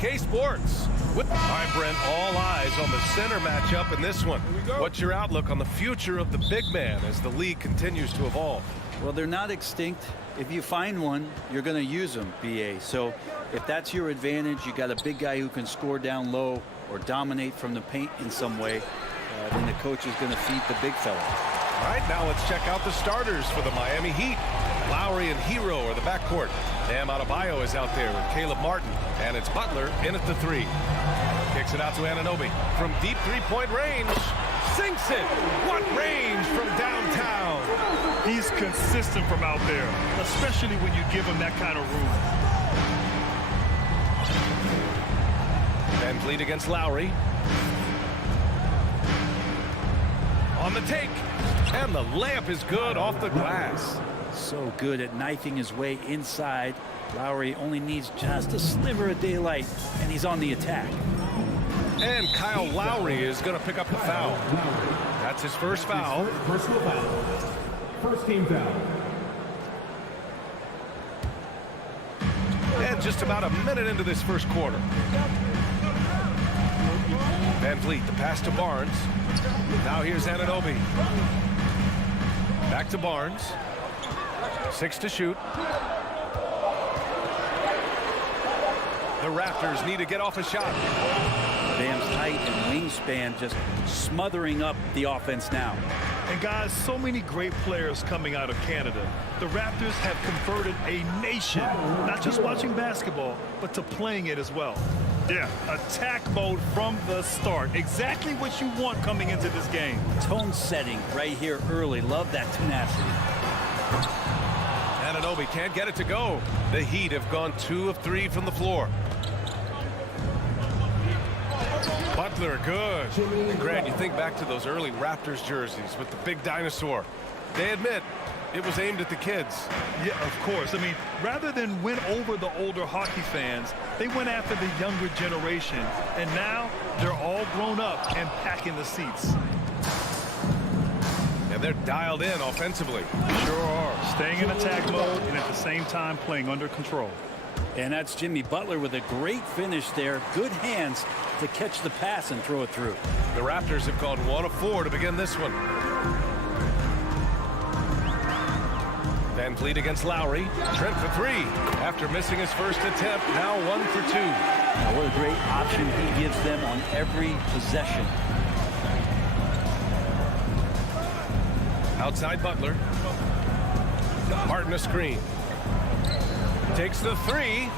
2K Sports. All right, Brent, all eyes on the center matchup in this one. What's your outlook on the future of the big man as the league continues to evolve? Well, they're not extinct. If you find one, you're going to use them, BA. So if that's your advantage, you got a big guy who can score down low or dominate from the paint in some way, then the coach is going to feed the big fella. All right, now let's check out the starters for the Miami Heat. Lowry and Hero are the backcourt. Bam Adebayo is out there with Caleb Martin, and it's Butler in at the 3. Kicks it out to Anunoby from deep three-point range. Sinks it. What range from downtown. He's consistent from out there, especially when you give him that kind of room. Van Vliet against Lowry. On the take. And the layup is good off the glass. So good at knifing his way inside. Lowry only needs just a sliver of daylight, and he's on the attack. And Kyle Lowry is going to pick up the foul. That's his first foul. Personal foul. First team foul. And just about a minute into this first quarter. Van Vliet, the pass to Barnes. Now here's Anunoby. Back to Barnes. 6 to shoot. The Raptors need to get off a shot. Bam's height and wingspan just smothering up the offense now. And guys, so many great players coming out of Canada. The Raptors have converted a nation, not just watching basketball, but to playing it as well. Yeah, attack mode from the start. Exactly what you want coming into this game. Tone setting right here early. Love that tenacity. Anunoby can't get it to go. The Heat have gone 2 of 3 from the floor. Butler, good. And Grant, you think back to those early Raptors jerseys with the big dinosaur. They admit it was aimed at the kids. Yeah, of course. I mean, rather than win over the older hockey fans, they went after the younger generation. And now they're all grown up and packing the seats. And they're dialed in offensively. Sure are. Staying in attack mode and at the same time playing under control. And that's Jimmy Butler with a great finish there. Good hands to catch the pass and throw it through. The Raptors have gone 1 of 4 to begin this one. Van Vliet against Lowry. Trent for 3. After missing his first attempt, now 1 for 2. Now what a great option he gives them on every possession. Outside Butler. Martin a screen. Takes the 3.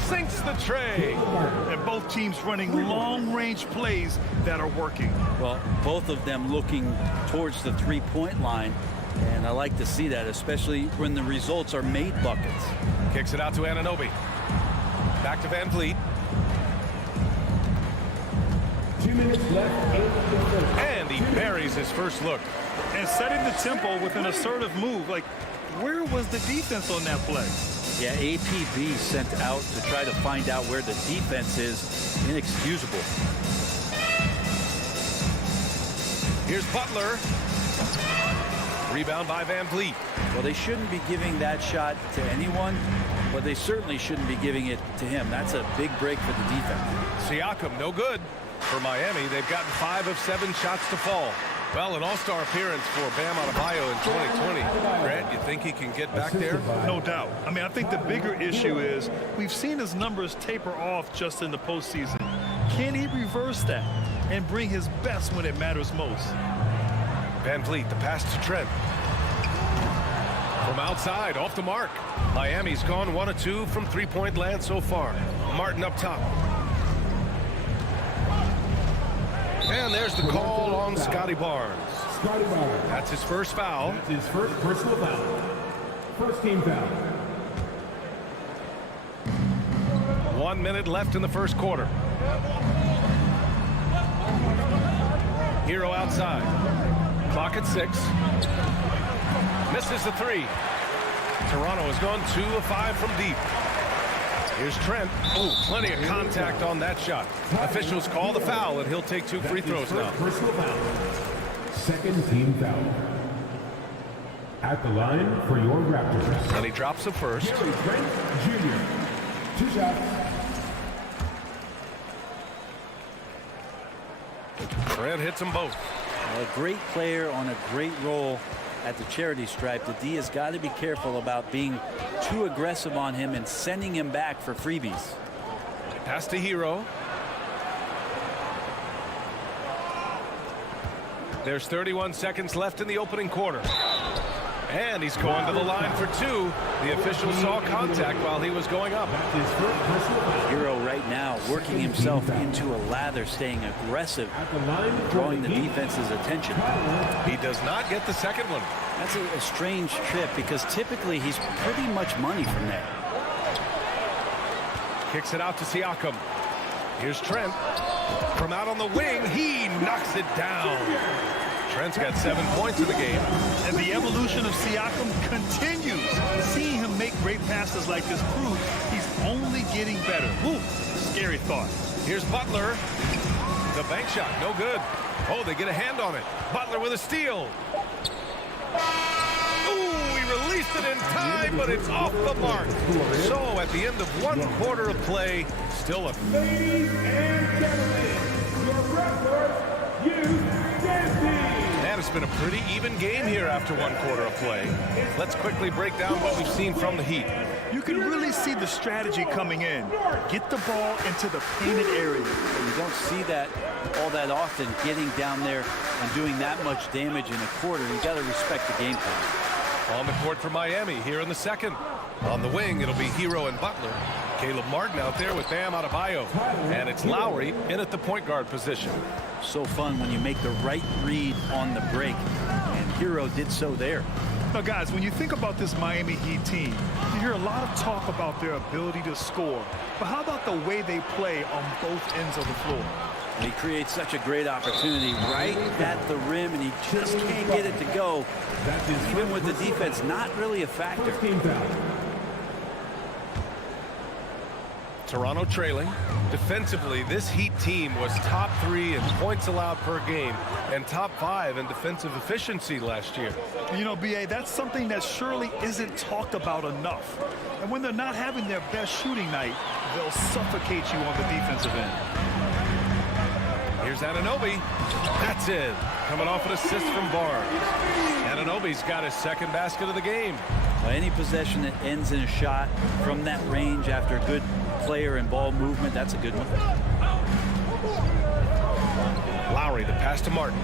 Sinks the tray. And both teams running long-range plays that are working. Well, both of them looking towards the three-point line. And I like to see that, especially when the results are made buckets. Kicks it out to Anunoby. Back to Van Vliet. 2 minutes left. And he buries his first look. And setting the tempo with an assertive move. Like, where was the defense on that play? Yeah, APB sent out to try to find out where the defense is. Inexcusable. Here's Butler. Rebound by Van Vliet. Well, they shouldn't be giving that shot to anyone, but they certainly shouldn't be giving it to him. That's a big break for the defense. Siakam, no good. For Miami, they've gotten 5 of 7 shots to fall. Well, an all-star appearance for Bam Adebayo in 2020. Grant, you think he can get back there? No doubt. I mean, I think the bigger issue is we've seen his numbers taper off just in the postseason. Can he reverse that and bring his best when it matters most? Van Vliet, the pass to Trent. From outside, off the mark. Miami's gone 1 of 2 from three-point land so far. Martin up top. And there's the call on Scotty Barnes. Scotty Barnes. That's his first foul. That's his first personal foul. First team foul. 1 minute left in the first quarter. Hero outside. Clock at 6. Misses the 3. Toronto has gone 2 of 5 from deep. Here's Trent. Oh, plenty of contact on that shot. Officials call the foul, and he'll take 2 free throws now. Personal foul. Second team foul. At the line for your Raptors. And he drops the first. Trent Jr. 2 shots. Trent hits them both. A great player on a great role at the charity stripe. The D has got to be careful about being too aggressive on him and sending him back for freebies. Pass to Hero. There's 31 seconds left in the opening quarter. And he's going to the line for two. The official saw contact while he was going up. Hero right now working himself into a lather, staying aggressive, drawing the defense's attention. He does not get the second one. That's a strange trip because typically he's pretty much money from there. Kicks it out to Siakam. Here's Trent. From out on the wing, he knocks it down. Trent's got 7 points in the game. And the evolution of Siakam continues. Seeing him make great passes like this proves he's only getting better. Woo, scary thought. Here's Butler. The bank shot, no good. Oh, they get a hand on it. Butler with a steal. Ooh, he released it in time, but it's off the mark. So at the end of one quarter of play, still a... Ladies and gentlemen, your Raptors, you And it's been a pretty even game here after one quarter of play. Let's quickly break down what we've seen from the Heat. You can really see the strategy coming in. Get the ball into the painted area. You don't see that all that often, getting down there and doing that much damage in a quarter. You got to respect the game plan. On the court for Miami here in the second. On the wing, it'll be Hero and Butler. Caleb Martin out there with Bam Adebayo. And it's Lowry in at the point guard position. So fun when you make the right read on the break. And Hero did so there. Now, guys, when you think about this Miami Heat team, you hear a lot of talk about their ability to score. But how about the way they play on both ends of the floor? He creates such a great opportunity right at the rim, and he just can't get it to go. Even with the defense not really a factor. Toronto trailing. Defensively, this Heat team was top 3 in points allowed per game and top 5 in defensive efficiency last year. You know, B.A., that's something that surely isn't talked about enough. And when they're not having their best shooting night, they'll suffocate you on the defensive end. Here's Anunoby. That's it. Coming off an assist from Barnes. Anunoby's got his second basket of the game. Well, any possession that ends in a shot from that range after a good player and ball movement, that's a good one. Lowry, the pass to Martin.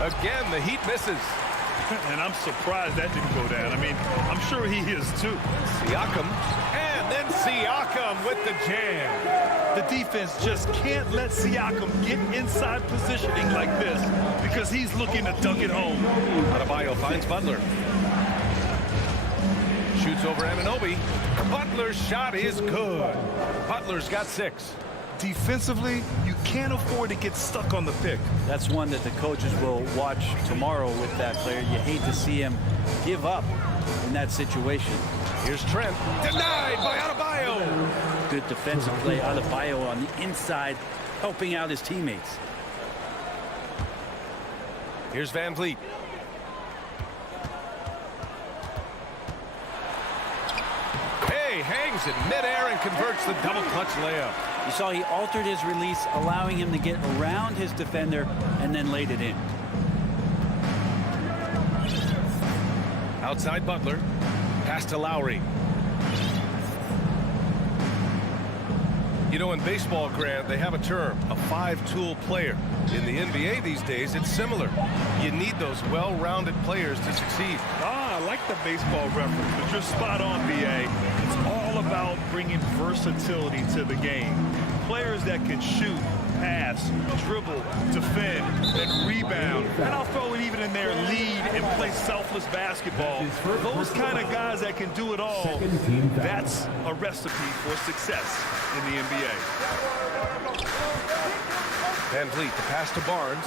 Again, the Heat misses. And I'm surprised that didn't go down. I mean, I'm sure he is too. Siakam. And then Siakam with the jam. The defense just can't let Siakam get inside positioning like this because he's looking to dunk it home. Adebayo finds Butler. Shoots over Anunoby. Butler's shot is good. Butler's got 6. Defensively, you can't afford to get stuck on the pick. That's one that the coaches will watch tomorrow with that player. You hate to see him give up in that situation. Here's Trent. Denied by Adebayo. Good defensive play. Adebayo on the inside, helping out his teammates. Here's Van Vliet. Hey, hangs in midair and converts the double clutch layup. You saw he altered his release, allowing him to get around his defender and then laid it in. Outside Butler. Pass to Lowry. You know, in baseball, Grant, they have a term, a 5-tool player. In the NBA these days, it's similar. You need those well-rounded players to succeed. I like the baseball reference, but you're spot on, B.A. It's all about bringing versatility to the game. Players that can shoot, pass, dribble, defend, and rebound. And I'll throw it even in there, lead and play selfless basketball. Those kind of guys that can do it all, that's a recipe for success in the NBA. Van Vliet, the pass to Barnes.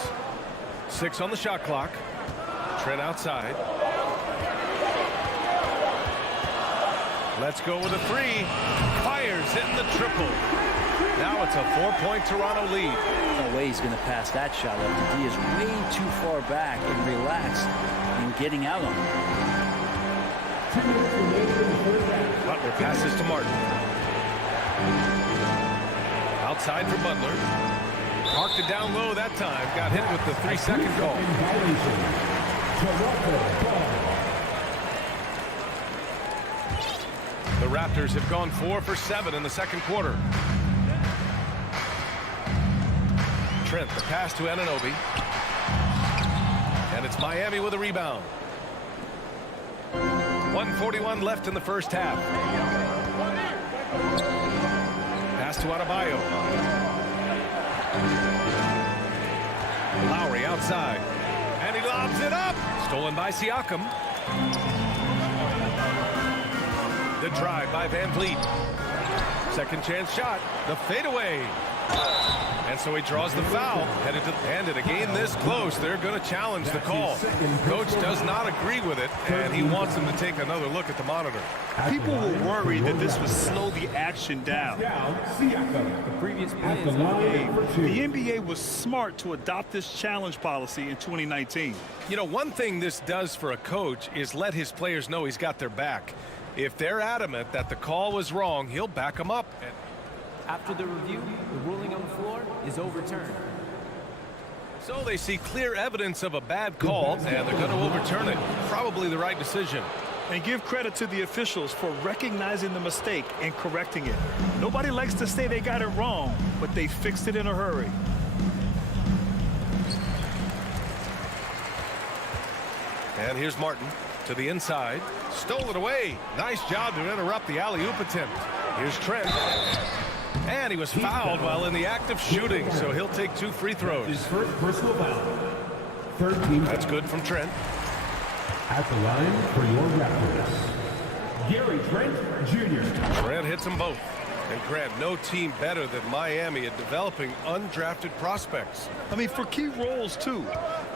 6 on the shot clock. Trent outside. Let's go with a 3. Fires, hitting the triple. Now it's a 4-point Toronto lead. No way he's going to pass that shot up. The D is way too far back and relaxed in getting out on him. Butler passes to Martin. Outside for Butler. Parked it down low that time. Got hit with the 3-second call. The Raptors have gone 4 for 7 in the second quarter. Trent, the pass to Anunoby. And it's Miami with a rebound. 1:41 left in the first half. Pass to Adebayo. Lowry outside. And he lobs it up. Stolen by Siakam. The drive by Van Vliet. Second chance shot. The fadeaway. And so he draws the foul. Headed to the end. In a game this close, they're going to challenge the call. Coach does not agree with it, and he wants him to take another look at the monitor. People were worried that this would slow the action down. The previous play The NBA was smart to adopt this challenge policy in 2019. You know, one thing this does for a coach is let his players know he's got their back. If they're adamant that the call was wrong, he'll back them up. After the review, the ruling on the floor is overturned. So they see clear evidence of a bad call, and they're going to overturn it. Probably the right decision. And give credit to the officials for recognizing the mistake and correcting it. Nobody likes to say they got it wrong, but they fixed it in a hurry. And here's Martin to the inside. Stole it away. Nice job to interrupt the alley-oop attempt. Here's Trent. And he was fouled while in the act of shooting, so he'll take 2 free throws. His first personal foul. Third team. That's good from Trent. At the line for your Raptors, Gary Trent Jr. Trent hits them both. And Grant, no team better than Miami at developing undrafted prospects. I mean, for key roles, too.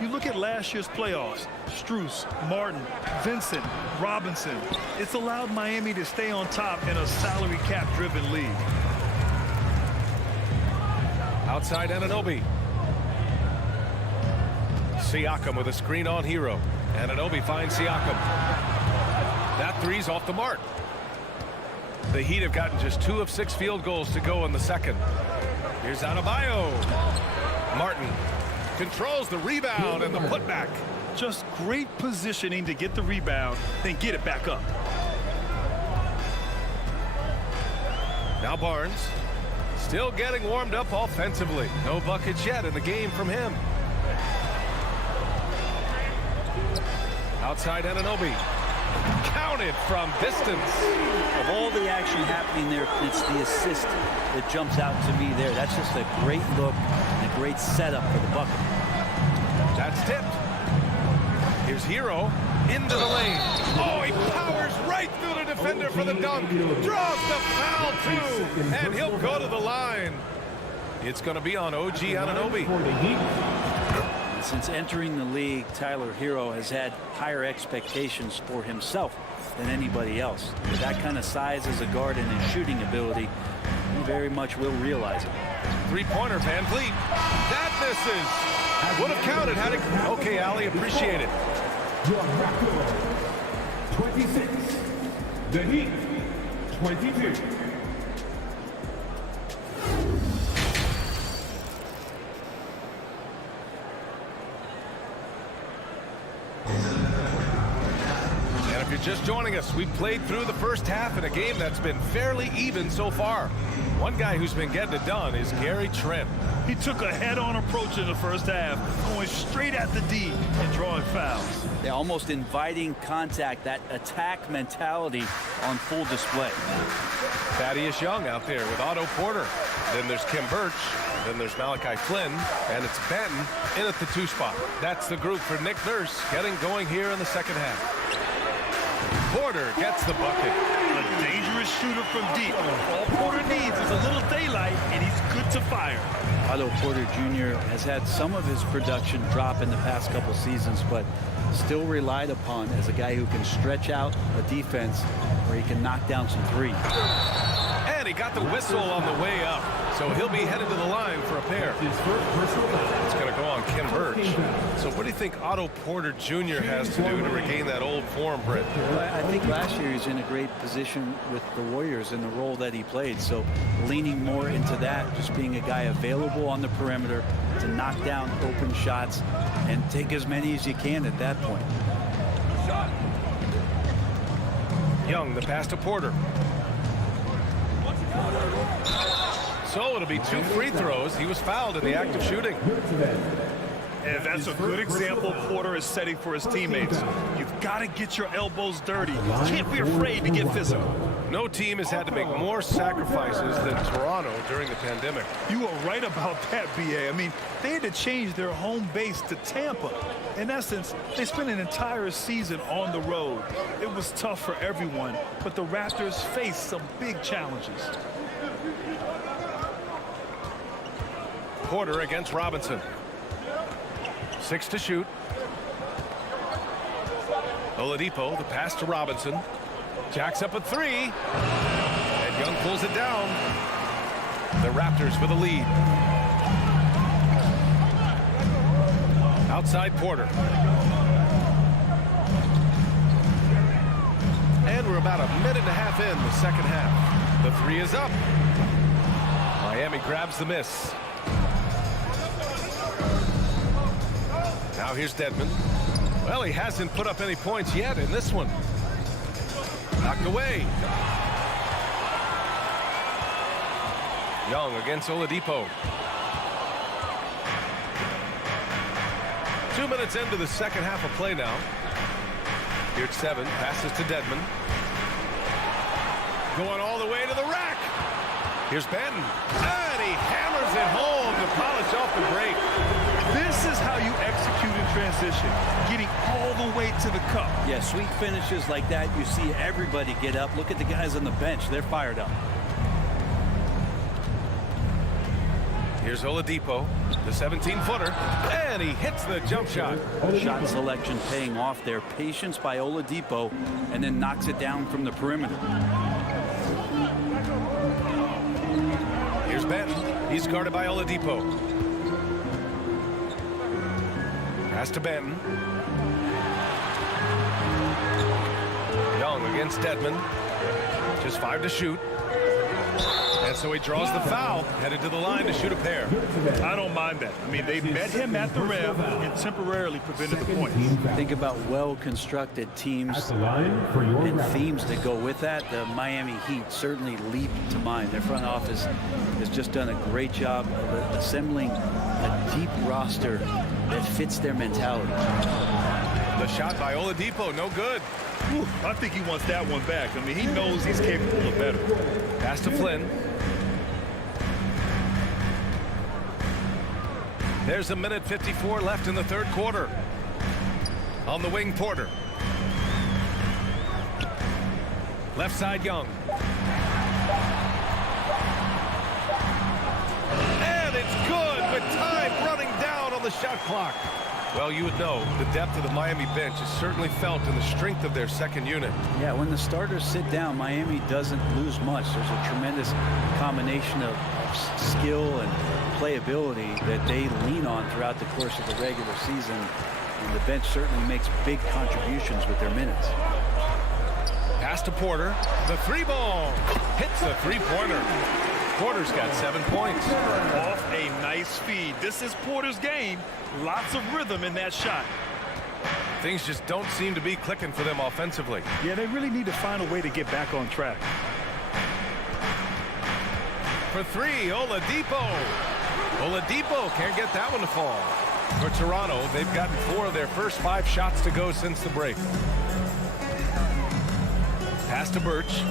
You look at last year's playoffs. Strus, Martin, Vincent, Robinson. It's allowed Miami to stay on top in a salary cap-driven league. Outside Anunoby. Siakam with a screen on Hero. Anunoby finds Siakam. That three's off the mark. The Heat have gotten just 2 of 6 field goals to go in the second. Here's Adebayo. Martin controls the rebound and the putback. Just great positioning to get the rebound, then get it back up. Now Barnes. Still getting warmed up offensively. No buckets yet in the game from him. Outside Anunoby. Counted from distance. Of all the action happening there, it's the assist that jumps out to me there. That's just a great look and a great setup for the bucket. That's tipped. Here's Hero into the lane. Oh, he powers right through the defender for the dunk. Draws the foul, too. And he'll go to the line. It's going to be on OG Anunoby. Since entering the league, Tyler Hero has had higher expectations for himself than anybody else. With that kind of size as a guard and his shooting ability, he very much will realize it. Three-pointer, Van Vliet. That misses. Would have counted had it. Okay, Ali, appreciate it. Your Raptors, 26. The Heat, 22. If you're just joining us, we've played through the first half in a game that's been fairly even so far. One guy who's been getting it done is Gary Trent. He took a head-on approach in the first half, going straight at the D and drawing fouls. They're almost inviting contact, that attack mentality on full display. Thaddeus Young out there with Otto Porter. Then there's Kim Birch. Then there's Malachi Flynn. And it's Benton in at the 2 spot. That's the group for Nick Nurse getting going here in the second half. Porter gets the bucket. A dangerous shooter from deep. All Porter needs is a little daylight, and he's good to fire. Otto Porter Jr. has had some of his production drop in the past couple seasons, but still relied upon as a guy who can stretch out a defense where he can knock down some threes. And And he got the whistle on the way up. So he'll be headed to the line for a pair. It's going to go on Kim Birch. So what do you think Otto Porter Jr. has to do to regain that old form, Britt? Well, I think last year he's in a great position with the Warriors in the role that he played. So leaning more into that, just being a guy available on the perimeter to knock down open shots and take as many as you can at that point. Young, the pass to Porter. So it'll be 2 free throws. He was fouled in the act of shooting. And that's a good example Porter is setting for his teammates. You've got to get your elbows dirty. You can't be afraid to get physical. No team has had to make more sacrifices than Toronto during the pandemic. You are right about that, B.A. I mean, they had to change their home base to Tampa. In essence, they spent an entire season on the road. It was tough for everyone, but the Raptors faced some big challenges. Porter against Robinson. 6 to shoot. Oladipo, the pass to Robinson. Jacks up a 3. And Young pulls it down. The Raptors with a lead. Outside Porter. And we're about a minute and a half in the second half. The 3 is up. Miami grabs the miss. Now here's Dedmon. Well, he hasn't put up any points yet in this one. Knocked away. Young against Oladipo. 2 minutes into the second half of play now. Here's 7. Passes to Dedmon. Going all the way to the rack. Here's Benton. And he hammers it home to polish off the break. This is how you execute in transition, getting all the way to the cup. Yeah, sweet finishes like that, you see everybody get up. Look at the guys on the bench. They're fired up. Here's Oladipo, the 17-footer, and he hits the jump shot. Shot selection paying off there. Patience by Oladipo, and then knocks it down from the perimeter. Here's Benton. He's guarded by Oladipo. Pass to Benton. Young against Dedmon. Just 5 to shoot. And so he draws the foul, headed to the line to shoot a pair. I don't mind that. I mean, they met him at the rim and temporarily prevented the points. Think about well-constructed teams line for your and Raptors. themes that go with that. The Miami Heat certainly leap to mind. Their front office has just done a great job of assembling a deep roster that fits their mentality. The shot by Oladipo, no good. Whew, I think he wants that one back. I mean, he knows he's capable of better. Pass to Flynn. There's 1:54 left in the third quarter. On the wing, Porter. Left side, Young. And it's good with time running down on the shot clock. Well, you would know the depth of the Miami bench is certainly felt in the strength of their second unit. Yeah, when the starters sit down, Miami doesn't lose much. There's a tremendous combination of skill and playability that they lean on throughout the course of the regular season. And the bench certainly makes big contributions with their minutes. Pass to Porter. The 3 ball hits a 3-pointer. Porter's got 7 points. Off a nice feed. This is Porter's game. Lots of rhythm in that shot. Things just don't seem to be clicking for them offensively. Yeah, they really need to find a way to get back on track. For 3, Oladipo. Oladipo can't get that one to fall. For Toronto, they've gotten 4 of their first 5 shots to go since the break. Pass to Birch.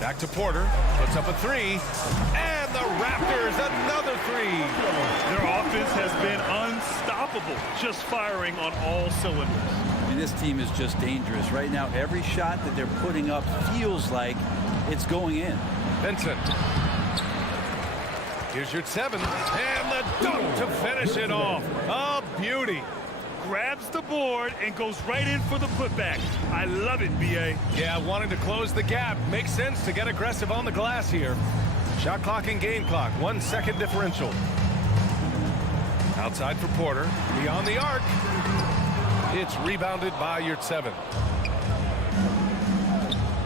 Back to Porter. Puts up a 3. And the Raptors, another 3. Their offense has been unstoppable, just firing on all cylinders. I mean, this team is just dangerous. Right now, every shot that they're putting up feels like it's going in. Vincent. Here's your 7. And the dunk to finish it off. A beauty. grabs the board and goes right in for the putback. I love it, B.A. Yeah, wanting to close the gap. Makes sense to get aggressive on the glass here. Shot clock and game clock. 1 second differential. Outside for Porter. Beyond the arc. It's rebounded by Yurtseven.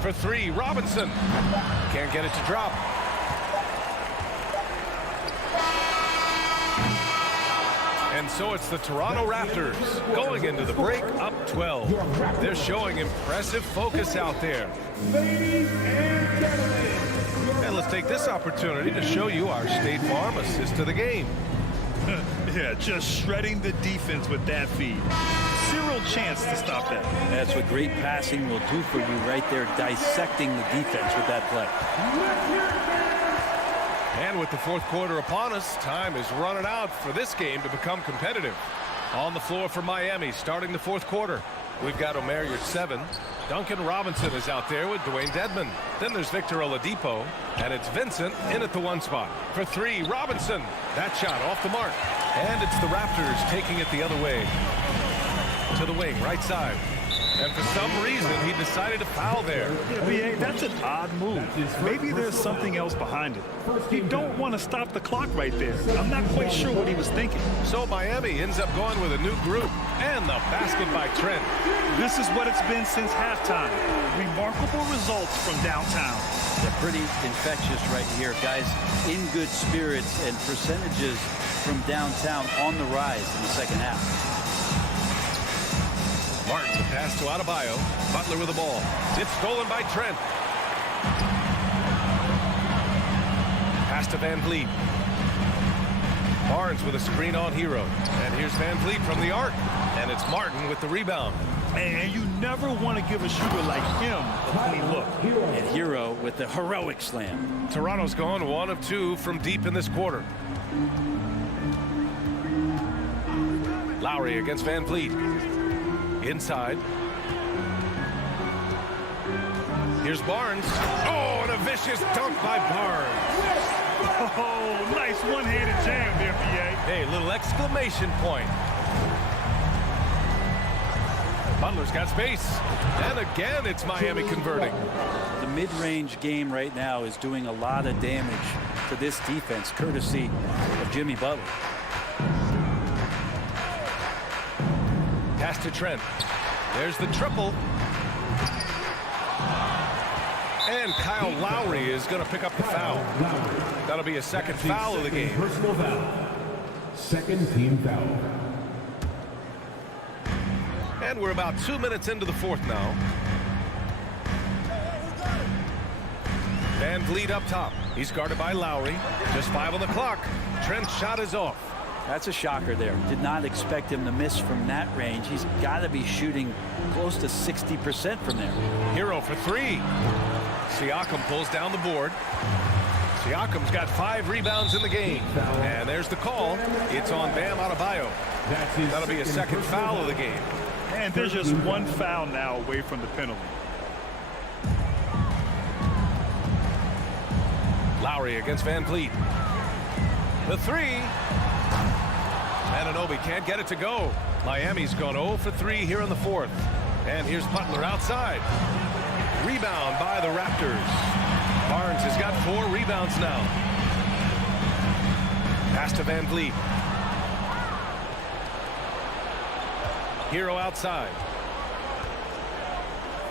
For three, Robinson. Can't get it to drop. And so it's the Toronto Raptors going into the break up 12. They're showing impressive focus out there. Ladies and gentlemen. And let's take this opportunity to show you our State Farm assist of the game. Yeah, just shredding the defense with that feed. Zero chance to stop that. That's what great passing will do for you right there, dissecting the defense with that play. And with the fourth quarter upon us, time is running out for this game to become competitive. On the floor for Miami, starting the fourth quarter, we've got Omer Yurtseven. Duncan Robinson is out there with Dwayne Dedmon. Then there's Victor Oladipo, and it's Vincent in at the one spot. For three, Robinson. That shot off the mark. And it's the Raptors taking it the other way. To the wing, right side. And for some reason, he decided to foul there. Yeah, B.A., that's an odd move. Maybe there's something else behind it. He don't want to stop the clock right there. I'm not quite sure what he was thinking. So Miami ends up going with a new group. And the basket by Trent. This is what it's been since halftime. Remarkable results from downtown. They're pretty infectious right here. Guys in good spirits, and percentages from downtown on the rise in the second half. Martin, the pass to Adebayo. Butler with the ball. It's stolen by Trent. Pass to Van Vliet. Barnes with a screen on Hero. And here's Van Vliet from the arc. And it's Martin with the rebound. And you never want to give a shooter like him a clean look. And Hero with the heroic slam. Toronto's gone 1 of 2 from deep in this quarter. Lowry against Van Vliet. Inside. Here's Barnes. Oh, and a vicious dunk by Barnes. Oh, nice one-handed jam there, B.A. Hey, little exclamation point. Butler's got space. And again, it's Miami converting. The mid-range game right now is doing a lot of damage to this defense, courtesy of Jimmy Butler. Pass to Trent. There's the triple. And Kyle Lowry is going to pick up the foul. That'll be a second foul of the game. Personal foul. Second team foul. And we're about 2 minutes into the fourth now. Van Vliet up top. He's guarded by Lowry. Just 5 on the clock. Trent's shot is off. That's a shocker there. Did not expect him to miss from that range. He's got to be shooting close to 60% from there. Hero for three. Siakam pulls down the board. Siakam's got 5 rebounds in the game. And there's the call. It's on Bam Adebayo. That'll be a second foul of the game. And there's just 1 foul now away from the penalty. Lowry against Van Vliet. The three. Anunoby can't get it to go. Miami's gone 0 for 3 here in the fourth. And here's Butler outside. Rebound by the Raptors. Barnes has got 4 rebounds now. Pass to Van Vliet. Hero outside.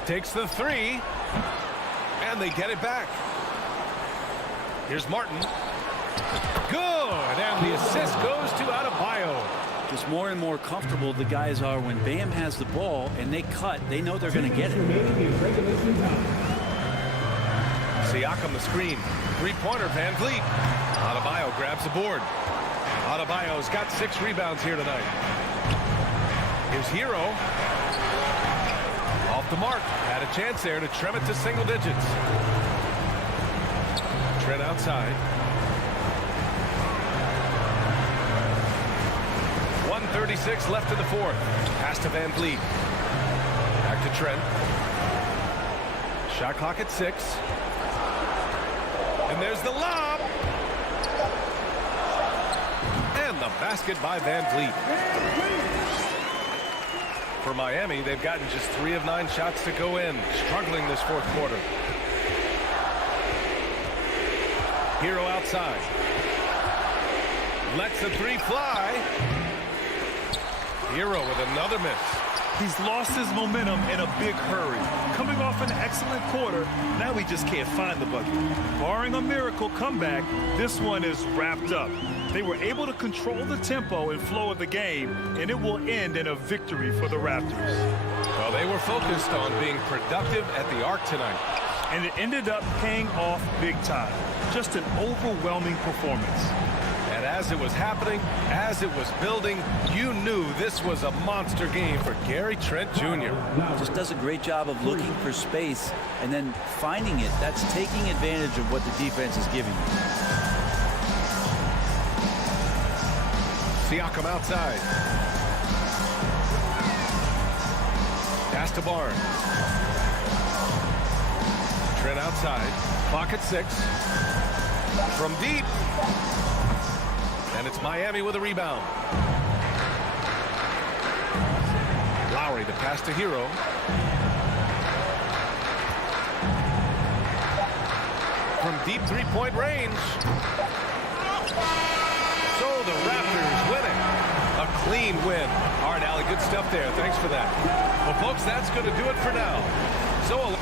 Takes the three. And they get it back. Here's Martin. Good. And the assist goes to Adebayo. Just more and more comfortable the guys are when Bam has the ball and they cut. They know they're going to get it. Siakam the screen. Three-pointer, Van Vliet. Adebayo grabs the board. Adebayo's got 6 rebounds here tonight. Here's Hero. Off the mark. Had a chance there to trim it to single digits. Trent outside. 1:36 left in the fourth. Pass to Van Vliet. Back to Trent. Shot clock at 6. And there's the lob. And the basket by Van Vliet. For Miami, they've gotten just 3 of 9 shots to go in, struggling this fourth quarter. Hero outside. Lets the 3 fly. Hero with another miss. He's lost his momentum in a big hurry. Coming off an excellent quarter, now he just can't find the bucket. Barring a miracle comeback, this one is wrapped up. They were able to control the tempo and flow of the game, and it will end in a victory for the Raptors. Well, they were focused on being productive at the arc tonight. And it ended up paying off big time. Just an overwhelming performance. And as it was happening, as it was building, you knew this was a monster game for Gary Trent Jr. Just does a great job of looking for space and then finding it. That's taking advantage of what the defense is giving you. Siakam outside. Pass to Barnes. Trent outside. Pocket 6. From deep. And it's Miami with a rebound. Lowry to pass to Hero. From deep 3-point range. So the Raptors win it. A clean win. All right, Allie, good stuff there. Thanks for that. Well, folks, that's going to do it for now. So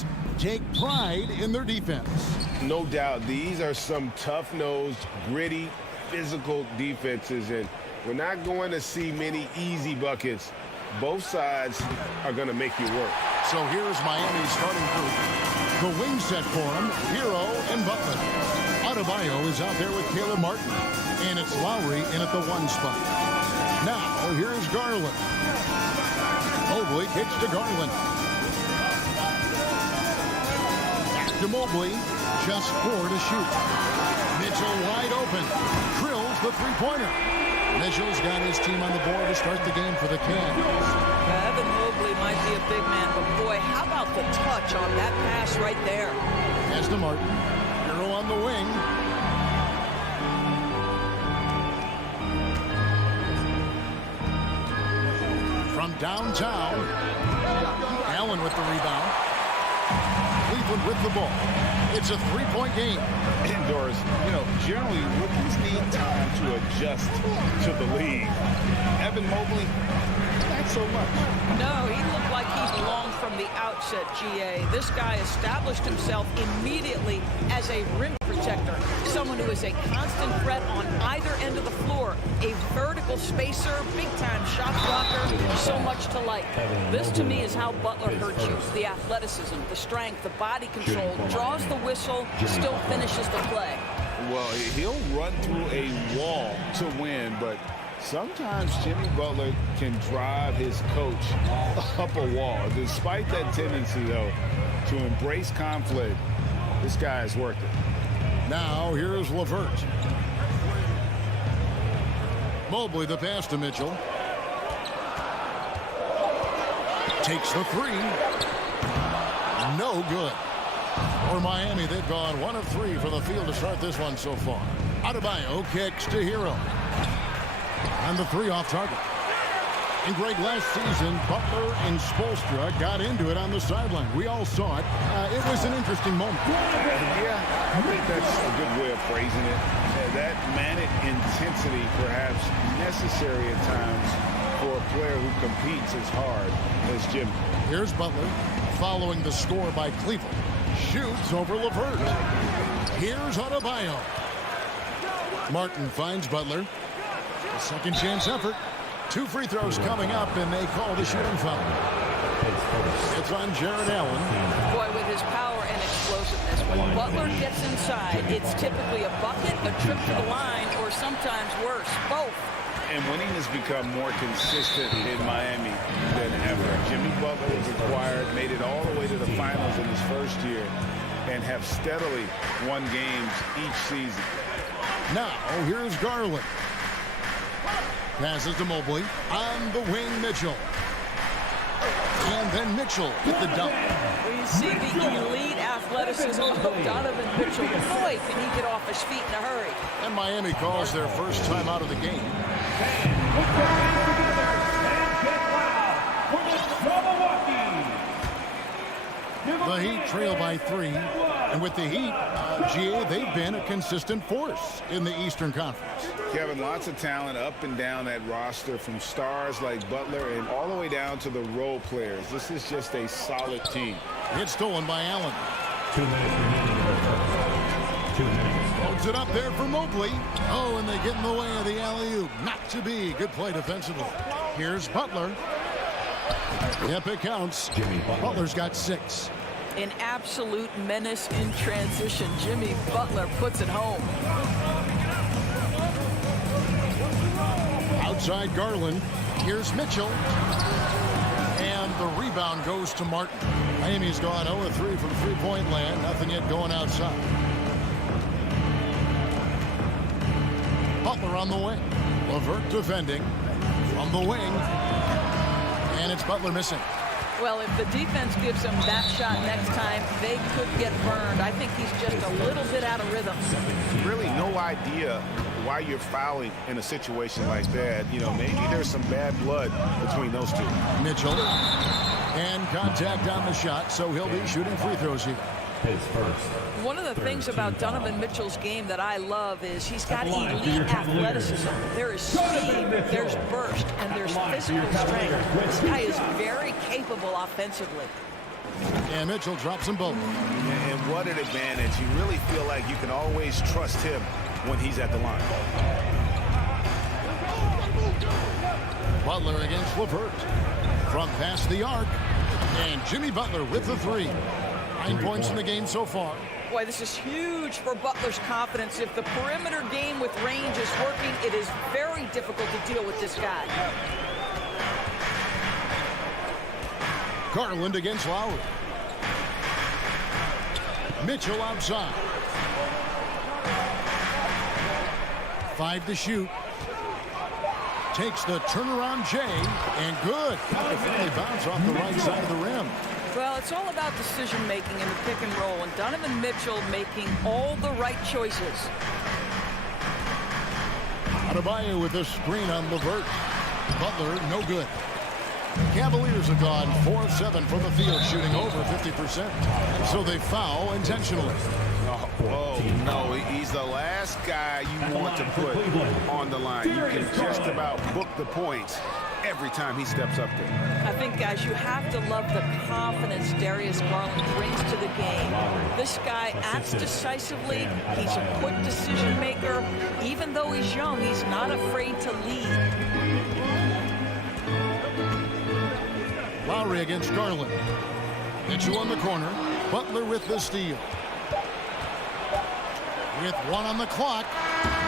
teams take pride in their defense. No doubt, these are some tough-nosed, gritty, physical defenses, and we're not going to see many easy buckets. Both sides are going to make you work. So here's Miami's starting group. The wing set for him, Hero and Butler. Adebayo is out there with Caleb Martin, and it's Lowry in at the 1 spot. Now, here's Garland. Mobley kicks to Garland. Back to Mobley. Just 4 to shoot. Mitchell wide open. Drills the three-pointer. Mitchell's got his team on the board to start the game for the Cavs. Evan Mobley might be a big man, but boy, how about the touch on that pass right there? Pass to Martin. Hero on the wing. From downtown, Allen with the rebound. Cleveland with the ball. It's a three-point game. Indoors, generally rookies need time to adjust to the league. Evan Mobley, not so much. No, he looked like he belonged from the outset, GA. This guy established himself immediately as a rim protector, someone who is a constant threat on either end of the floor, a vertical spacer, big-time shot blocker, so much to like. This, to me, is how Butler hurts you. The athleticism, the strength, the body control, draws the whistle, still finishes the play. Well, he'll run through a wall to win, but sometimes Jimmy Butler can drive his coach up a wall. Despite that tendency, though, to embrace conflict, this guy has worked it. Now, here's LeVert. Mobley, the pass to Mitchell. Takes the 3. No good. For Miami, they've gone 1 of 3 from the field to start this one so far. Adebayo kicks to Hero. And the 3 off target. And Greg, last season, Butler and Spoelstra got into it on the sideline. We all saw it. It was an interesting moment. Yeah, I think that's a good way of phrasing it. That manic intensity perhaps necessary at times for a player who competes as hard as Jimmy. Here's Butler following the score by Cleveland. Shoots over LeVert. Here's Adebayo. Martin finds Butler. A second chance effort. 2 free throws coming up, and they call the shooting foul. It's on Jared Allen. Boy, with his power and explosiveness, when Butler gets inside, it's typically a bucket, a trip to the line, or sometimes worse, both. And winning has become more consistent in Miami than ever. Jimmy Butler was acquired, made it all the way to the finals in his first year, and have steadily won games each season. Now, here's Garland. Passes to Mobley. On the wing, Mitchell. And then Mitchell with the dunk. We see the elite athleticism of Donovan Mitchell. Boy, can he get off his feet in a hurry. And Miami calls their first time out of the game. The Heat trail by 3. And with the Heat, GA, they've been a consistent force in the Eastern Conference. Kevin, lots of talent up and down that roster, from stars like Butler and all the way down to the role players. This is just a solid team. It's stolen by Allen. 2 minutes remaining. 2 minutes. Holds it up there for Mobley. Oh, and they get in the way of the alley-oop. Not to be. Good play defensively. Here's Butler. Yep, it counts. Butler's got 6. An absolute menace in transition. Jimmy Butler puts it home. Outside Garland. Here's Mitchell. And the rebound goes to Martin. Miami's gone 0-3 from three-point land. Nothing yet going outside. Butler on the wing. LeVert defending. From the wing. And it's Butler missing. Well, if the defense gives him that shot next time, they could get burned. I think he's just a little bit out of rhythm. Really no idea why you're fouling in a situation like that. Maybe there's some bad blood between those two. Mitchell. And contact on the shot, so he'll be shooting free throws here. One of the things about Donovan Mitchell's game that I love is he's got elite athleticism. There is speed, there's burst, and there's physical strength. This guy is very capable offensively. And Mitchell drops them both. And what an advantage. You really feel like you can always trust him when he's at the line. Butler against LeVert. From past the arc. And Jimmy Butler with the 3. 9 points in the game so far. Boy, this is huge for Butler's confidence. If the perimeter game with range is working, it is very difficult to deal with this guy. Garland against Lowry. Mitchell outside. 5 to shoot. Takes the turnaround J, and good. Got the finally bounce off the right side of the rim. Well, it's all about decision-making in the pick and roll, and Donovan Mitchell making all the right choices. Adebayo with a screen on LeVert. Butler, no good. Cavaliers have gone 4 of 7 from the field, shooting over 50%. So they foul intentionally. Oh, no, he's the last guy you want to put on the line. You can just about book the points every time he steps up there. I think, guys, you have to love the confidence Darius Garland brings to the game. This guy acts decisively. He's a quick decision maker. Even though he's young, he's not afraid to lead. Lowry against Garland. Mitchell on the corner. Butler with the steal. With 1 on the clock.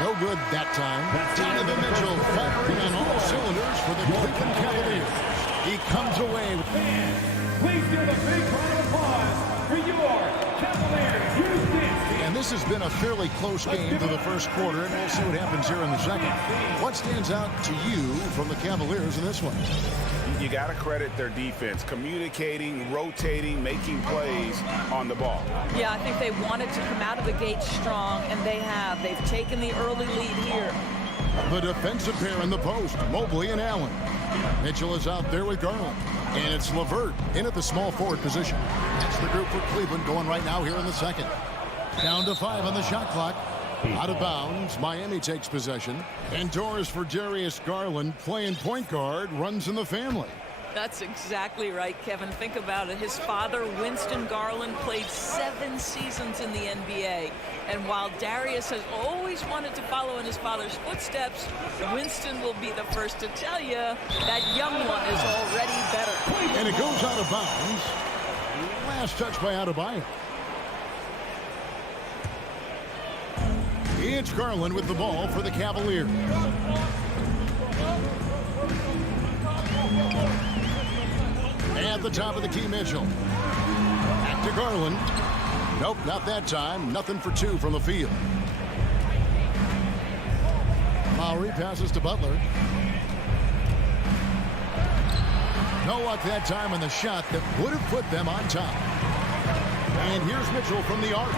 No good that time. Donovan Mitchell firing on all cylinders for the Cleveland Cavaliers. He comes away with... Please give a big round of applause for your Cavaliers. And this has been a fairly close game to the first quarter, and we'll see what happens here in the second. What stands out to you from the Cavaliers in this one? You got to credit their defense, communicating, rotating, making plays on the ball. Yeah, I think they wanted to come out of the gate strong, and they have. They've taken the early lead here. The defensive pair in the post, Mobley and Allen. Mitchell is out there with Garland. And it's LeVert in at the small forward position. That's the group for Cleveland going right now here in the second. Down to 5 on the shot clock. Out of bounds. Miami takes possession. And doors for Darius Garland, playing point guard, runs in the family. That's exactly right, Kevin. Think about it. His father, Winston Garland, played 7 seasons in the NBA. And while Darius has always wanted to follow in his father's footsteps, Winston will be the first to tell you that young one is already better. And it goes out of bounds. Last touch by Adebayo. It's Garland with the ball for the Cavaliers. At the top of the key, Mitchell. Back to Garland. Nope, not that time. Nothing for 2 from the field. Lowry passes to Butler. No luck that time on the shot that would have put them on top. And here's Mitchell from the arc.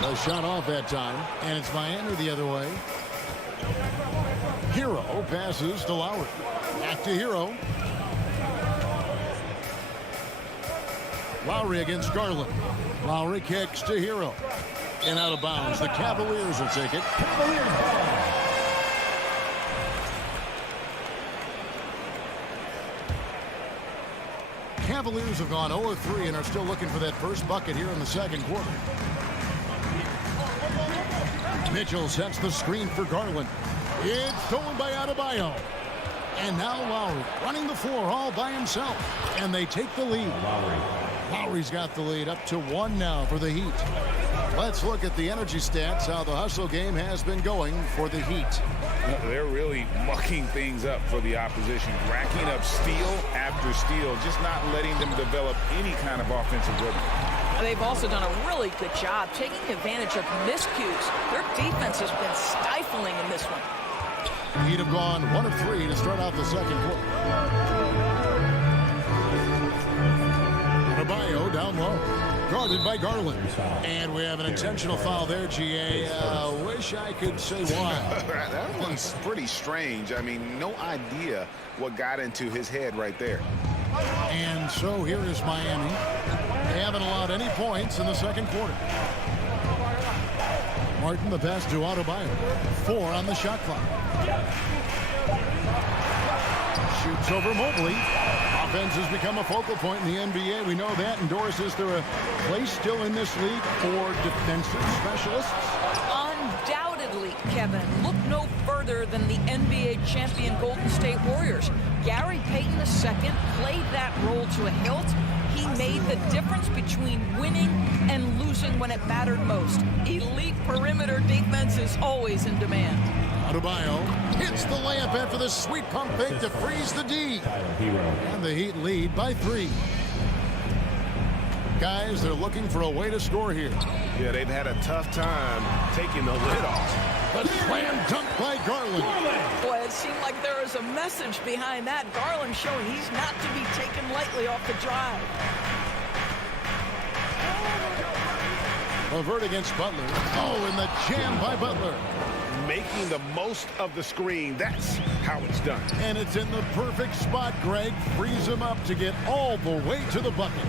The shot off that time, and it's Miami the other way. Hero passes to Lowry. Back to Hero. Lowry against Garland. Lowry kicks to Hero. And out of bounds. The Cavaliers will take it. Cavaliers have gone 0-3 and are still looking for that first bucket here in the second quarter. Mitchell sets the screen for Garland. It's stolen by Adebayo. And now Lowry running the floor all by himself. And they take the lead. Lowry's got the lead up to 1 now for the Heat. Let's look at the energy stats, how the hustle game has been going for the Heat. They're really mucking things up for the opposition, racking up steal after steal, just not letting them develop any kind of offensive rhythm. They've also done a really good job taking advantage of miscues. Their defense has been stifling in this one. Heat have gone 1 of 3 to start out the second quarter. Adebayo down low, guarded by Garland. And we have an intentional foul there, GA. Wish I could say why. That one's pretty strange. I mean, no idea what got into his head right there. And so here is Miami. They haven't allowed any points in the second quarter. Martin, the pass to Adebayo. 4 on the shot clock. Shoots over Mobley. Off Defense has become a focal point in the NBA. We know that. And Doris, is there a place still in this league for defensive specialists? Undoubtedly, Kevin. Look no further than the NBA champion Golden State Warriors. Gary Payton II played that role to a hilt. He made the difference between winning and losing when it mattered most. Elite perimeter defense is always in demand. Adebayo hits the layup after the sweet pump fake to freeze the D. And the Heat lead by 3. Guys, they're looking for a way to score here. Yeah, they've had a tough time taking the lid off. The slam dunk by Garland. Boy, it seemed like there was a message behind that. Garland showing he's not to be taken lightly off the drive. LeVert against Butler. Oh, and the jam by Butler. Making the most of the screen. That's how it's done. And it's in the perfect spot, Greg. Frees him up to get all the way to the bucket.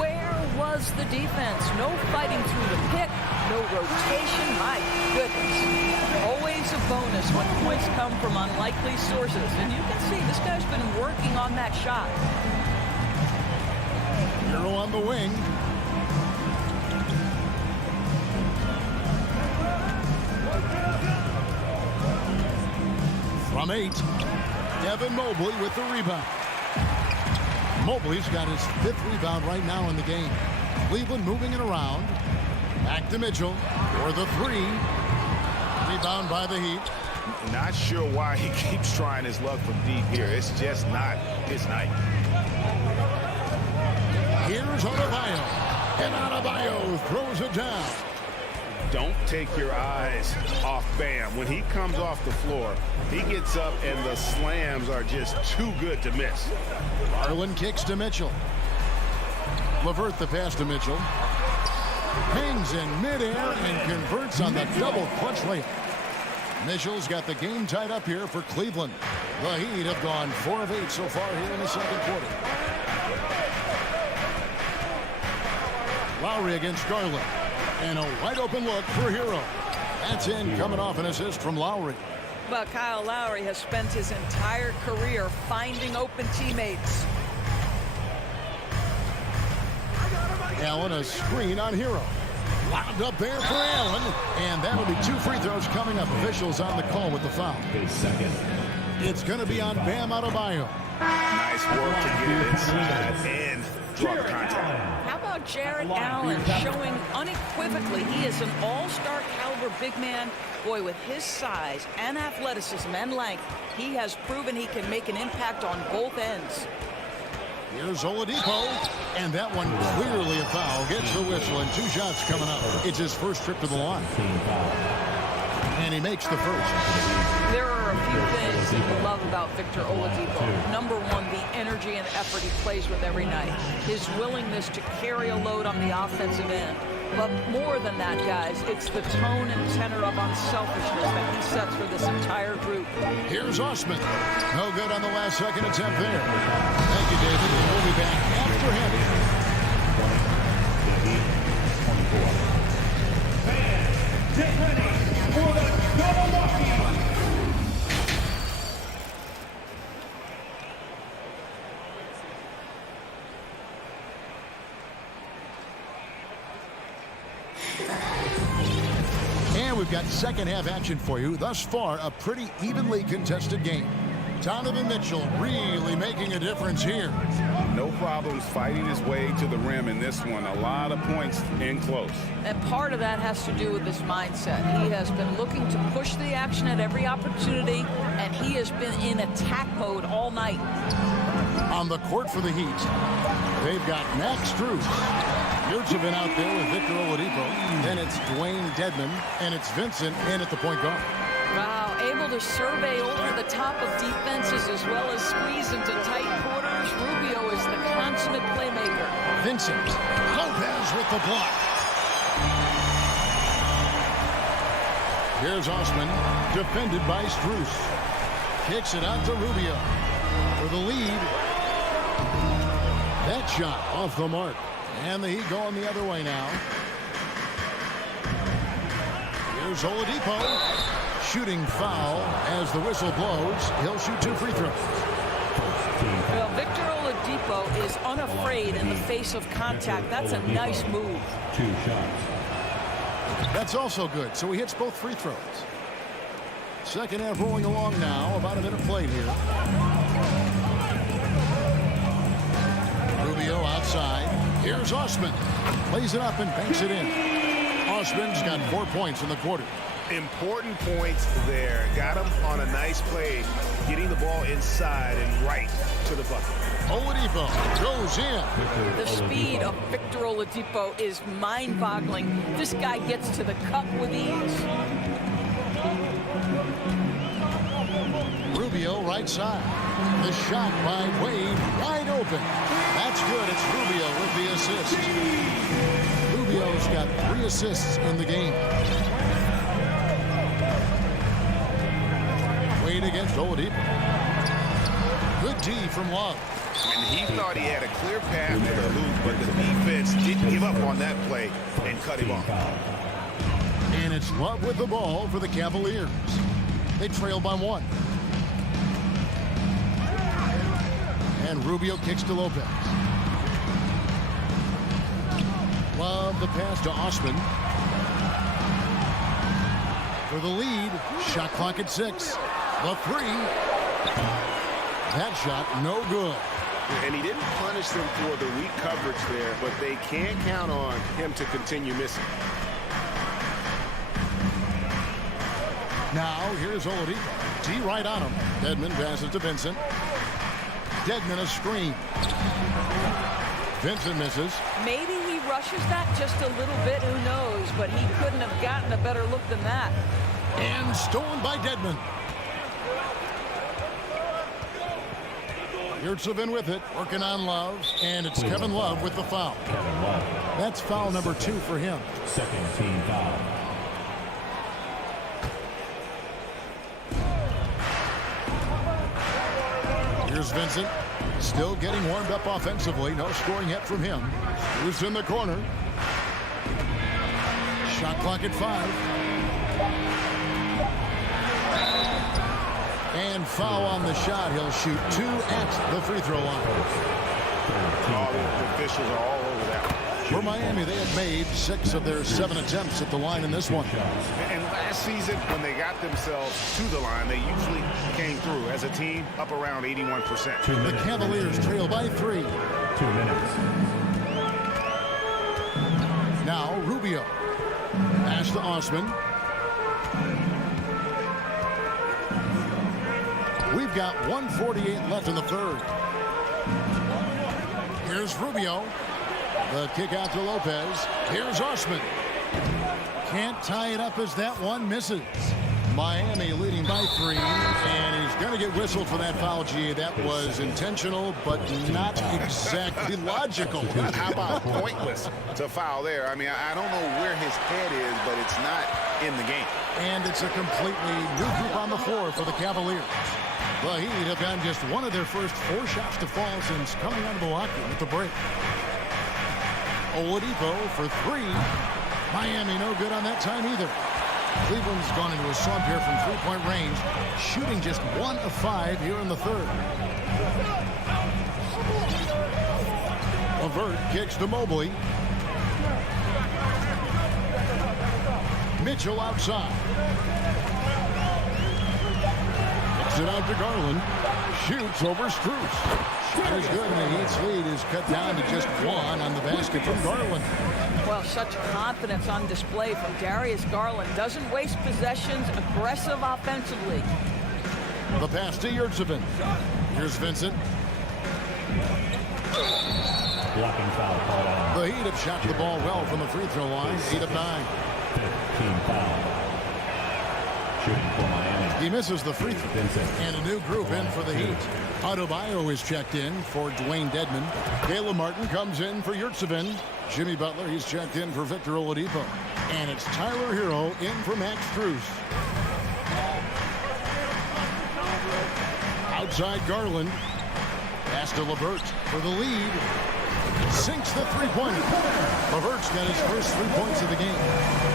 Where was the defense? No fighting through the pick, no rotation. My goodness. Always a bonus when points come from unlikely sources. And you can see this guy's been working on that shot. Hero on the wing. From 8, Evan Mobley with the rebound. Mobley's got his 5th rebound right now in the game. Cleveland moving it around. Back to Mitchell for the 3. Rebound by the Heat. Not sure why he keeps trying his luck from deep here. It's just not his night. Here's Adebayo. And Adebayo throws it down. Don't take your eyes off Bam. When he comes off the floor, he gets up and the slams are just too good to miss. Garland kicks to Mitchell. LeVert the pass to Mitchell. Hangs in midair and converts on the double clutch layup. Mitchell's got the game tied up here for Cleveland. The Heat have gone 4 of 8 so far here in the second quarter. Lowry against Garland. And a wide open look for Hero. That's in, coming off an assist from Lowry. Well, Kyle Lowry has spent his entire career finding open teammates. Allen, a screen on Hero. Lobbed up there for Allen. And that'll be 2 free throws coming up. Officials on the call with the foul. It's going to be on Bam Adebayo. Nice work to get it inside and draw the contact. How about Jared Allen showing unequivocally he is an all-star caliber big man. Boy, with his size and athleticism and length, he has proven he can make an impact on both ends. Here's Oladipo, and that one clearly a foul. Gets the whistle, and 2 shots coming up. It's his first trip to the line. And he makes the first. There are a few things people love about Victor Oladipo. Number one, the energy and effort he plays with every night. His willingness to carry a load on the offensive end. But more than that, guys, it's the tone and tenor of unselfishness that he sets for this entire group. Here's Osman. No good on the last second attempt there. Thank you, David. And we'll be back after him. Get ready for the double walking. And we've got second half action for you. Thus far, a pretty evenly contested game. Donovan Mitchell really making a difference here. No problems fighting his way to the rim in this one. A lot of points in close. And part of that has to do with his mindset. He has been looking to push the action at every opportunity, and he has been in attack mode all night. On the court for the Heat, they've got Max Strus. Yurts have been out there with Victor Oladipo. Then it's Dwayne Dedmon, and it's Vincent in at the point guard. Wow, able to survey over the top of defenses as well as squeeze into tight quarters. Rubio is the consummate playmaker. Vincent. Lopez with the block. Here's Osman, defended by Strus. Kicks it out to Rubio for the lead. That shot off the mark. And the Heat going the other way now. Here's Oladipo. Shooting foul as the whistle blows. He'll shoot 2 free throws. Well, Victor Oladipo is unafraid in the face of contact. That's a nice move. 2 shots. That's also good. So he hits both free throws. Second half rolling along now. About a minute played here. Rubio outside. Here's Osman. Plays it up and banks it in. Osman's got 4 points in the quarter. Important points there. Got him on a nice play, getting the ball inside and right to the bucket. Oladipo goes in. The speed of Victor Oladipo is mind-boggling. This guy gets to the cup with ease. Rubio right side. The shot by Wade wide open. That's good. It's Rubio with the assist. Rubio's got 3 assists in the game. Wade against Oladipo. Good D from Love. And he thought he had a clear path to the hoop, but the defense didn't give up on that play and cut him off. And it's Love with the ball for the Cavaliers. They trail by 1. And Rubio kicks to Lopez. Love the pass to Osman. For the lead, shot clock at 6. The 3. That shot no good. And he didn't punish them for the weak coverage there, but they can't count on him to continue missing. Now here's Oladipo. D right on him. Dedmon passes to Vincent. Dedmon a screen. Vincent misses. Maybe he rushes that just a little bit, who knows, but he couldn't have gotten a better look than that. And stolen by Dedmon. Yurtseven with it, working on Love, and it's Kevin Love with the foul. Kevin Love. That's foul number 2 for him. Second team foul. Here's Vincent, still getting warmed up offensively. No scoring yet from him. Who's in the corner? Shot clock at 5. And foul on the shot. He'll shoot 2 at the free throw line. All the officials are all over that. For Miami, they have made 6 of their 7 attempts at the line in this one. And last season, when they got themselves to the line, they usually came through as a team up around 81%. The Cavaliers trail by 3. 2 minutes. Now Rubio. Pass to Osman. We've got 1:48 left in the third. Here's Rubio. The kick out to Lopez. Here's Osman. Can't tie it up as that one misses. Miami leading by 3, and he's going to get whistled for that foul, G. That was intentional, but not exactly logical. How about pointless to foul there? I mean, I don't know where his head is, but it's not in the game. And it's a completely new group on the floor for the Cavaliers. The Heat have gotten just one of their first 4 shots to fall since coming out of the locker room at the break. Oladipo for 3. Miami no good on that time either. Cleveland's gone into a slump here from 3-point range, shooting just 1 of 5 here in the third. Levert kicks to Mobley. Mitchell outside. Kicks it out to Garland. Shoots over Strus. Shot is good, and the Heat's lead is cut down to just 1 on the basket from Garland. Well, such confidence on display from Darius Garland. Doesn't waste possessions, aggressive offensively. The pass to Yurtseven. Here's Vincent. Blocking foul called on. The Heat have shot the ball well from the free throw line. 8 of 9. 15 foul. Shooting for Miami. He misses the free throw. Vincent. And a new group in for the Heat. Adebayo is checked in for Dwayne Dedmon. Caleb Martin comes in for Yurtseven. Jimmy Butler, he's checked in for Victor Oladipo. And it's Tyler Hero in for Max Strus. Outside Garland. Pass to LeVert for the lead. Sinks the three-pointer. LeVert's got his first 3 points of the game.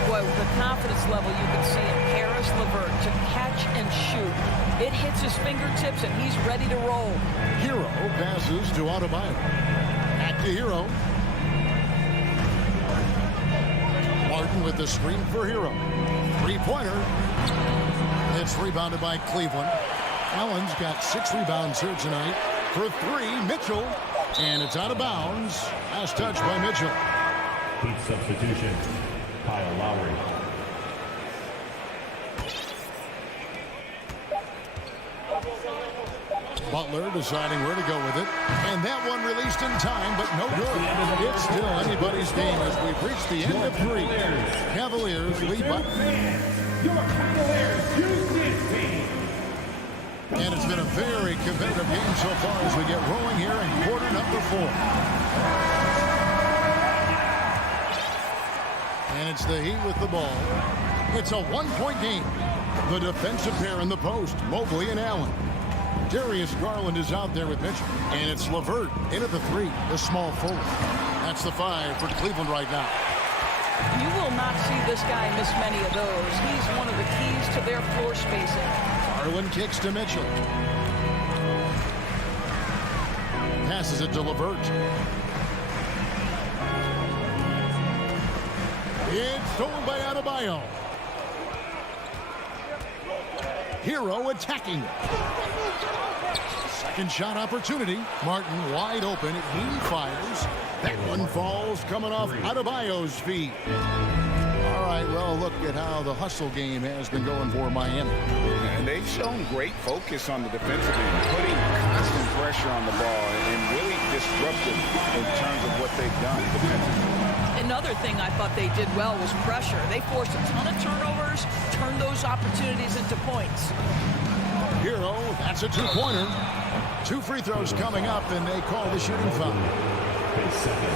Boy, with the confidence level you can see in Karis LeVert to catch and shoot. It hits his fingertips and he's ready to roll. Hero passes to Adebayo. Back to Hero. Martin with the screen for Hero. Three-pointer. It's rebounded by Cleveland. Allen's got 6 rebounds here tonight. For 3, Mitchell. And it's out of bounds. Last touch by Mitchell. Heat substitution, Kyle Lowry. Butler deciding where to go with it. And that one released in time, but no good. It's still anybody's game as we've reached the end of 3. Cavaliers lead by. Your Cavaliers use this team. And it's been a very competitive game so far as we get rolling here in quarter number 4. And it's the Heat with the ball. It's a 1-point game. The defensive pair in the post, Mobley and Allen. Darius Garland is out there with Mitchell. And it's LeVert in at the 3, the small forward. That's the 5 for Cleveland right now. You will not see this guy miss many of those. He's one of the keys to their floor spacing. Garland kicks to Mitchell. Passes it to LeVert. It's stolen by Adebayo. Hero attacking. Second shot opportunity. Martin wide open. He fires. That one falls coming off Adebayo's feet. All right, well, look at how the hustle game has been going for Miami. And they've shown great focus on the defensive end, putting constant pressure on the ball and really disruptive in terms of what they've done defensively. Another thing I thought they did well was pressure. They forced a ton of turnovers, turned those opportunities into points. Hero, that's a 2-pointer. 2 free throws coming up, and they call the shooting foul.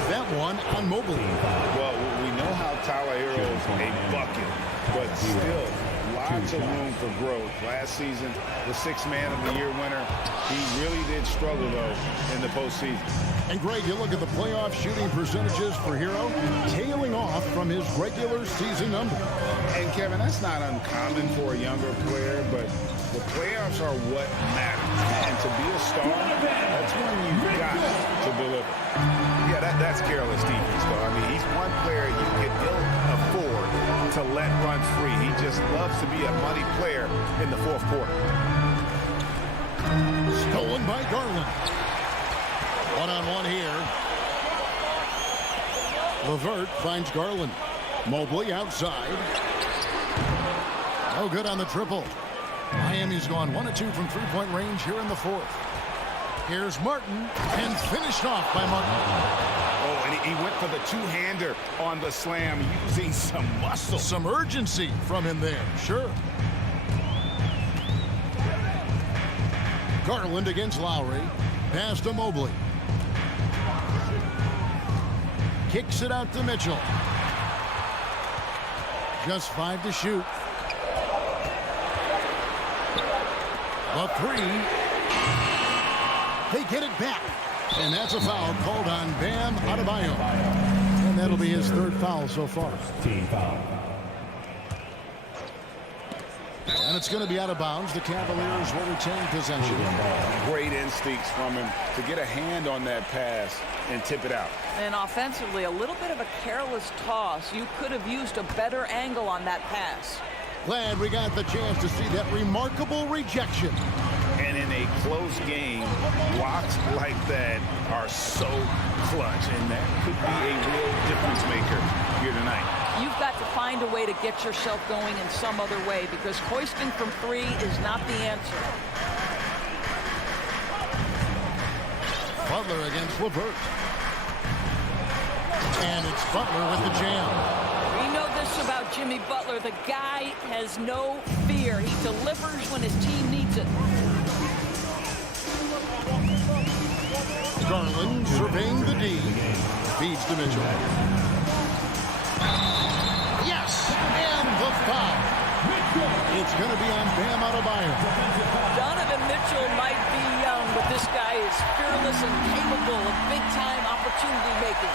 That one on Mobley. Well, we know how Tyler Hero is a bucket, but still lots of room for growth. Last season, the 6th Man of the Year winner, he really did struggle, though, in the postseason. And, Greg, you look at the playoff shooting percentages for Hero, tailing off from his regular season number. And, Kevin, that's not uncommon for a younger player, but the playoffs are what matter. And to be a star, that's when you've got to deliver. Yeah, that's careless defense, though. I mean, he's one player you can ill afford to let run free. He just loves to be a money player in the 4th quarter. Stolen by Garland. One-on-one here. LeVert finds Garland. Mobley outside. No good on the triple. Miami's gone 1 of 2 from 3-point range here in the 4th. Here's Martin, and finished off by Martin. Oh, and he went for the two-hander on the slam, using some muscle. Some urgency from him there, sure. Garland against Lowry. Pass to Mobley. Kicks it out to Mitchell. Just 5 to shoot. The 3. They get it back. And that's a foul called on Bam Adebayo. And that'll be his 3rd foul so far. Team foul. And it's going to be out of bounds. The Cavaliers will retain possession. Great instincts from him to get a hand on that pass and tip it out. And offensively, a little bit of a careless toss. You could have used a better angle on that pass. Glad we got the chance to see that remarkable rejection. And in a close game, blocks like that are so clutch, and that could be a real difference maker here tonight. You've got to find a way to get yourself going in some other way, because hoisting from 3 is not the answer. Butler against LeVert. And it's Butler with the jam. We know this about Jimmy Butler. The guy has no fear. He delivers when his team needs it. Garland surveying the D. Feeds to Mitchell. Yes! And the foul. It's going to be on Bam Adebayo. Donovan Mitchell might be young, but this guy is fearless and capable of big-time opportunity making.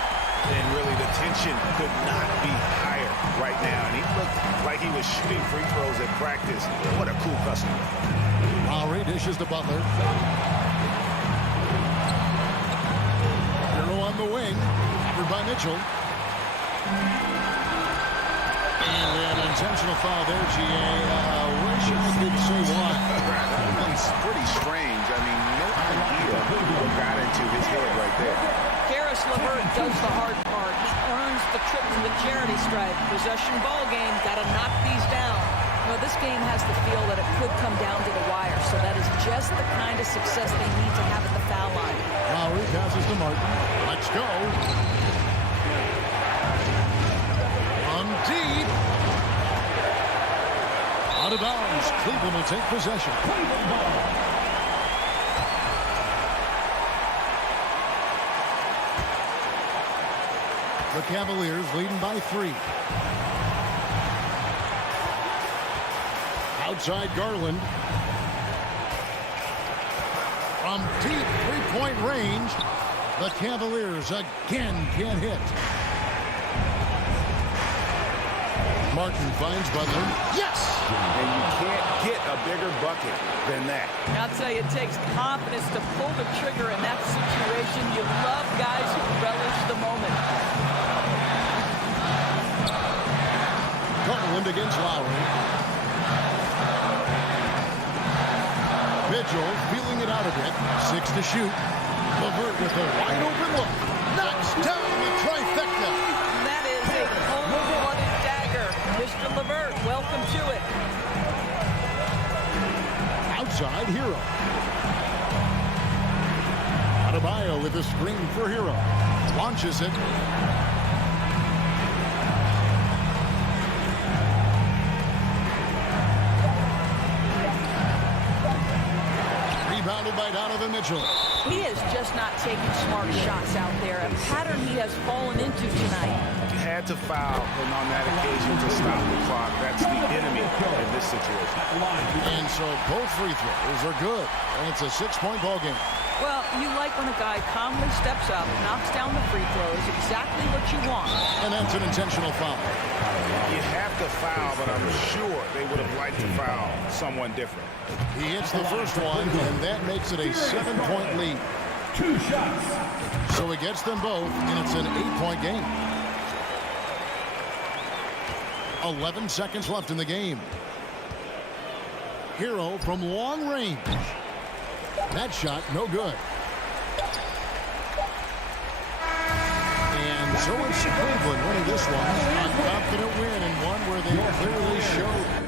And really, the tension could not be higher right now. And he looked like he was shooting free throws at practice. What a cool customer. Lowry dishes to Butler. Hero on the wing. Covered by Mitchell. And an intentional foul there, GA. Wish I could say why. It's pretty strange. I mean, no idea what got into his head right there. Karis LeVert does the hard part. He earns the trip to the charity stripe. Possession ball game. Got to knock these down. Well, this game has the feel that it could come down to the wire, so that is just the kind of success they need to have at the foul line. Lowry passes to Martin. Let's go. On deep. Out of bounds. Cleveland will take possession. The Cavaliers leading by 3. Outside Garland. From deep three-point range, the Cavaliers again can't hit. Martin finds Butler. Yes! And you can't get a bigger bucket than that. I'll tell you, it takes confidence to pull the trigger in that situation. You love guys who relish the moment. Garland against Lowry. Mitchell feeling it out a bit. 6 to shoot. LeVert with a wide open look. Knocks down the trifecta. That is a cold-blooded dagger. Mr. LeVert, welcome to it. Outside Hero. Adebayo with a screen for Hero. Launches it. Rebounded by Donovan Mitchell. He is just not taking smart shots out there. A pattern he has fallen into tonight. Had to foul, and on that occasion to stop the clock. That's the enemy in this situation. And so both free throws are good. And it's a 6-point ball game. Well, you like when a guy calmly steps up, knocks down the free throws, exactly what you want. And that's an intentional foul. You have to foul, but I'm sure they would have liked to foul someone different. He hits the first one, and that makes it a 7-point lead. 2 shots. So it gets them both, and it's an 8-point game. 11 seconds left in the game. Hero from long range. That shot, no good. And so it's Cleveland winning this one. A confident win and one where they clearly showed.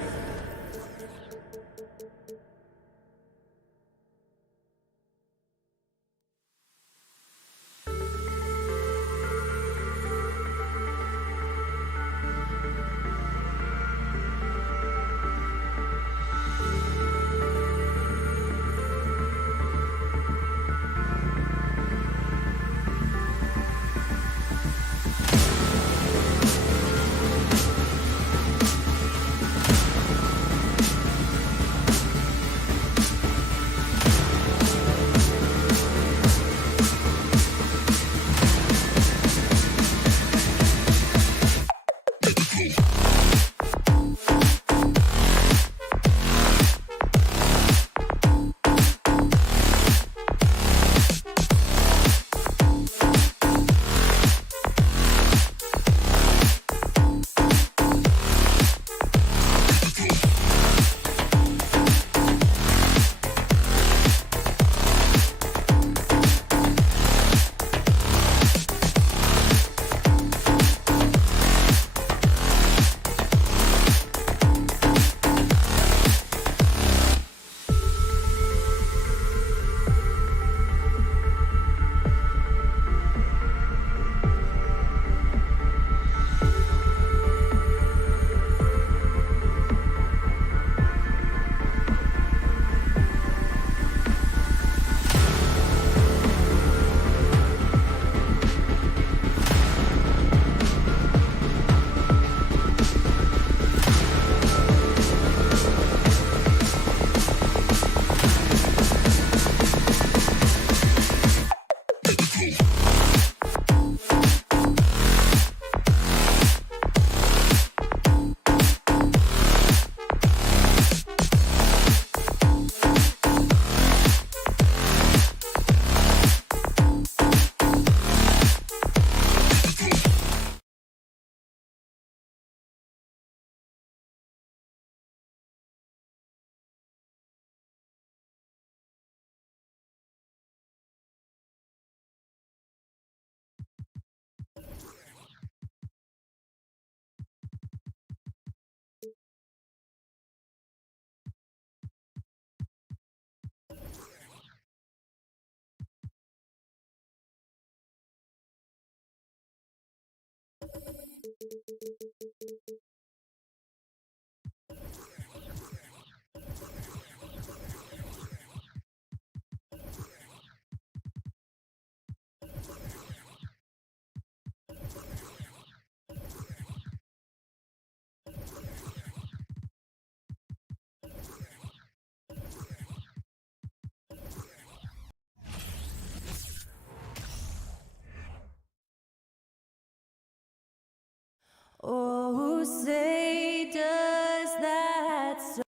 Oh, say does that so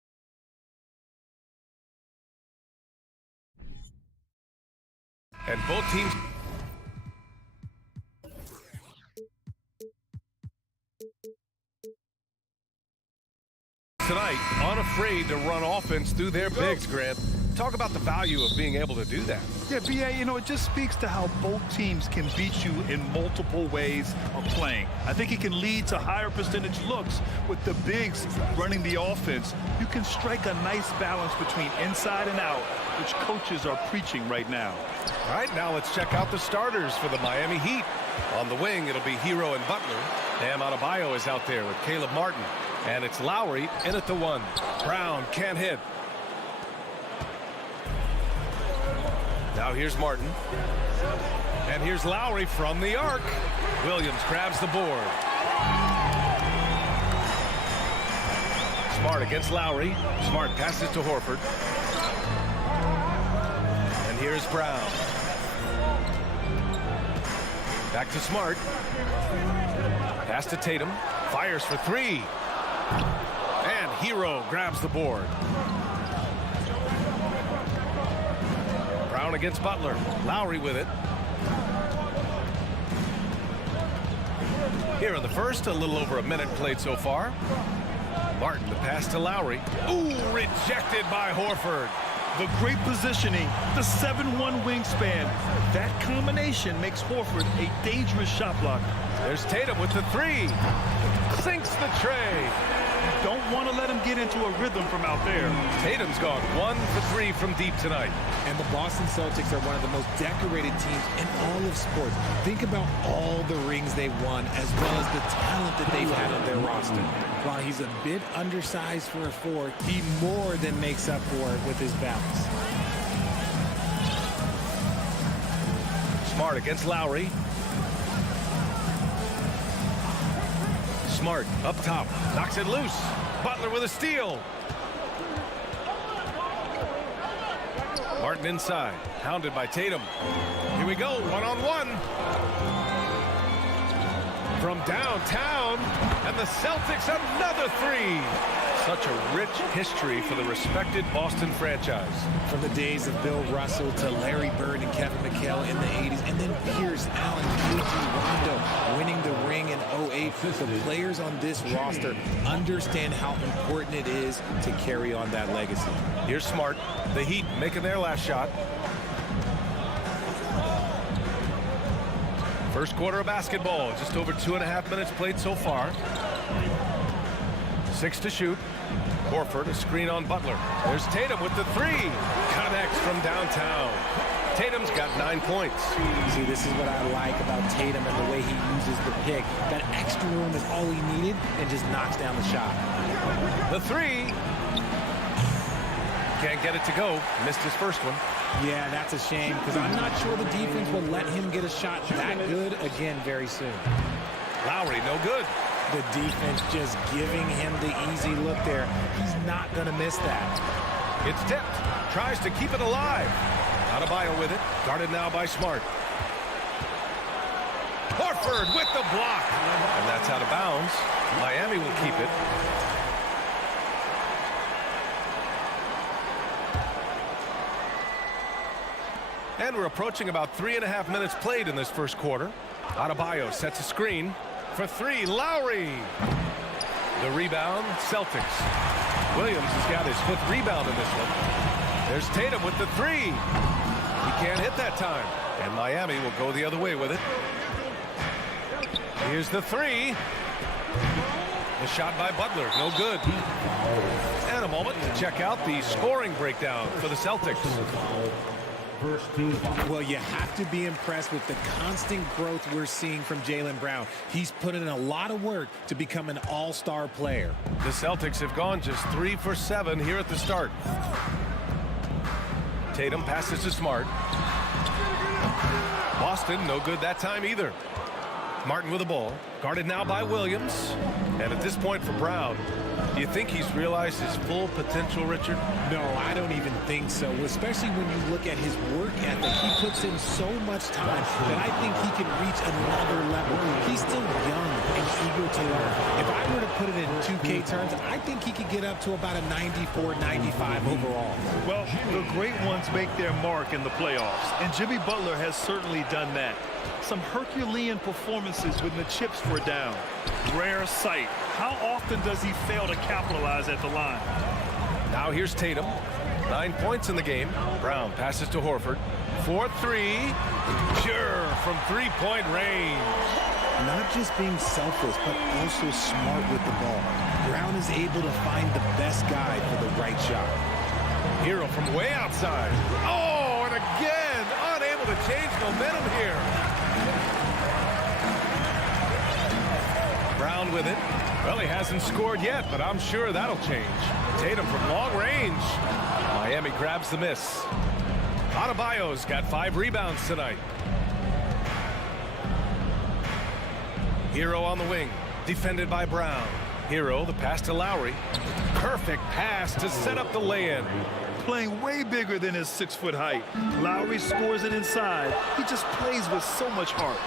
And both teams tonight unafraid to run offense through their bigs, Grant. Talk about the value of being able to do that. Yeah, B.A., you know, it just speaks to how both teams can beat you in multiple ways of playing. I think it can lead to higher percentage looks with the bigs running the offense. You can strike a nice balance between inside and out, which coaches are preaching right now. All right, now let's check out the starters for the Miami Heat. On the wing, it'll be Hero and Butler. Bam Adebayo is out there with Caleb Martin. And it's Lowry in at the 1. Brown can't hit. Now here's Martin. And here's Lowry from the arc. Williams grabs the board. Smart against Lowry. Smart passes to Horford. And here's Brown. Back to Smart. Pass to Tatum. Fires for 3. And Hero grabs the board. Brown against Butler. Lowry with it. Here in the first, a little over a minute played so far. Martin, the pass to Lowry. Ooh, rejected by Horford. The great positioning, the 7'1" wingspan. That combination makes Horford a dangerous shot blocker. There's Tatum with the 3. Sinks the tray. You don't want to let him get into a rhythm from out there. Tatum's gone 1 for 3 from deep tonight. And the Boston Celtics are one of the most decorated teams in all of sports. Think about all the rings they've won, as well as the talent that they've had on their roster. While he's a bit undersized for a 4, he more than makes up for it with his balance. Smart against Lowry. Smart up top, knocks it loose. Butler with a steal. Martin inside, hounded by Tatum. Here we go, one-on-one. From downtown, and the Celtics another 3. Such a rich history for the respected Boston franchise. From the days of Bill Russell to Larry Bird and Kevin McHale in the 80s, and then Pierce, Allen, Yuji, Rondo winning the ring in 08. The players on this roster understand how important it is to carry on that legacy. Here's Smart, the Heat making their last shot. First quarter of basketball, just over 2.5 minutes played so far. 6 to shoot. Horford, a screen on Butler. There's Tatum with the 3. Connects from downtown. Tatum's got 9 points. See, this is what I like about Tatum and the way he uses the pick. That extra room is all he needed, and just knocks down the shot. The 3. Can't get it to go. Missed his first one. Yeah, that's a shame, because I'm not sure the defense will let him get a shot that good again very soon. Lowry, no good. The defense just giving him the easy look there. He's not going to miss that. It's tipped. Tries to keep it alive. Adebayo with it. Guarded now by Smart. Horford with the block. And that's out of bounds. Miami will keep it. And we're approaching about 3.5 minutes played in this first quarter. Adebayo sets a screen for three. Lowry. The rebound, Celtics. Williams has got his 5th rebound in this one. There's Tatum with the three. He can't hit that time. And Miami will go the other way with it. Here's the three. The shot by Butler, no good. And a moment to check out the scoring breakdown for the Celtics. Well, you have to be impressed with the constant growth we're seeing from Jaylen Brown. He's put in a lot of work to become an all-star player. The Celtics have gone just 3 for 7 here at the start. Tatum passes to Smart. Boston, no good that time either. Martin with the ball. Guarded now by Williams. And at this point for Brown, do you think he's realized his full potential, Richard? No, I don't even think so, especially when you look at his work ethic. He puts in so much time that I think he can reach another level. He's still young and eager to learn. If I were to put it in 2K terms, I think he could get up to about a 94, 95 overall. Well, the great ones make their mark in the playoffs, and Jimmy Butler has certainly done that. Some Herculean performances when the chips were down. Rare sight. How often does he fail to capitalize at the line? Now here's Tatum. 9 points in the game. Brown passes to Horford. 4-3. Sure, from three-point range. Not just being selfless, but also smart with the ball. Brown is able to find the best guy for the right shot. Hero from way outside. Oh, and again, unable to change momentum here. Brown with it. Well, he hasn't scored yet, but I'm sure that'll change. Tatum from long range. Miami grabs the miss. Adebayo's got 5 rebounds tonight. Hero on the wing. Defended by Brown. Hero, the pass to Lowry. Perfect pass to set up the lay-in. Playing way bigger than his 6-foot height. Lowry scores it inside. He just plays with so much heart.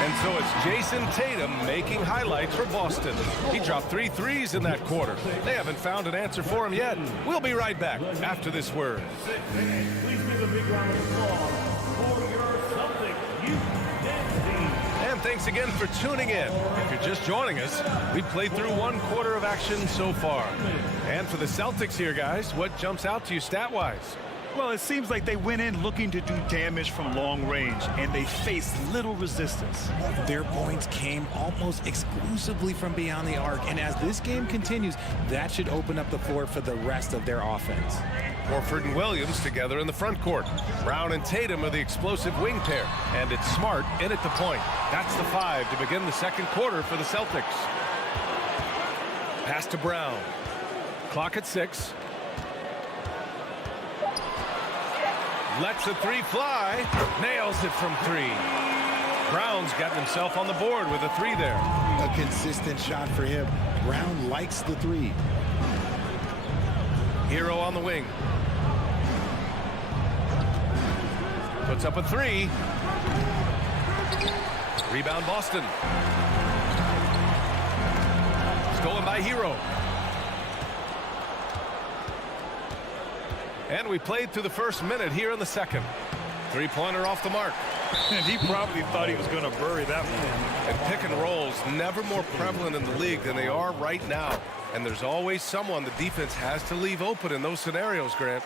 And so it's Jason Tatum making highlights for Boston. He dropped 3 threes in that quarter. They haven't found an answer for him yet. We'll be right back after this word. Please give a big round of applause for your Celtics youth dance team. And thanks again for tuning in. If you're just joining us, we've played through 1 quarter of action so far. And for the Celtics here, guys, what jumps out to you stat-wise? Well, it seems like they went in looking to do damage from long range, and they faced little resistance. Their points came almost exclusively from beyond the arc, and as this game continues, that should open up the floor for the rest of their offense. Horford and Williams together in the front court. Brown and Tatum are the explosive wing pair, and it's Smart in at the point. That's the 5 to begin the second quarter for the Celtics. Pass to Brown. Clock at 6. Lets the 3 fly. Nails it from 3. Brown's gotten himself on the board with a 3 there. A consistent shot for him. Brown likes the 3. Hero on the wing. Puts up a 3. Rebound Boston. Stolen by Hero. And we played through the first minute here in the second. 3-pointer off the mark. And he probably thought he was going to bury that one. And pick and rolls never more prevalent in the league than they are right now. And there's always someone the defense has to leave open in those scenarios, Grant.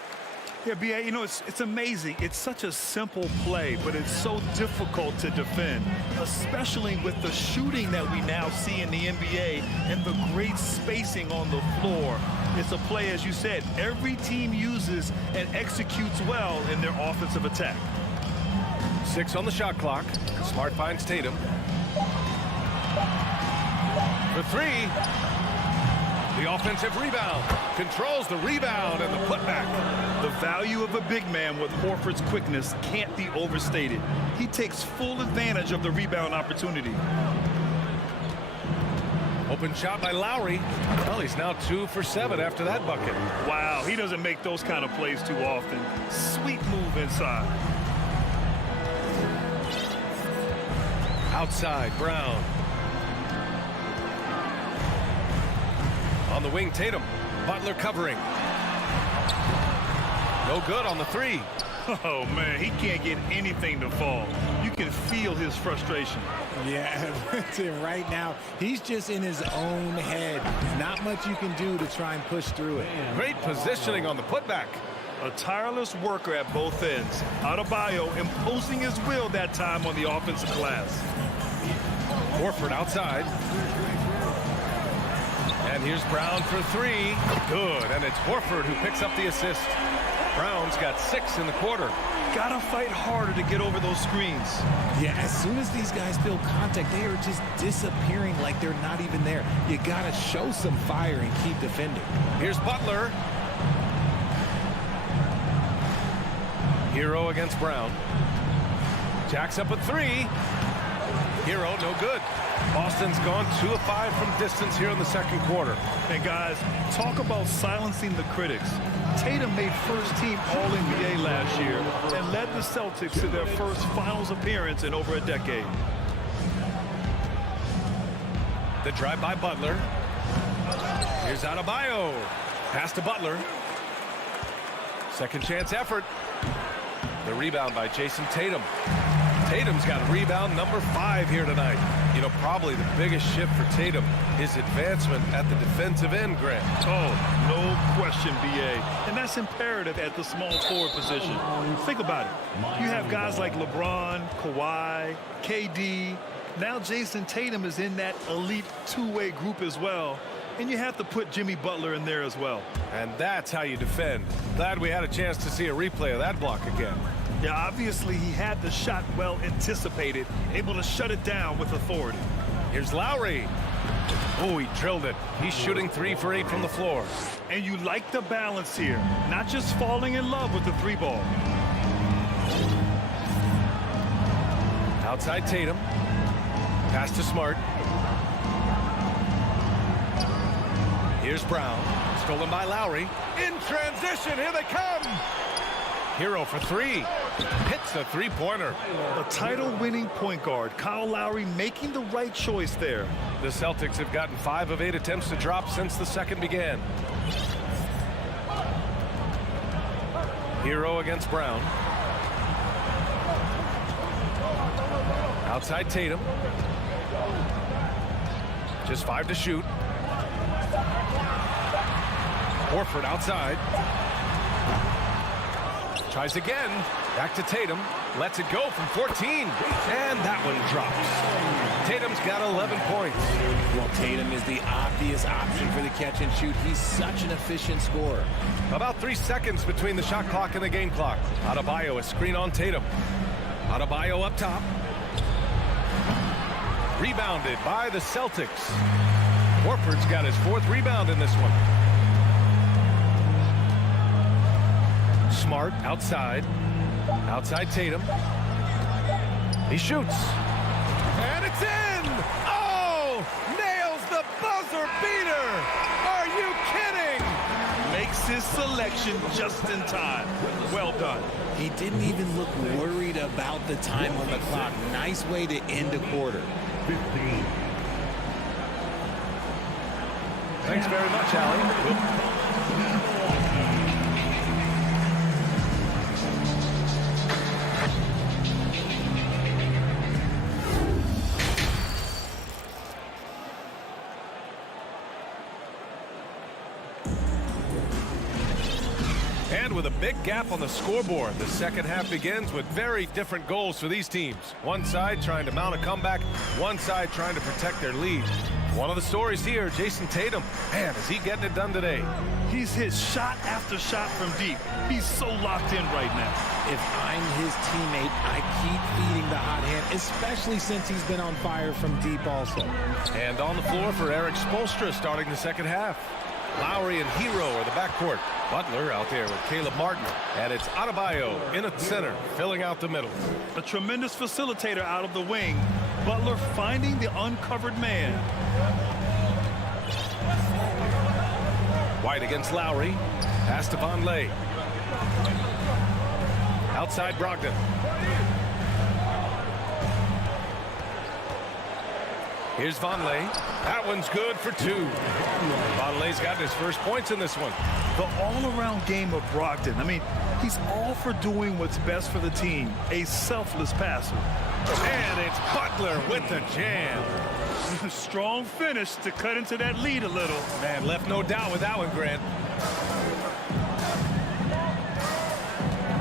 Yeah, B.A., you know, it's amazing. It's such a simple play, but it's so difficult to defend, especially with the shooting that we now see in the NBA and the great spacing on the floor. It's a play, as you said, every team uses and executes well in their offensive attack. 6 on the shot clock. Smart finds Tatum. For 3. The offensive rebound. Controls the rebound and the putback. The value of a big man with Horford's quickness can't be overstated. He takes full advantage of the rebound opportunity. Open shot by Lowry. Well, he's now 2 for 7 after that bucket. Wow, he doesn't make those kind of plays too often. Sweet move inside. Outside, Brown. On the wing, Tatum. Butler covering. No good on the three. Oh, man, he can't get anything to fall. You can feel his frustration. Yeah, right now, he's just in his own head. Not much you can do to try and push through it. Great positioning on the putback. A tireless worker at both ends. Adebayo imposing his will that time on the offensive glass. Horford outside. And here's Brown for three. Good, and it's Horford who picks up the assist. Brown's got 6 in the quarter. Gotta fight harder to get over those screens. Yeah, as soon as these guys feel contact, they are just disappearing like they're not even there. You gotta show some fire and keep defending. Here's Butler. Hero against Brown. Jacks up a 3. Hero, no good. Boston's gone 2 of 5 from distance here in the second quarter. And guys, talk about silencing the critics. Tatum made first-team All-NBA last year and led the Celtics to their first finals appearance in over a decade. The drive by Butler. Here's Adebayo. Pass to Butler. Second chance effort. The rebound by Jason Tatum. Tatum's got rebound number 5 here tonight. You know, probably the biggest shift for Tatum, his advancement at the defensive end, Grant. Oh, no question, B.A. And that's imperative at the small forward position. Think about it. You have guys like LeBron, Kawhi, KD. Now Jason Tatum is in that elite two-way group as well. And you have to put Jimmy Butler in there as well. And that's how you defend. Glad we had a chance to see a replay of that block again. Yeah, obviously he had the shot well anticipated, able to shut it down with authority. Here's Lowry. Oh, he drilled it. He's shooting 3 for 8 from the floor. And you like the balance here, not just falling in love with the 3-ball. Outside Tatum. Pass to Smart. Here's Brown. Stolen by Lowry. In transition, here they come. Hero for 3. Hits the three-pointer. A title-winning point guard, Kyle Lowry, making the right choice there. The Celtics have gotten 5 of 8 attempts to drop since the second began. Hero against Brown. Outside Tatum. Just 5 to shoot. Horford outside. Tries again. Back to Tatum. Lets it go from 14. And that one drops. Tatum's got 11 points. Well, Tatum is the obvious option for the catch and shoot. He's such an efficient scorer. About 3 seconds between the shot clock and the game clock. Adebayo, a screen on Tatum. Adebayo up top. Rebounded by the Celtics. Horford's got his 4th rebound in this one. Smart outside. Outside Tatum. He shoots. And it's in! Oh! Nails the buzzer beater! Are you kidding? Makes his selection just in time. Well done. He didn't even look worried about the time on the clock. Nice way to end a quarter. 15. Thanks very much, Allie. And with a big gap on the scoreboard, the second half begins with very different goals for these teams. One side trying to mount a comeback, one side trying to protect their lead. One of the stories here, Jason Tatum. Man, is he getting it done today? He's hit shot after shot from deep. He's so locked in right now. If I'm his teammate, I keep feeding the hot hand, especially since he's been on fire from deep also. And on the floor for Eric Spoelstra starting the second half. Lowry and Hero are the backcourt. Butler out there with Caleb Martin. And it's Adebayo in at center, filling out the middle. A tremendous facilitator out of the wing. Butler finding the uncovered man. White against Lowry. Pass to Vonleh. Outside Brogdon. Here's Vonleh. That one's good for 2. Vonleh's got his first points in this one. The all-around game of Brogdon. I mean, he's all for doing what's best for the team. A selfless passer. And it's Butler with the jam. Strong finish to cut into that lead a little. Man, left no doubt with that one, Grant.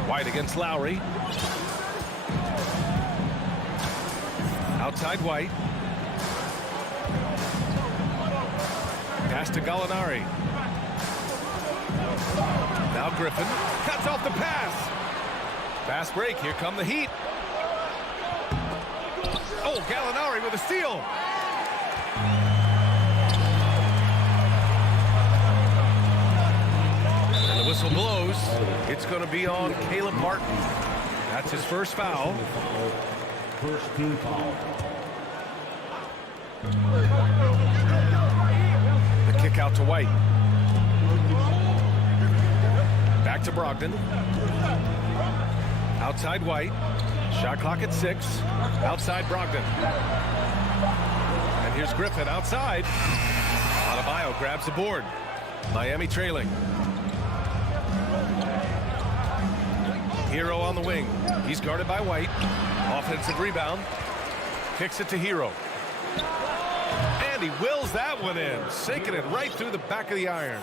White against Lowry. Outside White. Pass to Gallinari. Now Griffin cuts off the pass. Fast break. Here come the Heat. Oh, Gallinari with a steal. And the whistle blows. It's going to be on Caleb Martin. That's his first foul. First team foul. The kick out to White. Back to Brogdon. Outside White. Shot clock at 6. Outside Brogdon. And here's Griffin outside. Adebayo grabs the board. Miami trailing. Hero on the wing. He's guarded by White. Offensive rebound. Kicks it to Hero. And he wills that one in. Sinking it right through the back of the iron.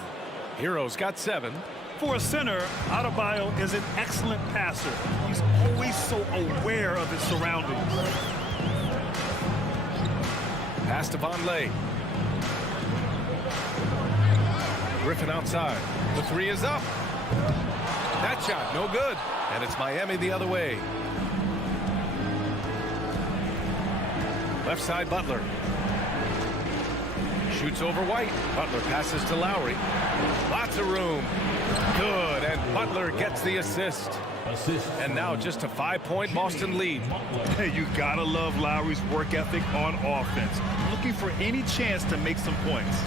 Hero's got 7. For a center, Adebayo is an excellent passer. He's always so aware of his surroundings. Pass to Vonleh. Griffin outside. The 3 is up. That shot, no good. And it's Miami the other way. Left side, Butler. Shoots over White. Butler passes to Lowry. Lots of room. Good, and Butler gets the assist. And now just a 5-point Boston lead. Hey, you gotta love Lowry's work ethic on offense. Looking for any chance to make some points.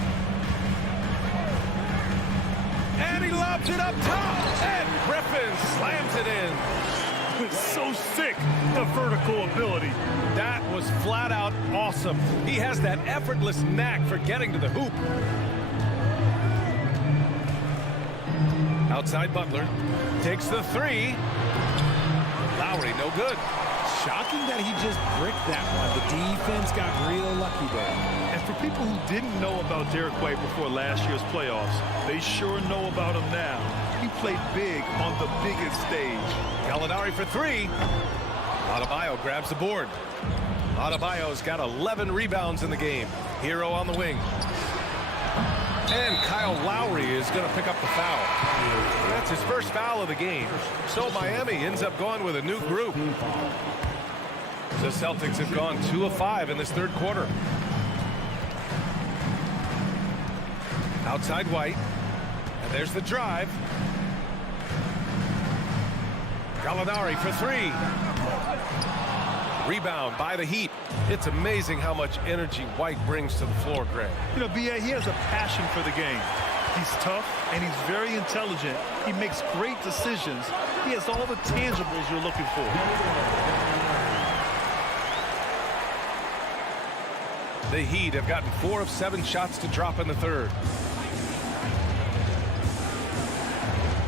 And he lobs it up top. And Griffin slams it in. It's so sick, the vertical ability. That was flat out awesome. He has that effortless knack for getting to the hoop. Outside Butler. Takes the 3. Lowry, no good. Shocking that he just bricked that one. The defense got real lucky there. And for people who didn't know about Derek White before last year's playoffs, they sure know about him now. He played big on the biggest stage. Gallinari for 3. Adebayo grabs the board. Adebayo's got 11 rebounds in the game. Hero on the wing. And Kyle Lowry is going to pick up the foul. That's his first foul of the game. So Miami ends up going with a new group. The Celtics have gone 2 of 5 in this third quarter. Outside White. And there's the drive. Gallinari for 3. Rebound by the Heat. It's amazing how much energy White brings to the floor, Greg. You know, B.A., he has a passion for the game. He's tough, and he's very intelligent. He makes great decisions. He has all the tangibles you're looking for. The Heat have gotten 4 of 7 shots to drop in the third.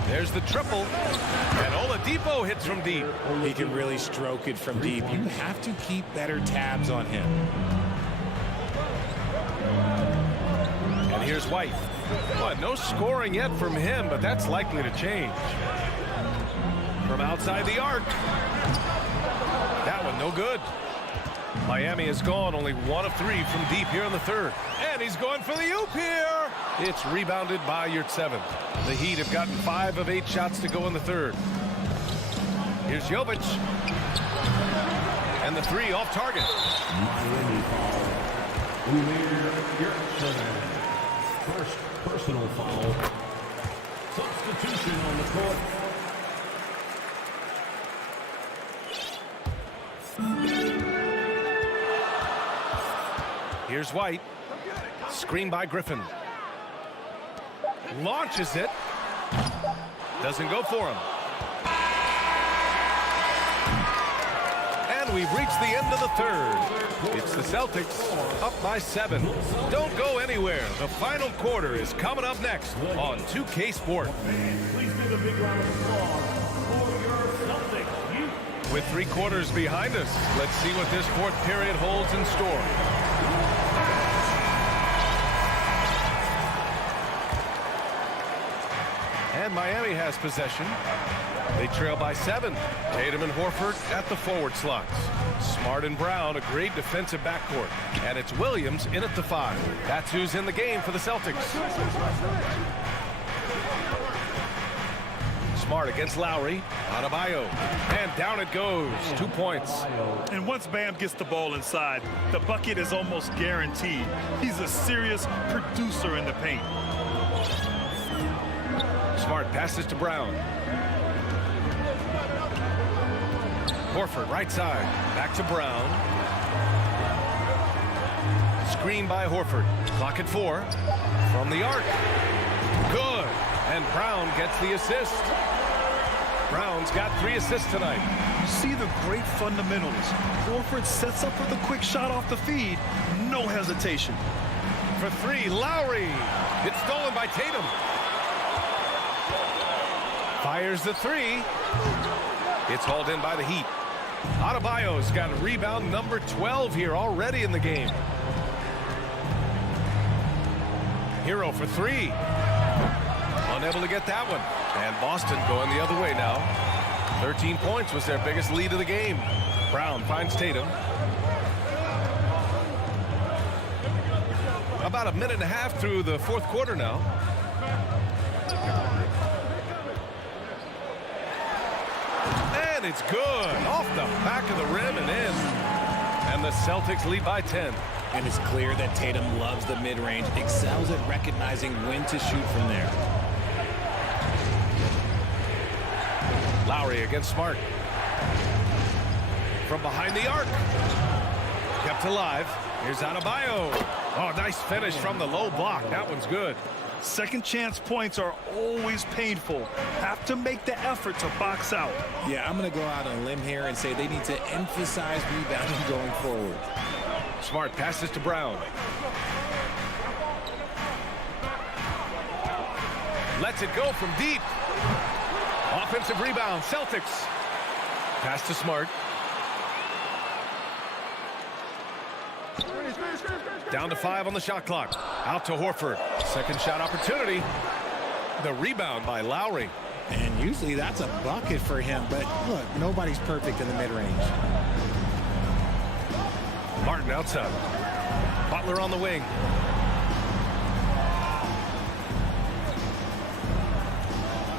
There's the triple. And Oladipo hits from deep. He can really stroke it from deep. You have to keep better tabs on him. And here's White. Well, no scoring yet from him, but that's likely to change. From outside the arc. That one no good. Miami has gone only 1 of 3 from deep here in the third. And he's going for the oop here. It's rebounded by Yurtseven. The Heat have gotten 5 of 8 shots to go in the third. Here's Jovic. And the 3 off target. First personal foul. Substitution on the court. Here's White. Screen by Griffin. Launches it. Doesn't go for him. And we've reached the end of the third. It's the Celtics up by 7. Don't go anywhere. The final quarter is coming up next on 2K Sport. Please give a big round of applause for your Celtics youth. With 3 quarters behind us, let's see what this fourth period holds in store. And Miami has possession. They trail by 7. Tatum and Horford at the forward slots. Smart and Brown, a great defensive backcourt. And it's Williams in at the 5. That's who's in the game for the Celtics. Smart against Lowry. Adebayo. And down it goes. 2 points. And once Bam gets the ball inside, the bucket is almost guaranteed. He's a serious producer in the paint. Smart passes to Brown. Horford right side. Back to Brown. Screen by Horford. Clock at 4. From the arc. Good. And Brown gets the assist. Brown's got 3 assists tonight. You see the great fundamentals. Horford sets up for the quick shot off the feed. No hesitation. For 3, Lowry. It's stolen by Tatum. Fires the 3. It's hauled in by the Heat. Adebayo's got rebound number 12 here already in the game. Hero for 3. Unable to get that one. And Boston going the other way now. 13 points was their biggest lead of the game. Brown finds Tatum. About a minute and a half through the fourth quarter now. And it's good. Off the back of the rim and in. And the Celtics lead by 10. And it's clear that Tatum loves the mid-range, excels at recognizing when to shoot from there. Lowry against Smart. From behind the arc. Kept alive. Here's Adebayo. Oh, nice finish from the low block. That one's good. Second chance points are always painful. Have to make the effort to box out. Yeah, I'm going to go out on a limb here and say they need to emphasize rebounding going forward. Smart passes to Brown. Lets it go from deep. Offensive rebound, Celtics. Pass to Smart. Down to 5 on the shot clock. Out to Horford. Second shot opportunity. The rebound by Lowry. And usually that's a bucket for him, but look, nobody's perfect in the mid-range. Martin outside. Butler on the wing.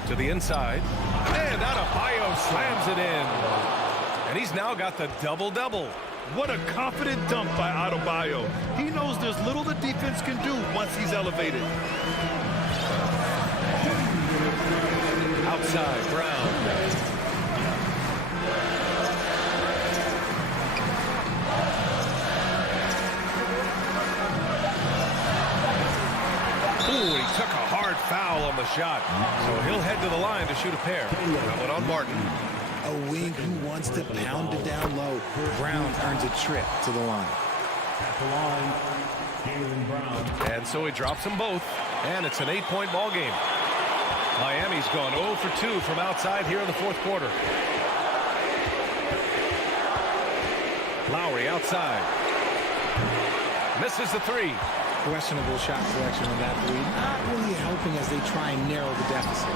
To the inside. And Adebayo slams it in. And he's now got the double-double. What a confident dunk by Adebayo. He knows there's little the defense can do once he's elevated. Outside, Brown. Ooh, he took a hard foul on the shot. So he'll head to the line to shoot a pair. That one on Martin. A wing who wants to pound it down low. Brown earns a trip to the line. At the line, Jaylen Brown. And so he drops them both. And it's an 8-point ball game. Miami's gone 0 for 2 from outside here in the fourth quarter. Lowry outside. Misses the 3. Questionable shot selection on that 3. Not really helping as they try and narrow the deficit.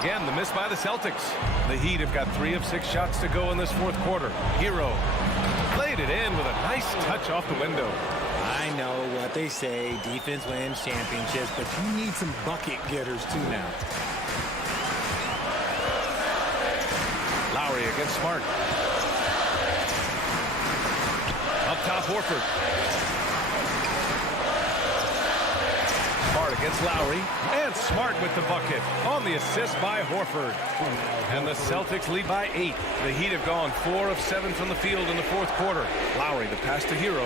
Again, the miss by the Celtics. The Heat have got 3 of 6 shots to go in this fourth quarter. Hero played it in with a nice touch off the window. I know what they say, defense wins championships, but you need some bucket getters too now. Lowry against Smart. Up top, Horford. Smart against Lowry. And Smart with the bucket on the assist by Horford. And the Celtics lead by 8. The Heat have gone 4 of 7 from the field in the fourth quarter. Lowry, the pass to Hero.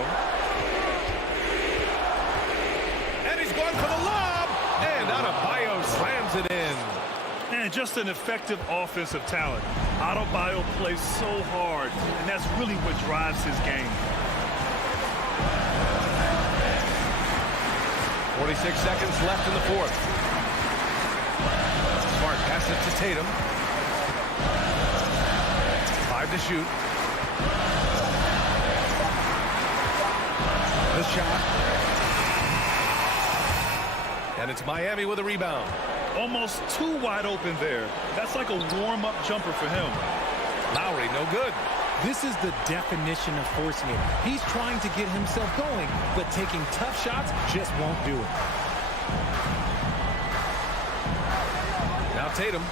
And he's going for the lob. And Adebayo slams it in. And just an effective offensive talent. Adebayo plays so hard, and that's really what drives his game. 46 seconds left in the fourth. Smart pass it to Tatum. 5 to shoot. The shot. And it's Miami with a rebound. Almost too wide open there. That's like a warm-up jumper for him. Lowry, no good. This is the definition of forcing it. He's trying to get himself going, but taking tough shots just won't do it. Now Tatum.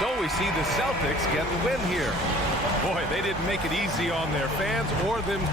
So we see the Celtics get the win here. Boy, they didn't make it easy on their fans or them.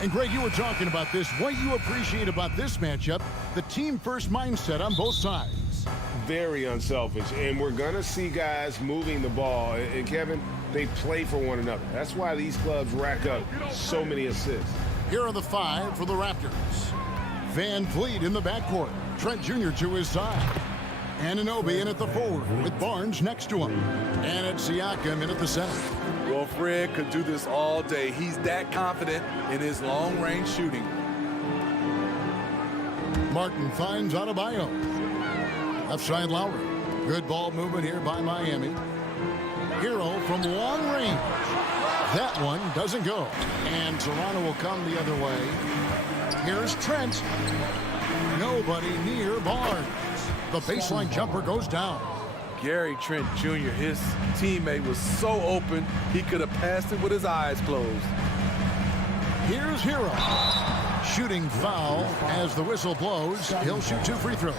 And Greg, you were talking about this. What you appreciate about this matchup, the team-first mindset on both sides. Very unselfish, and we're going to see guys moving the ball. And Kevin, they play for one another. That's why these clubs rack up so many assists. Here are the 5 for the Raptors. Van Vliet in the backcourt. Trent Jr. to his side. Anunoby in at the forward with Barnes next to him. And it's Siakam in at the center. Well, Fred could do this all day. He's that confident in his long-range shooting. Martin finds Adebayo. Left side Lowry. Good ball movement here by Miami. Hero from long range. That one doesn't go. And Toronto will come the other way. Here's Trent. Nobody near Barnes. The baseline jumper goes down. Gary Trent Jr., his teammate, was so open, he could have passed it with his eyes closed. Here's Hero. Shooting foul as the whistle blows. He'll shoot 2 free throws.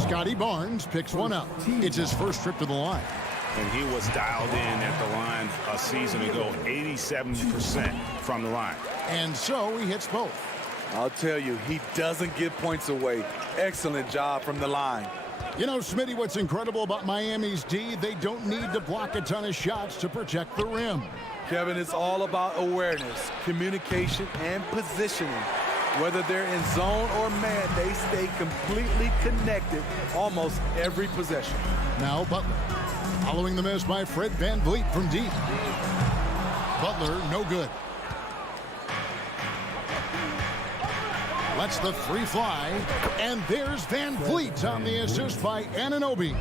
Scotty Barnes picks one up. It's his first trip to the line. And he was dialed in at the line a season ago, 87% from the line. And so he hits both. I'll tell you, he doesn't give points away. Excellent job from the line. You know, Smitty, what's incredible about Miami's D, they don't need to block a ton of shots to protect the rim. Kevin, it's all about awareness, communication, and positioning. Whether they're in zone or man, they stay completely connected almost every possession. Now Butler. Following the miss by Fred Van Vliet from deep. Butler, no good. Lets the 3 fly. And there's Van Vliet on the assist by Anunoby.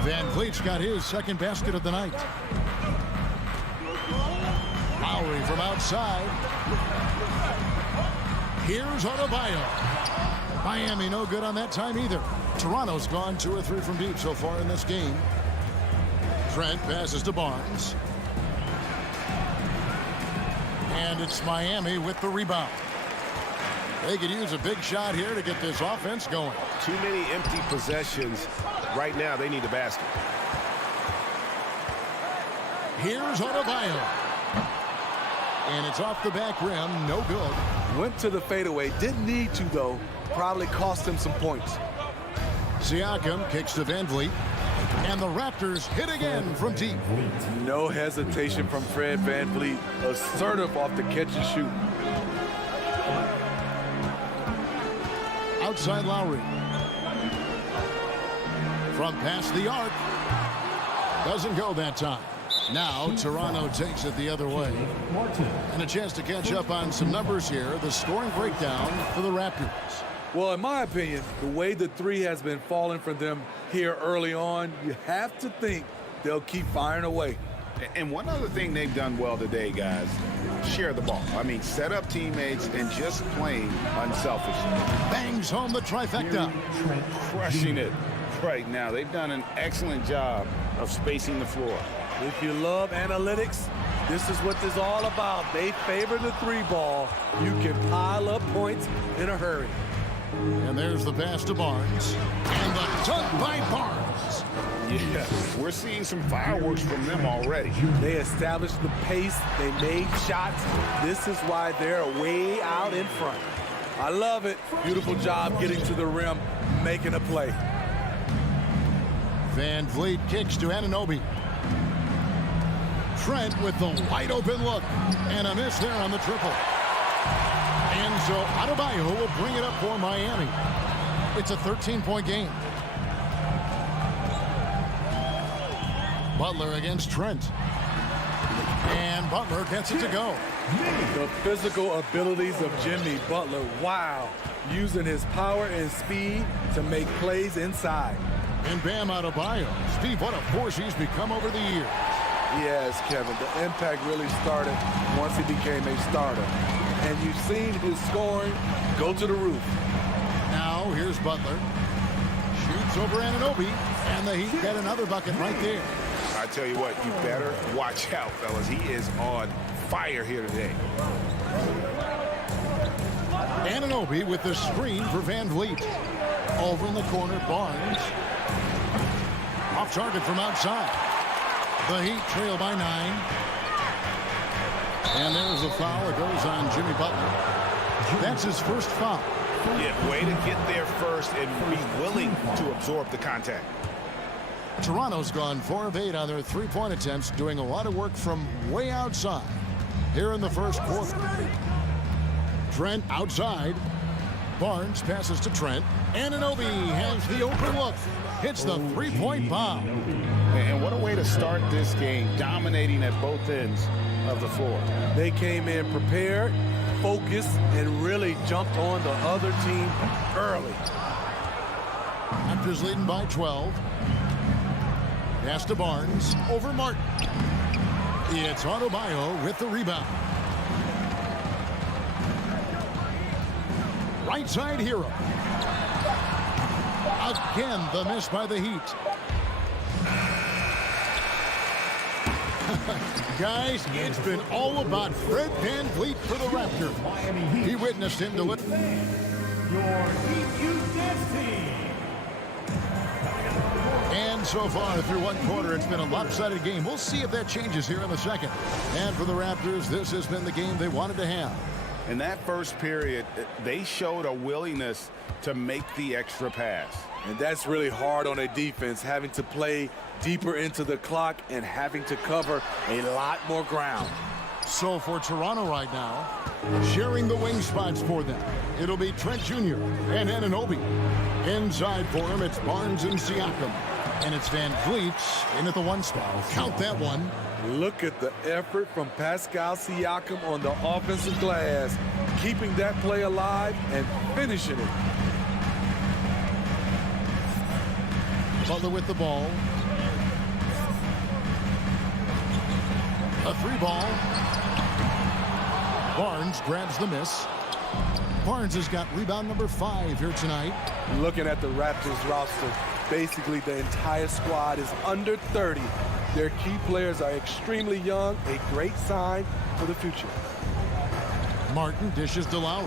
Van Vliet's got his second basket of the night. Lowry from outside. Here's Adebayo. Miami no good on that time either. Toronto's gone 2 or 3 from deep so far in this game. Trent passes to Barnes. And it's Miami with the rebound. They could use a big shot here to get this offense going. Too many empty possessions. Right now, they need a basket. Here's Adebayo. And it's off the back rim. No good. Went to the fadeaway. Didn't need to, though. Probably cost him some points. Siakam kicks to Van Vliet. And the Raptors hit again from deep. No hesitation from Fred Van Vliet. Assertive off the catch and shoot. Outside Lowry. From past the arc. Doesn't go that time. Now Toronto takes it the other way. And a chance to catch up on some numbers here. The scoring breakdown for the Raptors. Well, in my opinion, the way the 3 has been falling for them here early on, you have to think they'll keep firing away. And one other thing they've done well today, guys, share the ball. I mean, set up teammates and just playing unselfishly. Bangs home the trifecta. Crushing it right now. They've done an excellent job of spacing the floor. If you love analytics, this is what this is all about. They favor the 3 ball. You can pile up points in a hurry. And there's the pass to Barnes. And the dunk by Barnes. Yeah, we're seeing some fireworks from them already. They established the pace. They made shots. This is why they're way out in front. I love it. Beautiful job getting to the rim, making a play. Van Vliet kicks to Anunoby. Trent with the wide open look. And a miss there on the triple. And so Adebayo will bring it up for Miami. It's a 13-point game. Butler against Trent. And Butler gets it to go. The physical abilities of Jimmy Butler. Wow. Using his power and speed to make plays inside. And Bam Adebayo. Steve, what a force he's become over the years. Yes, Kevin. The impact really started once he became a starter. And you've seen his scoring go to the roof. Now here's Butler. Shoots over Anunoby. And the Heat get another bucket right there. I tell you what, you better watch out, fellas. He is on fire here today. Anunoby with the screen for Van Vliet. Over in the corner, Barnes. Off target from outside. The Heat trail by 9. And there's a foul. It goes on Jimmy Butler. That's his first foul. Yeah, way to get there first and be willing to absorb the contact. Toronto's gone 4 of 8 on their three-point attempts, doing a lot of work from way outside here in the first quarter. Trent outside. Barnes passes to Trent. Anunoby has the open look. Hits the three-point bomb. And what a way to start this game, dominating at both ends of the floor. They came in prepared, focused, and really jumped on the other team early. Raptors leading by 12. Pass to Barnes. Over Martin. It's Adebayo with the rebound. Right side Hero. Again, the miss by the Heat. Guys, it's been all about Fred VanVleet for the Raptors. He witnessed him deliver. Your Heat team. And so far through one quarter, it's been a lopsided game. We'll see if that changes here in the second. And for the Raptors, this has been the game they wanted to have. In that first period, they showed a willingness to make the extra pass. And that's really hard on a defense, having to play deeper into the clock and having to cover a lot more ground. So for Toronto right now, sharing the wing spots for them, it'll be Trent Jr. and Anunoby. Inside for him, it's Barnes and Siakam. And it's VanVleet in at the one spot. Count that one. Look at the effort from Pascal Siakam on the offensive glass, keeping that play alive and finishing it. Butler with the ball. A three ball. Barnes grabs the miss. Barnes has got rebound number 5 here tonight. Looking at the Raptors roster, basically the entire squad is under 30. Their key players are extremely young, a great sign for the future. Martin dishes to Lowry.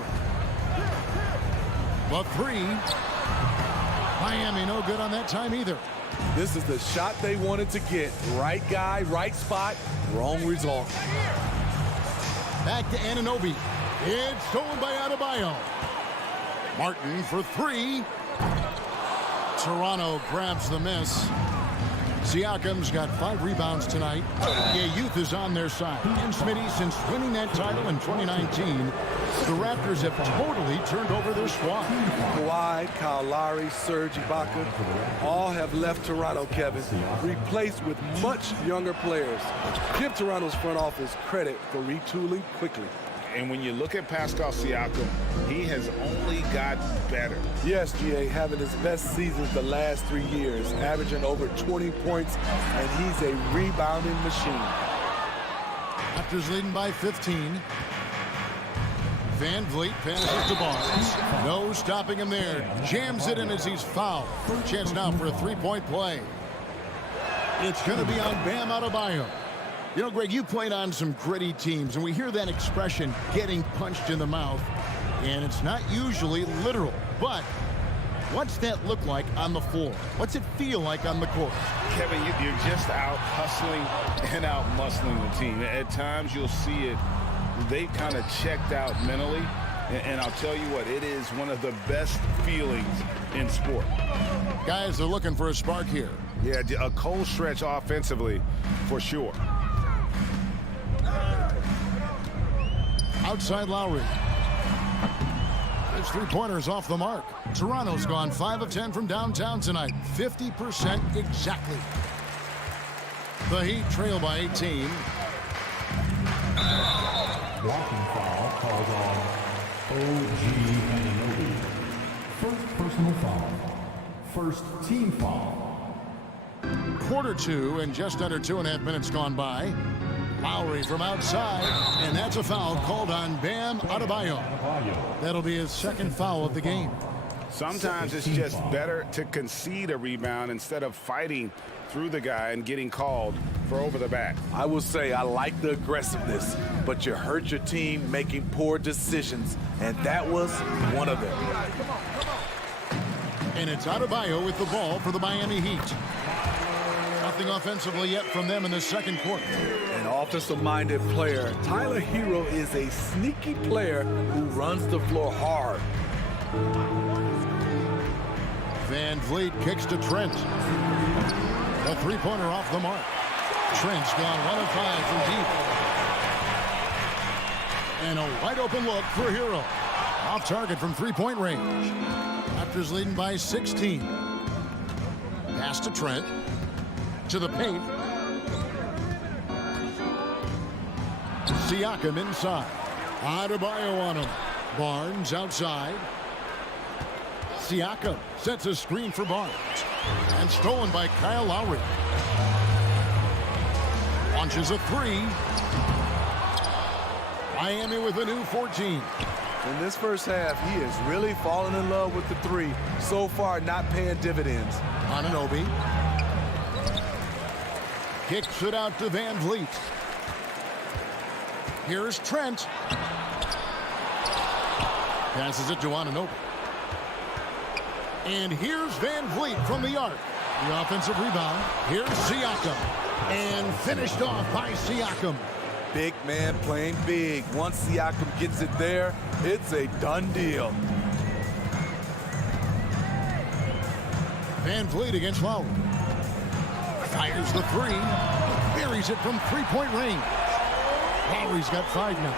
The three. Miami no good on that time either. This is the shot they wanted to get. Right guy, right spot, wrong result. Back to Anunoby. It's stolen by Adebayo. Martin for 3. Toronto grabs the miss. Siakam's got 5 rebounds tonight. Yeah, youth is on their side. And Smitty, since winning that title in 2019, the Raptors have totally turned over their squad. Kawhi, Kyle Lowry, Serge Ibaka, all have left Toronto, Kevin, replaced with much younger players. Give Toronto's front office credit for retooling quickly. And when you look at Pascal Siakam, he has only got better. Yes, GA, having his best seasons the last 3 years, averaging over 20 points, and he's a rebounding machine. Raptors leading by 15. VanVleet passes to Barnes. No stopping him there. Jams it in as he's fouled. Chance now for a three-point play. It's going to be on Bam Adebayo. You know, Greg, you played on some gritty teams, and we hear that expression, getting punched in the mouth, and it's not usually literal. But what's that look like on the floor? What's it feel like on the court? Kevin, you're just out hustling and out muscling the team. At times you'll see it. They've kind of checked out mentally, and I'll tell you what, it is one of the best feelings in sport. Guys are looking for a spark here. Yeah, a cold stretch offensively for sure. Outside Lowry. His three-pointers off the mark. Toronto's gone 5 of 10 from downtown tonight. 50% exactly. The Heat trail by 18. Blocking foul called on OG Anunoby. First personal foul. First team foul. Quarter 2 and just under 2.5 minutes gone by. Lowry from outside, and that's a foul called on Bam Adebayo. That'll be his second foul of the game. Sometimes it's just better to concede a rebound instead of fighting through the guy and getting called for over the back. I will say I like the aggressiveness, but you hurt your team making poor decisions, and that was one of them. And it's Adebayo with the ball for the Miami Heat. A Nothing offensively yet from them in the second quarter. An offensive-minded player, Tyler Hero is a sneaky player who runs the floor hard. Van Vliet kicks to Trent. A three-pointer off the mark. Trent's gone 1 of 5 from deep. And a wide-open look for Hero. Off target from three-point range. Raptors leading by 16. Pass to Trent. To the paint. Siakam inside. Adebayo on him. Barnes outside. Siakam sets a screen for Barnes. And stolen by Kyle Lowry. Launches a three. Miami with a new 14. In this first half, he is really falling in love with the three. So far, not paying dividends. Anunoby. Kicks it out to Van Vliet. Here's Trent. Passes it to Anunoby. And here's Van Vliet from the arc. The offensive rebound. Here's Siakam. And finished off by Siakam. Big man playing big. Once Siakam gets it there, it's a done deal. Van Vliet against Lowry. Fires the three. Buries it from three-point range. Lowry's got 5 now.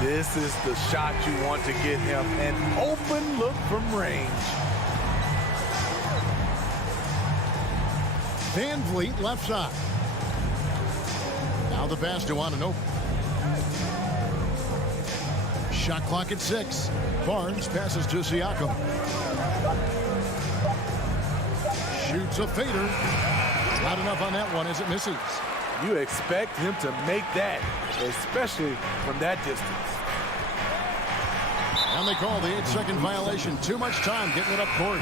This is the shot you want to get him. An open look from range. Van Vliet left side. Now the pass to Anunoby. Shot clock at 6. Barnes passes to Siakam. Shoots a fader. Not enough on that one as it misses. You expect him to make that, especially from that distance. And they call the 8-second violation. Too much time getting it up court.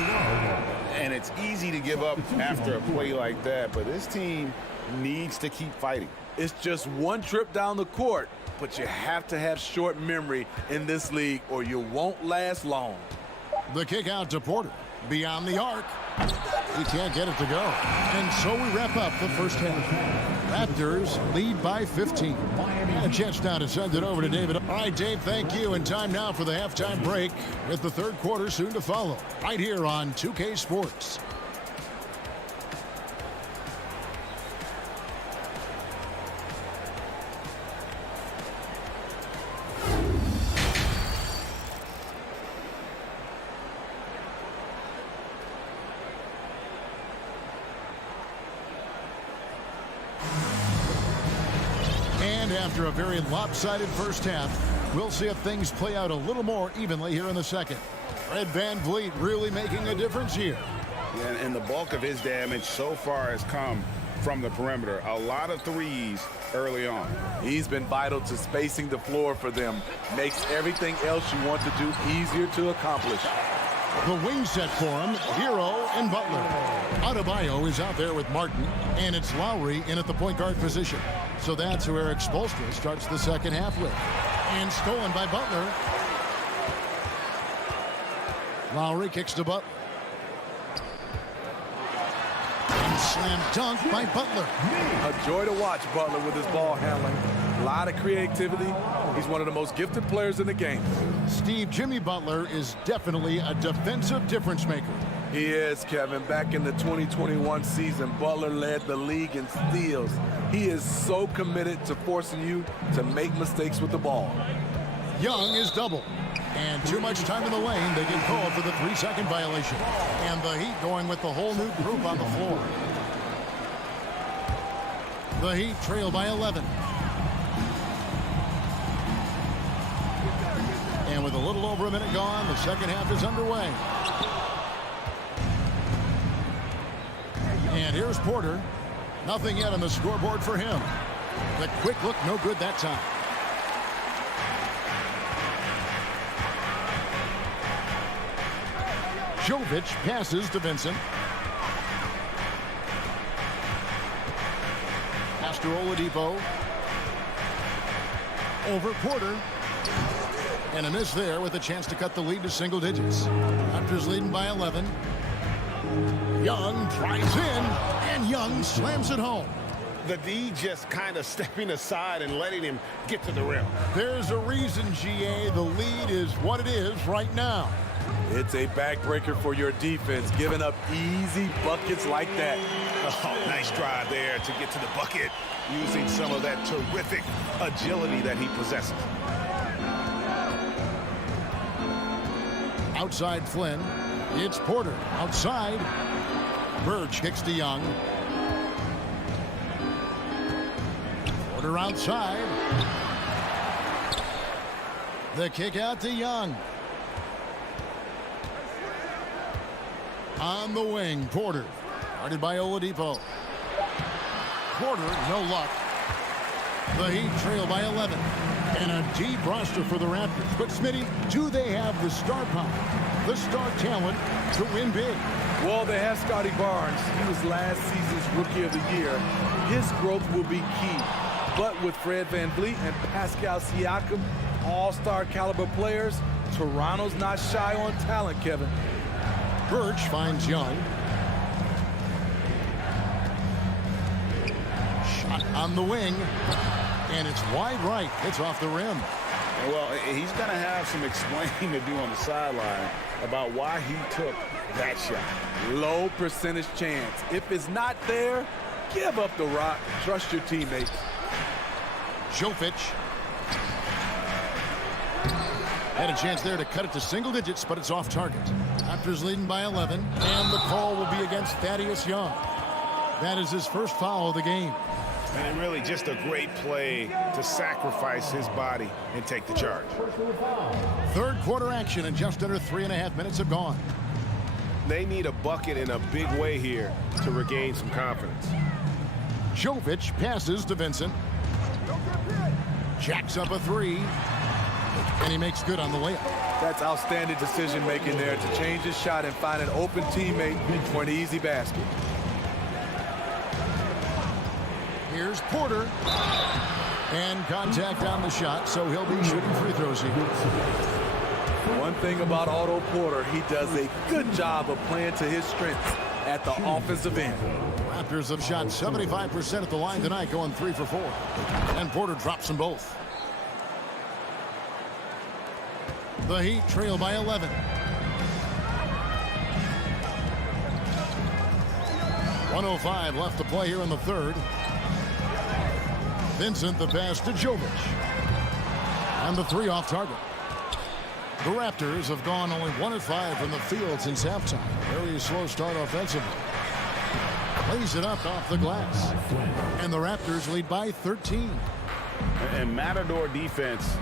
And it's easy to give up after a play like that, but this team needs to keep fighting. It's just one trip down the court, but you have to have short memory in this league or you won't last long. The kick out to Porter. Beyond the arc. He can't get it to go. And so we wrap up the first half. Raptors lead by 15. And a chance now to send it over to David. All right, Dave, thank you. And time now for the halftime break with the third quarter soon to follow. Right here on 2K Sports. After a very lopsided first half, we'll see if things play out a little more evenly here in the second. Fred Van Vliet really making a difference here. Yeah, and the bulk of his damage so far has come from the perimeter. A lot of threes early on. He's been vital to spacing the floor for them. Makes everything else you want to do easier to accomplish. The wing set for him, Hero and Butler. Adebayo is out there with Martin, and it's Lowry in at the point guard position. So that's who Eric Spoelstra starts the second half with. And stolen by Butler. Lowry kicks to Butler. And slam dunk by Butler. A joy to watch Butler with his ball handling. A lot of creativity. He's one of the most gifted players in the game. Steve, Jimmy Butler is definitely a defensive difference maker. He is, Kevin. Back in the 2021 season, Butler led the league in steals. He is so committed to forcing you to make mistakes with the ball. Young is double. And too much time in the lane. They get called for the 3-second violation. And the Heat going with the whole new group on the floor. The Heat trail by 11. And with a little over a minute gone, the second half is underway. And here's Porter. Nothing yet on the scoreboard for him. The quick look, no good that time. Jovic passes to Vincent. Pass to Oladipo. Over Porter. And a miss there with a chance to cut the lead to single digits. Raptors leading by 11. Young drives in And Young slams it home. The D just kind of stepping aside and letting him get to the rim. There's a reason, GA, the lead is what it is right now. It's a backbreaker for your defense, giving up easy buckets like that. Oh, nice drive there to get to the bucket, using some of that terrific agility that he possesses. Outside Flynn. It's Porter. Outside. Burge kicks to Young. Porter outside. The kick out to Young. On the wing, Porter. Guarded by Oladipo. Porter, no luck. The Heat trail by 11. And a deep roster for the Raptors. But, Smitty, do they have the star power, the star talent to win big? Well, they have Scotty Barnes. He was last season's Rookie of the Year. His growth will be key. But with Fred VanVleet and Pascal Siakam, all-star caliber players, Toronto's not shy on talent, Kevin. Birch finds Young. Shot on the wing. And it's wide right. It's off the rim. Well, he's going to have some explaining to do on the sideline about why he took that shot. Low percentage chance. If it's not there, give up the rock. Trust your teammates. Jovic. Had a chance there to cut it to single digits, but it's off target. Raptors leading by 11, and the call will be against Thaddeus Young. That is his first foul of the game. And really just a great play to sacrifice his body and take the charge. Third quarter action, and just under 3.5 minutes have gone. They need a bucket in a big way here to regain some confidence. Jovic passes to Vincent. Jacks up a three. And he makes good on the layup. That's outstanding decision-making there to change his shot and find an open teammate for an easy basket. Here's Porter. And contact on the shot, so he'll be shooting free throws here. One thing about Otto Porter, he does a good job of playing to his strengths at the offensive end. Raptors have shot 75% at the line tonight, going 3 for 4. And Porter drops them both. The Heat trail by 11. .105 left to play here in the third. Vincent the pass to Jovic. And the three off target. The Raptors have gone only 1 of 5 from the field since halftime. Very slow start offensively. Plays it up off the glass. And the Raptors lead by 13. And Matador defense,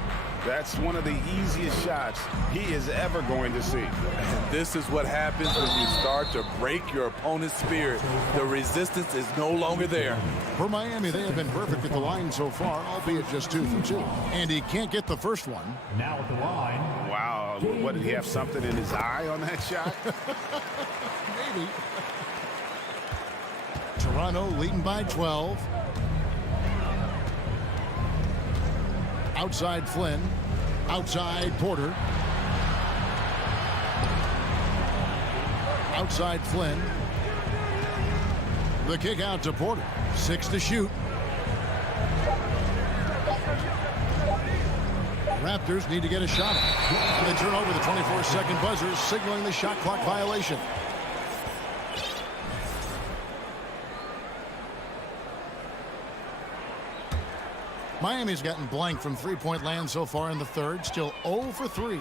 that's one of the easiest shots he is ever going to see. And this is what happens when you start to break your opponent's spirit. The resistance is no longer there. For Miami, they have been perfect at the line so far, albeit just 2 for 2. And he can't get the first one. Now at the line. Wow, what, did he have something in his eye on that shot? Maybe. Toronto leading by 12. Outside Flynn. Outside Porter. Outside Flynn. The kick out to Porter. 6 to shoot. Raptors need to get a shot. And they turn over the 24-second buzzer, signaling the shot clock violation. Miami's gotten blank from three-point land so far in the third. Still 0 for 3.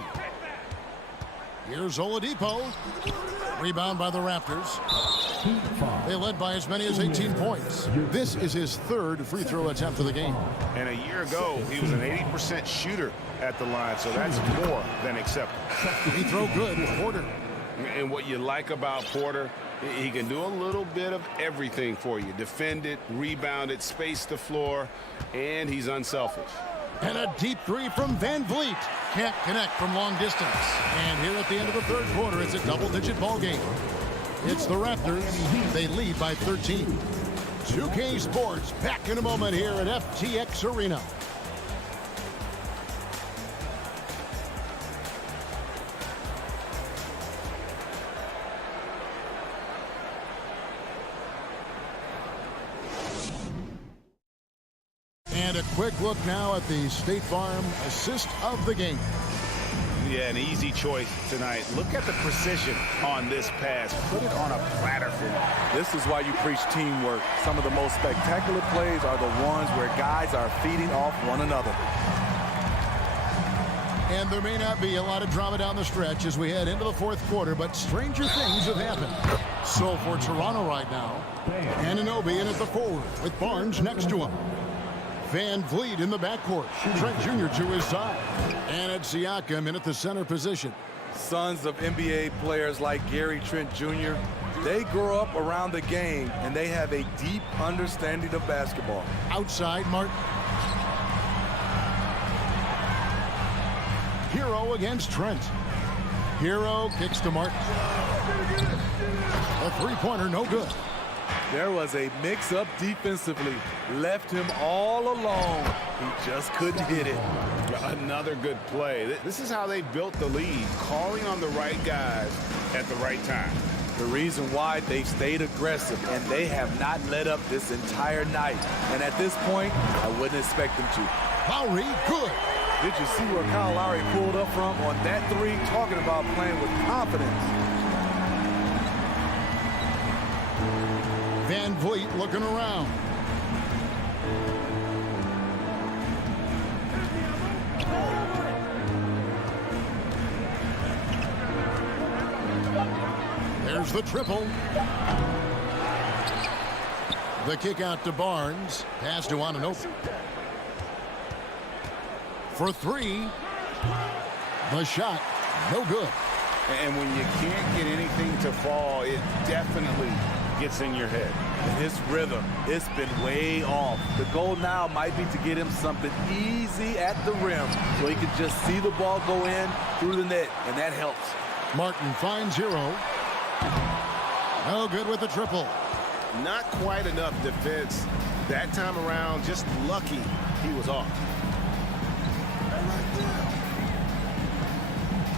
Here's Oladipo. Rebound by the Raptors. They led by as many as 18 points. This is his third free throw attempt of the game. And a year ago, he was an 80% shooter at the line, so that's more than acceptable. Free throw good, Porter. And what you like about Porter, he can do a little bit of everything for you. Defend it, rebound it, space the floor, and he's unselfish. And a deep three from VanVleet. Can't connect from long distance. And here at the end of the third quarter, it's a double-digit ball game. It's the Raptors. They lead by 13. 2K Sports back in a moment here at FTX Arena. And a quick look now at the State Farm assist of the game. Yeah, an easy choice tonight. Look at the precision on this pass. Put it on a platter for him. This is why you preach teamwork. Some of the most spectacular plays are the ones where guys are feeding off one another. And there may not be a lot of drama down the stretch as we head into the fourth quarter, but stranger things have happened. So for Toronto right now, Anunoby in at the forward with Barnes next to him. Van Vliet in the backcourt. Trent Jr. to his side. And it's Siakam in at the center position. Sons of NBA players like Gary Trent Jr., they grow up around the game, and they have a deep understanding of basketball. Outside, Martin. Hero against Trent. Hero kicks to Martin. A three-pointer, no good. There was a mix-up defensively. Left him all alone. He just couldn't hit it. Another good play. This is how they built the lead, calling on the right guys at the right time. The reason why they stayed aggressive, and they have not let up this entire night. And at this point, I wouldn't expect them to. Lowry, good. Did you see where Kyle Lowry pulled up from on that three? Talking about playing with confidence. Van Vliet looking around. There's the triple. The kick out to Barnes. Pass to Anunoby. For three. The shot. No good. And when you can't get anything to fall, it definitely gets in your head. His rhythm, it's been way off. The goal now might be to get him something easy at the rim so he can just see the ball go in through the net, and that helps. Martin finds Hero. No good with the triple. Not quite enough defense that time around. Just lucky he was off.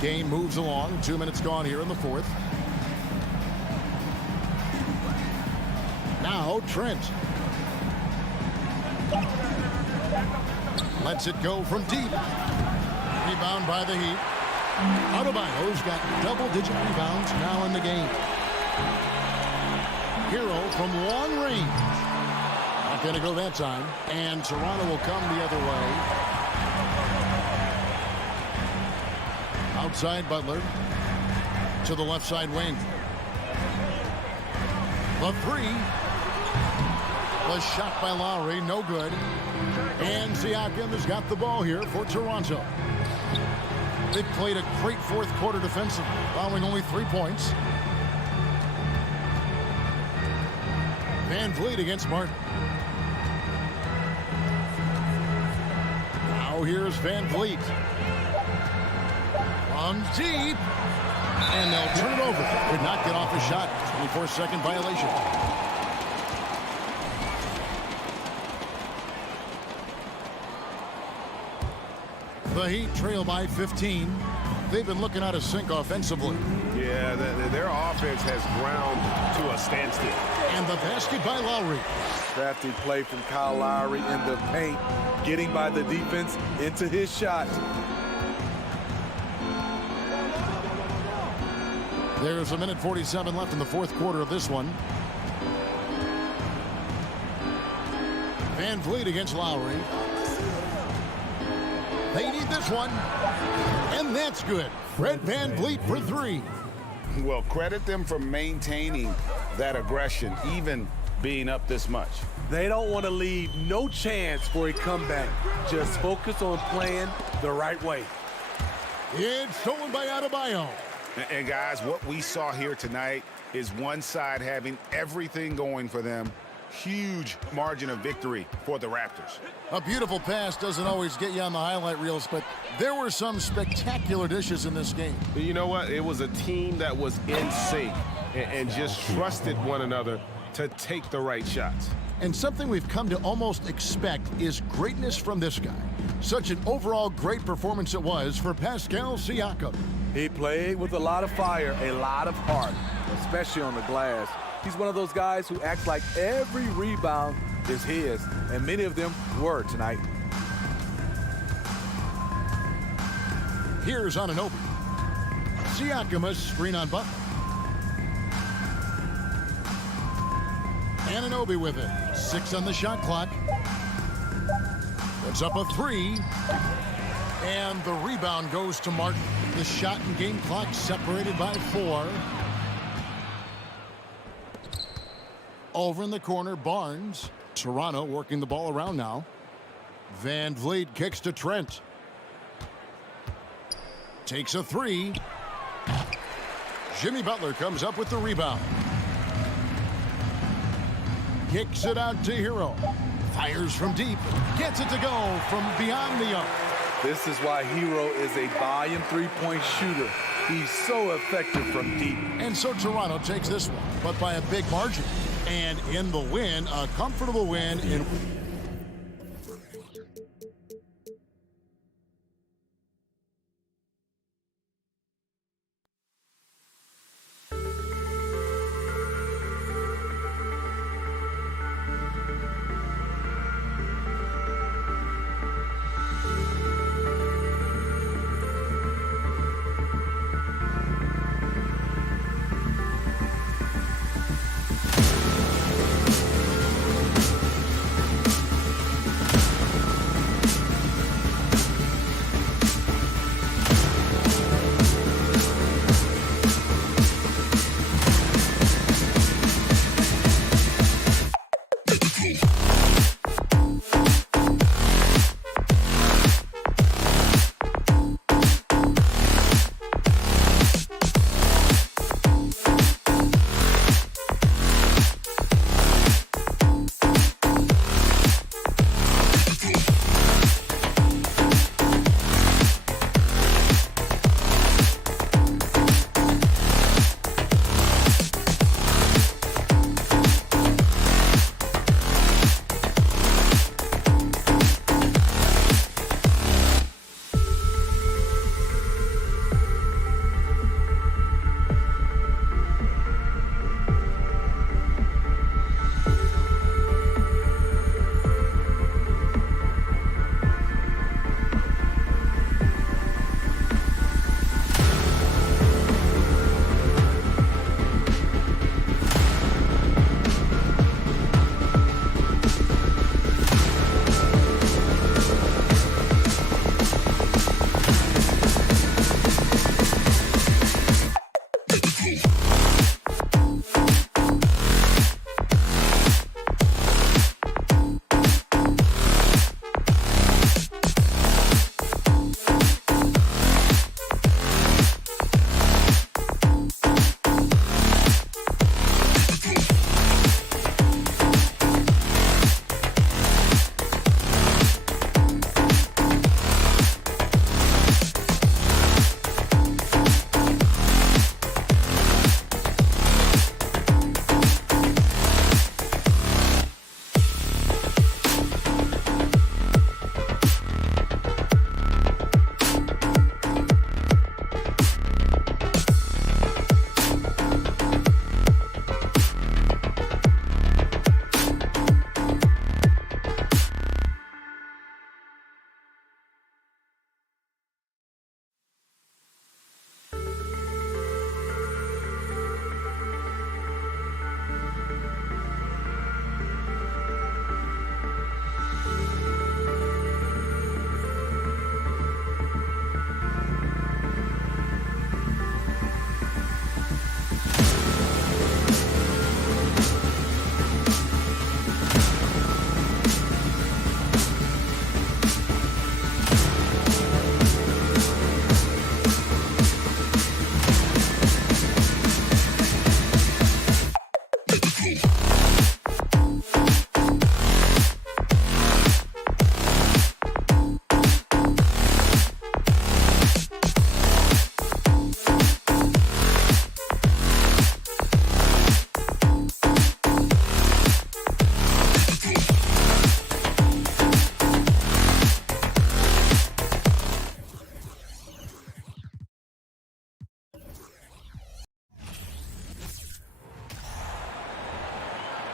Game moves along. 2 minutes gone here in the fourth. Now Trent. Lets it go from deep. Rebound by the Heat. Adebayo's got double-digit rebounds now in the game. Hero from long range. Not going to go that time. And Toronto will come the other way. Outside Butler. To the left side wing. The three. The shot by Lowry, no good. And Siakam has got the ball here for Toronto. They've played a great fourth quarter defensively, allowing only 3 points. Van Vliet against Martin. Now here's Van Vliet. From deep. And they'll turn it over. Could not get off a shot. 24-second violation. The Heat trail by 15. They've been looking out of sync offensively. Yeah, their offense has ground to a standstill. And the basket by Lowry. Crafty play from Kyle Lowry in the paint, getting by the defense into his shot. There's a minute 47 left in the fourth quarter of this one. Van Vliet against Lowry. They need this one. And that's good. Fred Van Vliet for three. Well, credit them for maintaining that aggression, even being up this much. They don't want to leave no chance for a comeback. Just focus on playing the right way. It's stolen by Adebayo. And guys, what we saw here tonight is one side having everything going for them. Huge margin of victory for the Raptors. A beautiful pass doesn't always get you on the highlight reels, but there were some spectacular dishes in this game. You know what? It was a team that was in sync and just trusted one another to take the right shots. And something we've come to almost expect is greatness from this guy. Such an overall great performance it was for Pascal Siakam. He played with a lot of fire, a lot of heart, especially on the glass. He's one of those guys who acts like every rebound is his, and many of them were tonight. Here's Anunoby. Siakam screen on Butler. Anunoby with it. 6 on the shot clock. Puts up a 3. And the rebound goes to Martin. The shot and game clock separated by 4. Over in the corner, Barnes. Toronto working the ball around now. Van Vliet kicks to Trent. Takes a 3. Jimmy Butler comes up with the rebound. Kicks it out to Hero. Fires from deep. Gets it to go from beyond the arc. This is why Hero is a volume three-point shooter. He's so effective from deep. And so Toronto takes this one, but by a big margin. And in the win, a comfortable win in...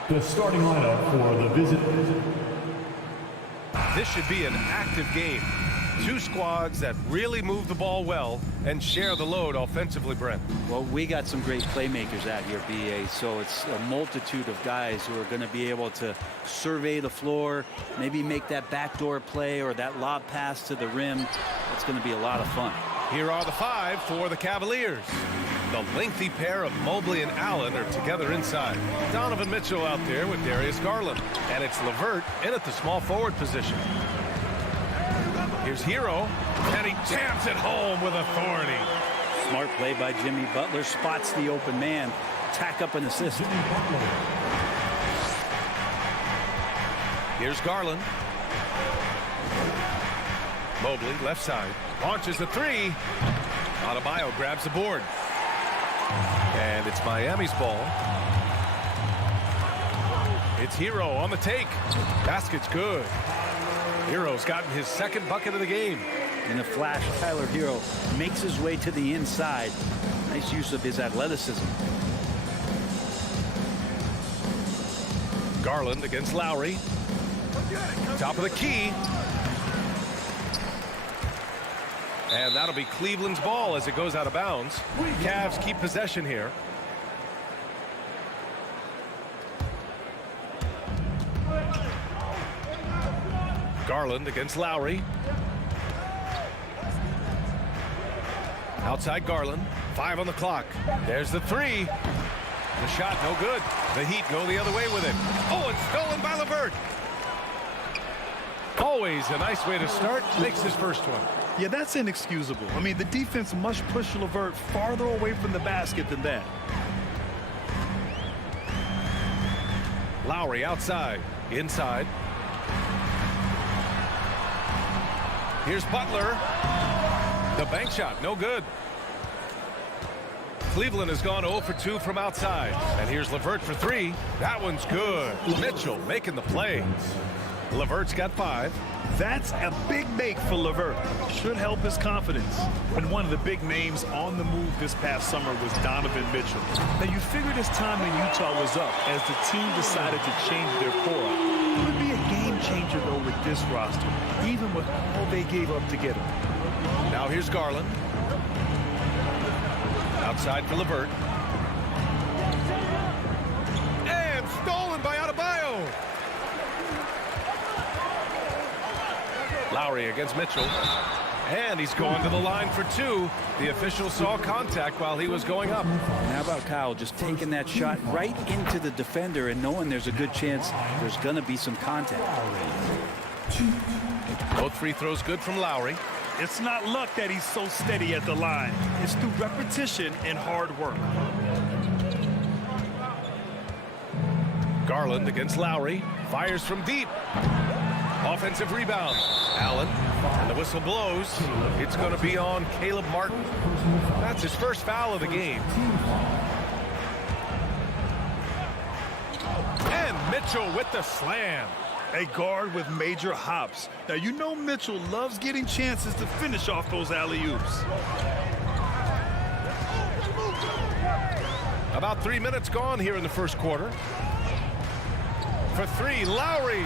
The starting lineup for the visit. This should be an active game. Two squads that really move the ball well and share the load offensively, Brent. Well, we got some great playmakers out here, BA, so it's a multitude of guys who are going to be able to survey the floor, maybe make that backdoor play or that lob pass to the rim. It's going to be a lot of fun. Here are the five for the Cavaliers. The lengthy pair of Mobley and Allen are together inside. Donovan Mitchell out there with Darius Garland. And it's LeVert in at the small forward position. Here's Hero, and he jams it home with authority. Smart play by Jimmy Butler. Spots the open man. Tack up an assist. Here's Garland. Mobley, left side. Launches the three. Adebayo grabs the board. And it's Miami's ball. It's Hero on the take. Basket's good. Hero's gotten his second bucket of the game. In a flash, Tyler Hero makes his way to the inside. Nice use of his athleticism. Garland against Lowry. Top of the key. And that'll be Cleveland's ball as it goes out of bounds. Cavs keep possession here. Garland against Lowry. Outside Garland. 5 on the clock. There's the three. The shot no good. The Heat go the other way with it. Oh, it's stolen by LeVert. Always a nice way to start. Makes his first one. Yeah, that's inexcusable. I mean, the defense must push LeVert farther away from the basket than that. Lowry outside. Inside. Here's Butler. The bank shot, no good. Cleveland has gone 0 for 2 from outside. And here's LeVert for 3. That one's good. Mitchell making the play. LeVert's got 5. That's a big make for LeVert. Should help his confidence. And one of the big names on the move this past summer was Donovan Mitchell. Now, you figured his time in Utah was up as the team decided to change their core. It would be a game changer, though, with this roster, even with all they gave up to get him. Now here's Garland. Outside for LeVert. And stolen by Adebayo. Lowry against Mitchell. And he's going to the line for 2. The official saw contact while he was going up. And how about Kyle just taking that shot right into the defender and knowing there's a good chance there's going to be some contact. Both free throws good from Lowry. It's not luck that he's so steady at the line. It's through repetition and hard work. Garland against Lowry. Fires from deep. Offensive rebound. Allen. And the whistle blows. It's going to be on Caleb Martin. That's his first foul of the game. And Mitchell with the slam. A guard with major hops. Now, you know Mitchell loves getting chances to finish off those alley-oops. About 3 minutes gone here in the first quarter. For 3, Lowry.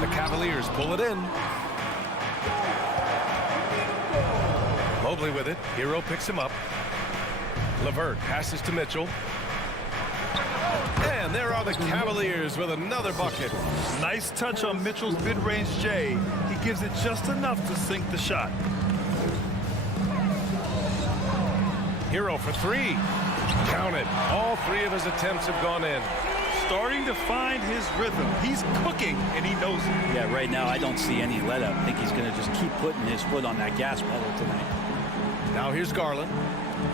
The Cavaliers pull it in. Mobley with it. Hero picks him up. LeVert passes to Mitchell. And there are the Cavaliers with another bucket. Nice touch on Mitchell's mid-range J. He gives it just enough to sink the shot. Hero for 3. Count it. All 3 of his attempts have gone in. Starting to find his rhythm. He's cooking, and he knows it. Yeah, right now I don't see any let up. I think he's going to just keep putting his foot on that gas pedal tonight. Now here's Garland.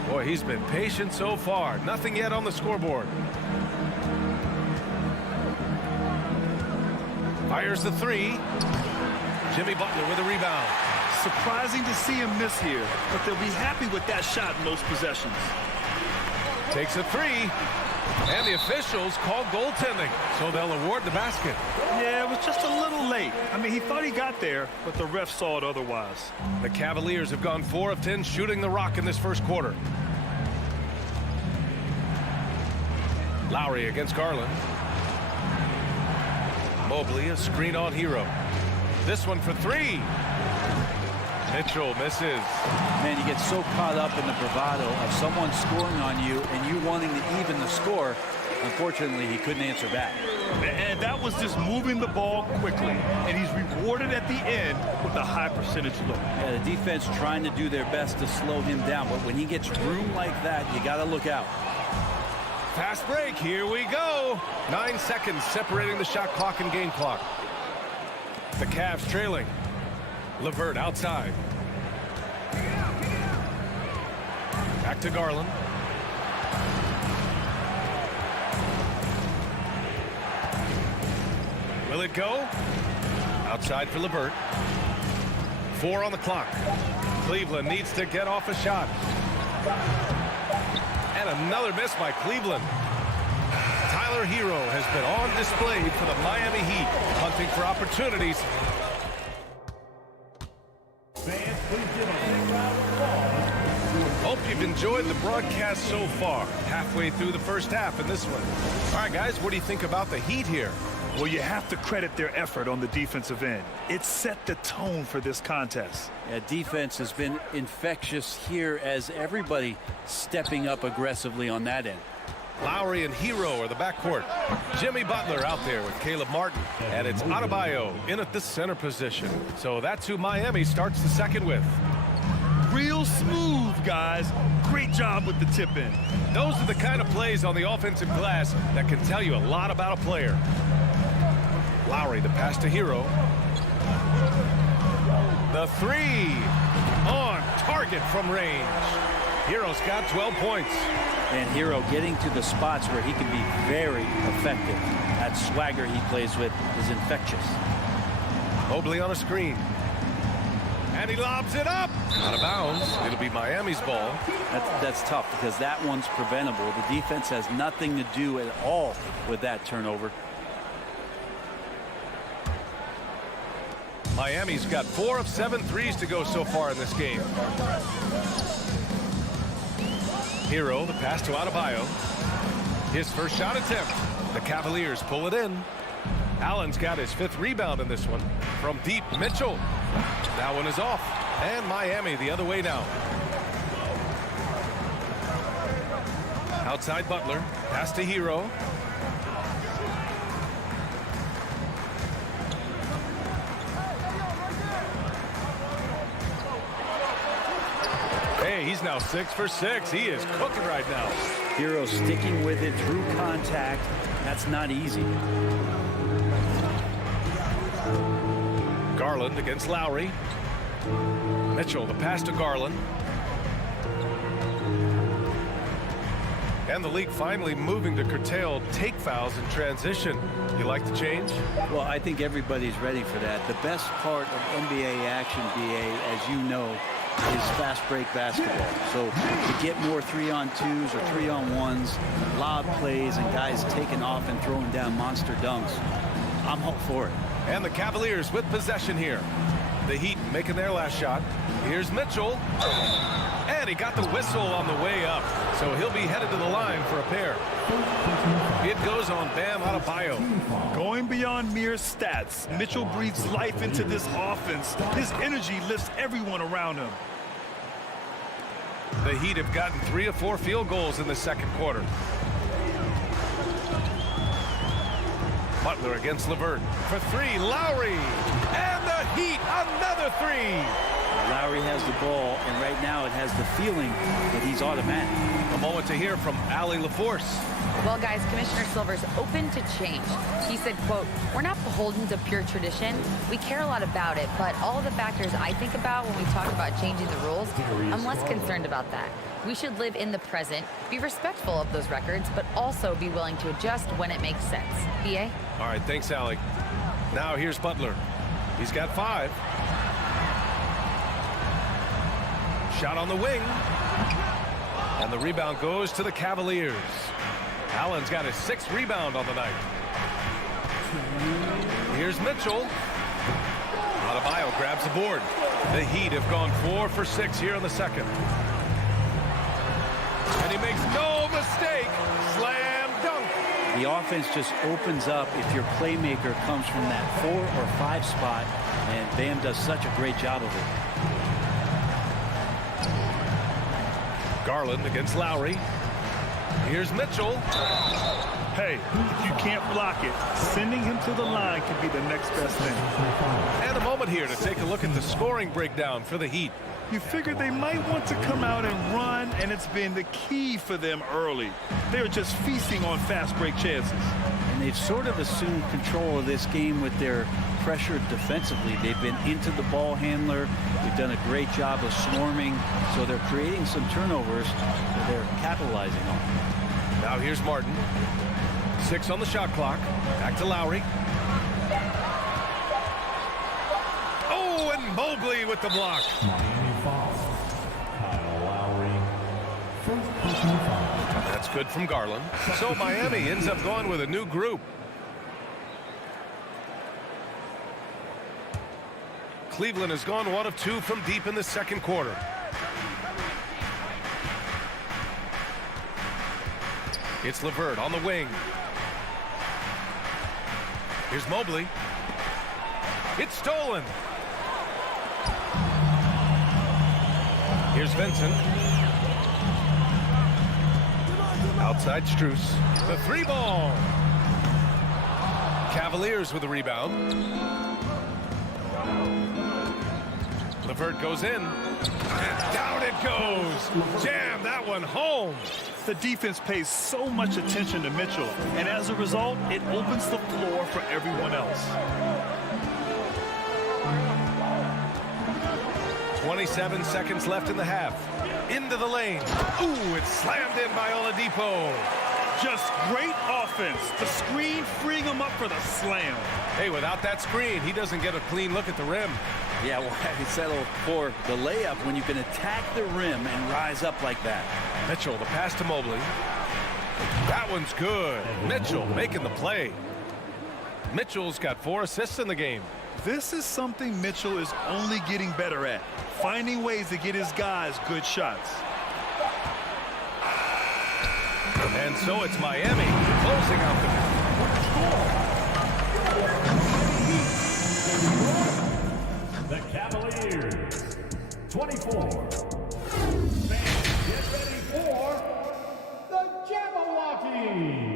Boy, he's been patient so far. Nothing yet on the scoreboard. Fires the 3. Jimmy Butler with a rebound. Surprising to see him miss here, but they'll be happy with that shot in most possessions. Takes a 3. And the officials call goaltending, so they'll award the basket. Yeah, it was just a little late. I mean, he thought he got there, but the ref saw it otherwise. The Cavaliers have gone 4 of 10 shooting the rock in this first quarter. Lowry against Garland. Mobley, a screen on Hero. This one for three. Mitchell misses. Man, you get so caught up in the bravado of someone scoring on you and you wanting to even the score. Unfortunately, he couldn't answer back. And that was just moving the ball quickly. And he's rewarded at the end with a high percentage look. Yeah, the defense trying to do their best to slow him down. But when he gets room like that, you got to look out. Fast break. Here we go. 9 seconds separating the shot clock and game clock. The Cavs trailing. LeVert outside. Back to Garland. Will it go? Outside for LeVert. 4 on the clock. Cleveland needs to get off a shot. And another miss by Cleveland. Tyler Hero has been on display for the Miami Heat, hunting for opportunities. Hope you've enjoyed the broadcast so far. Halfway through the first half in this one. All right, guys, what do you think about the Heat here? Well, you have to credit their effort on the defensive end. It set the tone for this contest. Yeah, defense has been infectious here as everybody stepping up aggressively on that end. Lowry and Hero are the backcourt. Jimmy Butler out there with Caleb Martin. And it's Adebayo in at the center position. So that's who Miami starts the second with. Real smooth, guys. Great job with the tip in. Those are the kind of plays on the offensive glass that can tell you a lot about a player. Lowry, the pass to Hero. The three on target from range. Hero's got 12 points. And Hero getting to the spots where he can be very effective. That swagger he plays with is infectious. Mobley on a screen. And he lobs it up. Out of bounds. It'll be Miami's ball. That's tough because that one's preventable. The defense has nothing to do at all with that turnover. Miami's got 4 of 7 threes to go so far in this game. Hero, the pass to Adebayo. His first shot attempt. The Cavaliers pull it in. Allen's got his 5th rebound in this one. From deep, Mitchell. That one is off. And Miami the other way now. Outside Butler. Pass to Hero. Hey, he's now 6 for 6. He is cooking right now. Hero sticking with it through contact. That's not easy. Garland against Lowry. Mitchell, the pass to Garland. And the league finally moving to curtail take fouls in transition. You like the change? Well, I think everybody's ready for that. The best part of NBA action, BA, as you know, is fast break basketball. So to get more 3-on-2s or 3-on-1s, lob plays, and guys taking off and throwing down monster dunks, I'm all for it. And the Cavaliers with possession here. The Heat making their last shot. Here's Mitchell. And he got the whistle on the way up. So he'll be headed to the line for a pair. It goes on Bam Adebayo. Going beyond mere stats, Mitchell breathes life into this offense. His energy lifts everyone around him. The Heat have gotten 3 of 4 field goals in the second quarter. Butler against LeVert for 3. Lowry. And the Heat, another 3. Lowry has the ball, and right now it has the feeling that he's automatic. A moment to hear from Allie LaForce. Well, guys, Commissioner Silver's open to change. He said, quote, "We're not beholden to pure tradition. We care a lot about it, but all of the factors I think about when we talk about changing the rules, I'm less concerned about that. We should live in the present, be respectful of those records, but also be willing to adjust when it makes sense." BA? All right, thanks, Allie. Now here's Butler. He's got 5. Shot on the wing. And the rebound goes to the Cavaliers. Allen's got his 6th rebound on the night. Here's Mitchell. Adebayo grabs the board. The Heat have gone 4 for 6 here in the second. And he makes no mistake. Slam dunk. The offense just opens up if your playmaker comes from that 4 or 5 spot, and Bam does such a great job of it. Garland against Lowry. Here's Mitchell. Hey, if you can't block it, sending him to the line can be the next best thing. And a moment here to take a look at the scoring breakdown for the Heat. You figured they might want to come out and run, and it's been the key for them early. They're just feasting on fast break chances. And they've sort of assumed control of this game with their pressure defensively. They've been into the ball handler. They've done a great job of swarming, so they're creating some turnovers that they're capitalizing on. Now here's Martin. 6 on the shot clock. Back to Lowry. Oh, and Mobley with the block. Miami foul. Kyle Lowry. First personal foul. That's good from Garland. So Miami ends up going with a new group. Cleveland has gone 1 of 2 from deep in the second quarter. It's LeVert on the wing. Here's Mobley. It's stolen. Here's Vincent. Outside Strus. The 3-ball. Cavaliers with the rebound. LeVert goes in. And down it goes. Jam that one home. The defense pays so much attention to Mitchell, and as a result, it opens the floor for everyone else. 27 seconds left in the half. Into the lane. Ooh, it's slammed in by Oladipo. Just great offense. The screen freeing him up for the slam. Hey, without that screen, he doesn't get a clean look at the rim. Yeah, why settle for the layup when you can attack the rim and rise up like that? Mitchell, the pass to Mobley. That one's good. Mitchell making the play. Mitchell's got 4 assists in the game. This is something Mitchell is only getting better at, finding ways to get his guys good shots. And so it's Miami closing out the match. The Cavaliers, 24. Fans, get ready for the Jabberwockies.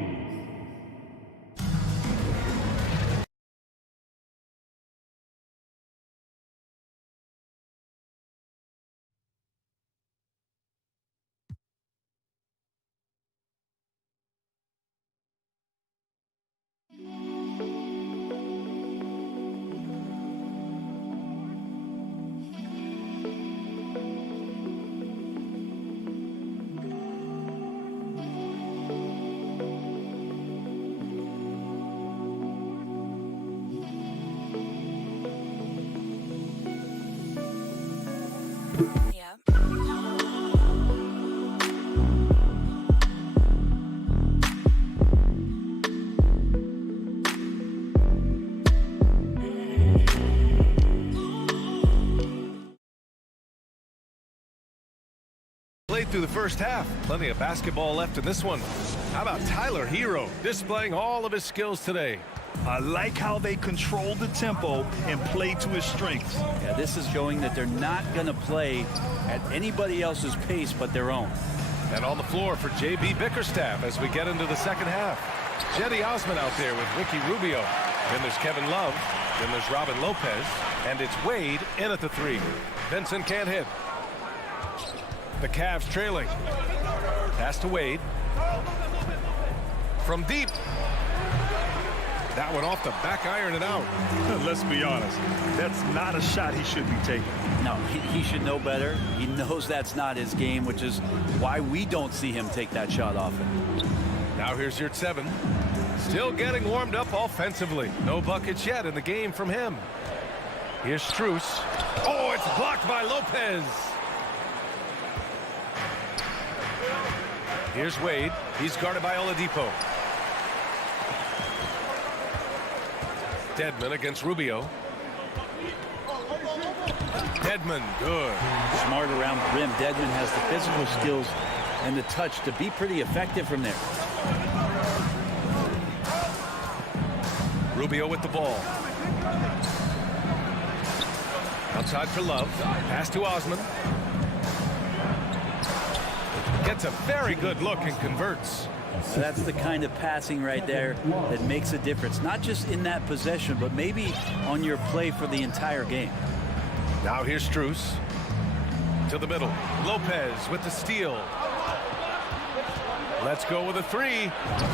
Through the first half. Plenty of basketball left in this one. How about Tyler Hero displaying all of his skills today? I like how they control the tempo and play to his strengths. Yeah, this is showing that they're not going to play at anybody else's pace but their own. And on the floor for J.B. Bickerstaff as we get into the second half. Jetty Osman out there with Ricky Rubio. Then there's Kevin Love. Then there's Robin Lopez. And it's Wade in at the 3. Vincent can't hit. The Cavs trailing. Pass to Wade. From deep. That one off the back iron and out. Let's be honest. That's not a shot he should be taking. No, he should know better. He knows that's not his game, which is why we don't see him take that shot often. Now here's your 7. Still getting warmed up offensively. No buckets yet in the game from him. Here's Strus. Oh, it's blocked by Lopez. Here's Wade. He's guarded by Oladipo. Dedmon against Rubio. Dedmon, good. Smart around the rim. Dedmon has the physical skills and the touch to be pretty effective from there. Rubio with the ball. Outside for Love. Pass to Osman. Gets a very good look and converts. That's the kind of passing right there that makes a difference. Not just in that possession, but maybe on your play for the entire game. Now here's Strus. To the middle. Lopez with the steal. Let's go with a three.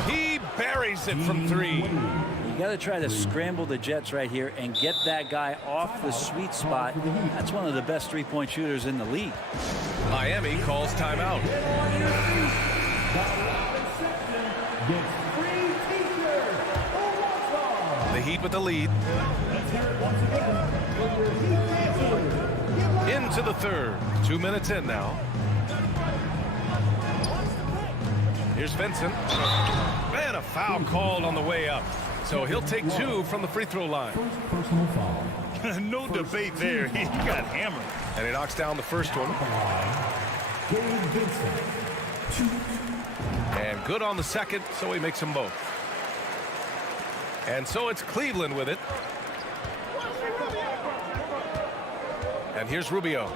He buries it from three. You got to try to scramble the Jets right here and get that guy off the sweet spot. That's one of the best three-point shooters in the league. Miami calls timeout. The Heat with the lead. Into the third. 2 minutes in now. Here's Vincent. And a foul called on the way up. So he'll take 2 from the free throw line. Personal foul. No debate there. He got hammered. And he knocks down the first one. And good on the second, so he makes them both. And so it's Cleveland with it. And here's Rubio.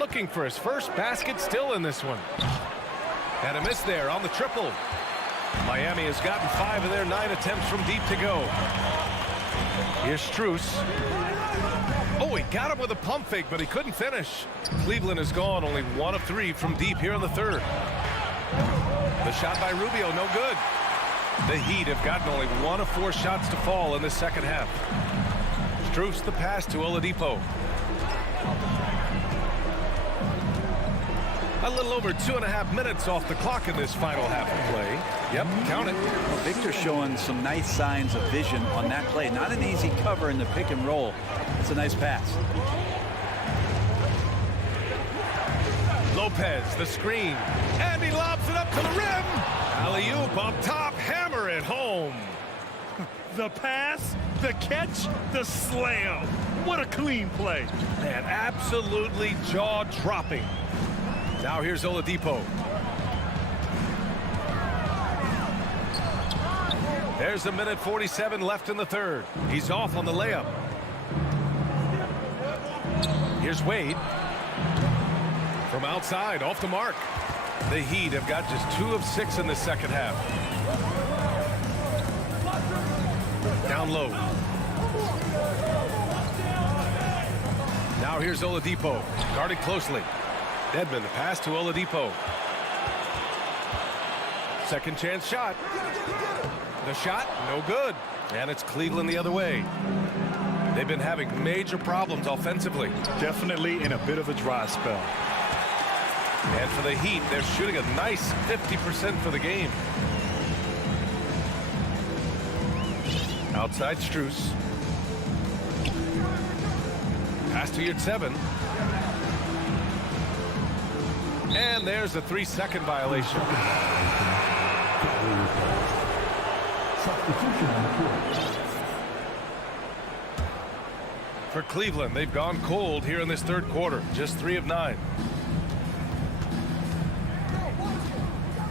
Looking for his first basket still in this one. And a miss there on the triple. Miami has gotten 5 of their 9 attempts from deep to go. Here's Strus. Oh, he got him with a pump fake, but he couldn't finish. Cleveland has gone only 1 of 3 from deep here in the third. The shot by Rubio, no good. The Heat have gotten only 1 of 4 shots to fall in this second half. Strus the pass to Oladipo. A little over 2.5 minutes off the clock in this final half of play. Yep, count it. Well, Victor's showing some nice signs of vision on that play. Not an easy cover in the pick and roll. It's a nice pass. Lopez, the screen. And he lobs it up to the rim. Alley-oop up top. Hammer it home. The pass, the catch, the slam. What a clean play. Man, absolutely jaw-dropping. Now here's Oladipo. There's a minute 47 left in the third. He's off on the layup. Here's Wade. From outside, off the mark. The Heat have got just 2 of 6 in the second half. Down low. Now here's Oladipo. Guarded closely. Dedmon, the pass to Oladipo. Second chance shot. The shot, no good. And it's Cleveland the other way. They've been having major problems offensively. Definitely in a bit of a dry spell. And for the Heat, they're shooting a nice 50% for the game. Outside Strus. Pass to Yurtseven. And there's a 3-second violation. For Cleveland, they've gone cold here in this third quarter. Just 3 of 9.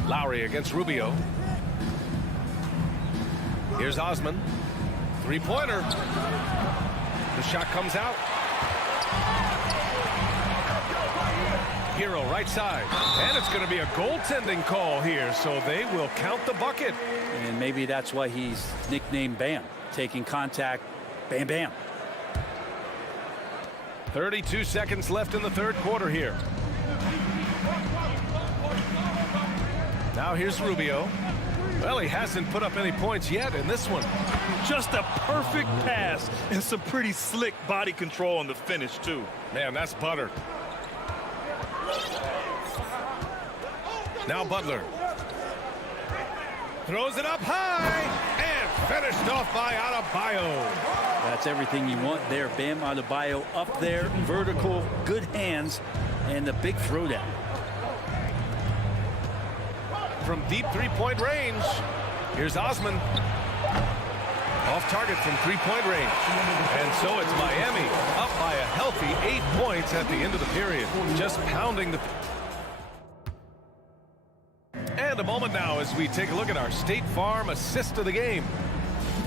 Lowry against Rubio. Here's Osman. 3-pointer. The shot comes out. Hero right side. And it's going to be a goaltending call here, so they will count the bucket. And maybe that's why he's nicknamed Bam. Taking contact, bam, bam. 32 seconds left in the third quarter here. Now here's Rubio. Well, he hasn't put up any points yet in this one. Just a perfect pass and some pretty slick body control on the finish, too. Man, that's butter. Now Butler. Throws it up high and finished off by Adebayo. That's everything you want there. Bam Adebayo up there, vertical, good hands, and the big throwdown. From deep 3-point range, here's Osman. Off target from 3-point range. And so it's Miami up by a healthy 8 points at the end of the period. Just pounding the... And a moment now as we take a look at our State Farm assist of the game.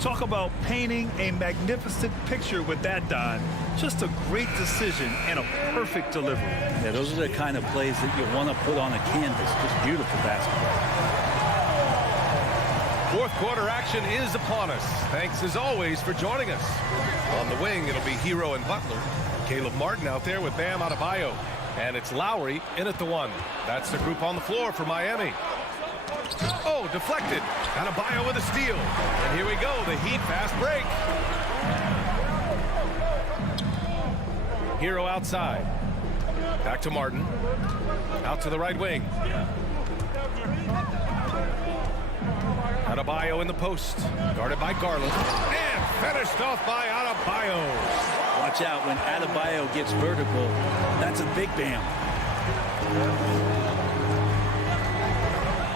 Talk about painting a magnificent picture with that dive. Just a great decision and a perfect delivery. Yeah, those are the kind of plays that you want to put on a canvas. Just beautiful basketball. Fourth quarter action is upon us. Thanks as always for joining us. On the wing, it'll be Hero and Butler. Caleb Martin out there with Bam Adebayo. And it's Lowry in at the one. That's the group on the floor for Miami. Oh, deflected. Adebayo with a steal. And here we go, the Heat fast break. Hero outside. Back to Martin. Out to the right wing. Adebayo in the post. Guarded by Garland. And finished off by Adebayo. Watch out when Adebayo gets vertical. That's a big Bam.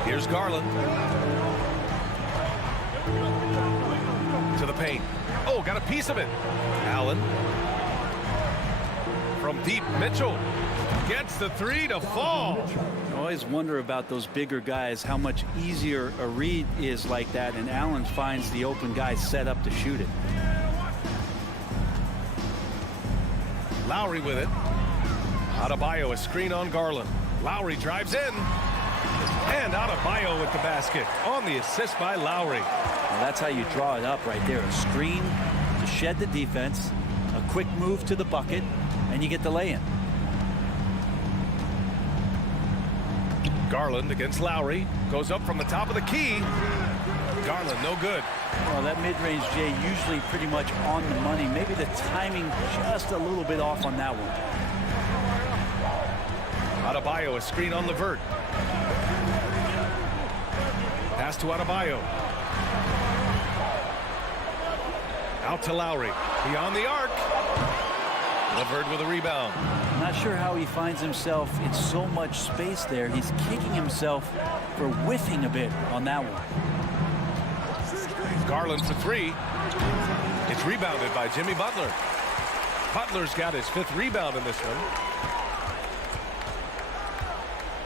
Here's Garland. To the paint. Oh, got a piece of it. Allen. From deep, Mitchell. Gets the three to fall. I always wonder about those bigger guys, how much easier a read is like that, and Allen finds the open guy set up to shoot it. Lowry with it. Adebayo, a screen on Garland. Lowry drives in. And Adebayo with the basket on the assist by Lowry. Well, that's how you draw it up right there. A screen to shed the defense, a quick move to the bucket, and you get the lay-in. Garland against Lowry. Goes up from the top of the key. Garland, no good. Well, that mid-range, Jay, usually pretty much on the money. Maybe the timing just a little bit off on that one. Adebayo, a screen on Levert. Pass to Adebayo. Out to Lowry. Beyond the arc. Levert with a rebound. Not sure how he finds himself in so much space there. He's kicking himself for whiffing a bit on that one. Garland for three. It's rebounded by Jimmy Butler. Butler's got his fifth rebound in this one.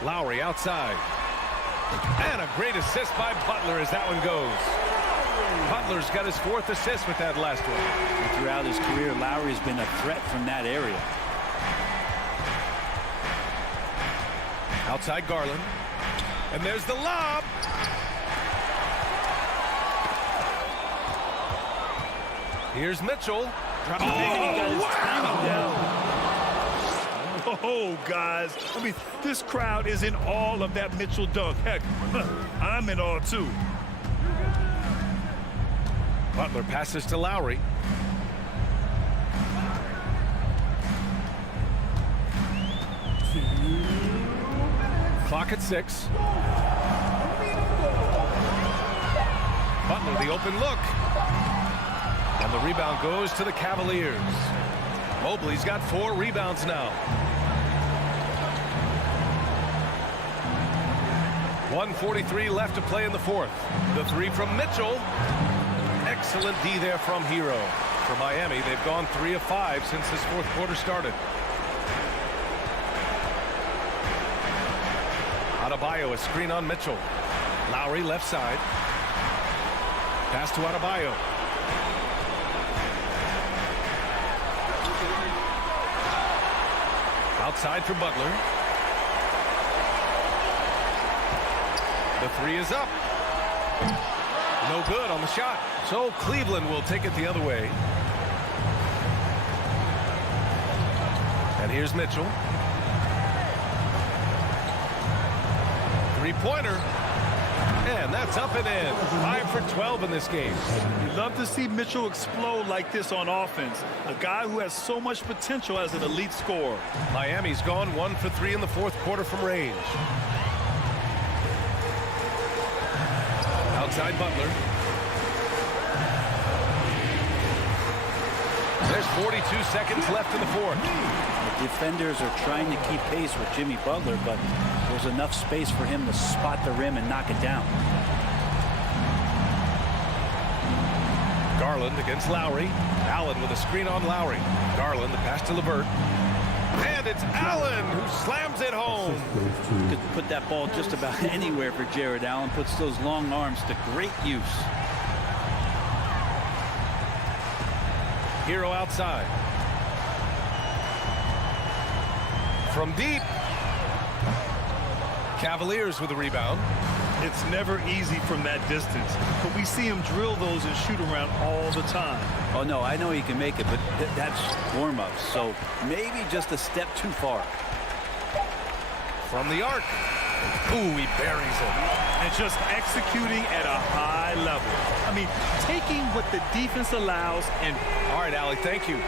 Lowry outside. And a great assist by Butler as that one goes. Butler's got his fourth assist with that last one. And throughout his career, Lowry's been a threat from that area. Outside Garland. And there's the lob. Here's Mitchell. Oh, guys. I mean, this crowd is in awe of that Mitchell dunk. Heck, I'm in awe, too. Butler passes to Lowry. Clock at 6. Butler, the open look. And the rebound goes to the Cavaliers. Mobley's got 4 rebounds now. 1:43 left to play in the fourth. The three from Mitchell. Excellent D there from Hero. For Miami, they've gone 3 of 5 since this fourth quarter started. Adebayo, a screen on Mitchell. Lowry left side. Pass to Adebayo. Outside for Butler. The three is up. No good on the shot. So Cleveland will take it the other way. And here's Mitchell. Three-pointer. And that's up and in. 5 for 12 in this game. You love to see Mitchell explode like this on offense. A guy who has so much potential as an elite scorer. Miami's gone 1 for 3 in the fourth quarter from range. Outside Butler. There's 42 seconds left in the fourth. The defenders are trying to keep pace with Jimmy Butler, but there's enough space for him to spot the rim and knock it down. Garland against Lowry. Allen with a screen on Lowry. Garland, the pass to Levert. And it's Allen who slams it home. Could put that ball just about anywhere for Jared Allen. Puts those long arms to great use. Hero outside. From deep. Cavaliers with the rebound. It's never easy from that distance, but we see him drill those and shoot around all the time. Oh, no, I know he can make it, but that's warm-ups, so maybe just a step too far. From the arc. Ooh, he buries it. And just executing at a high level. I mean, taking what the defense allows and... All right, Allie, thank you.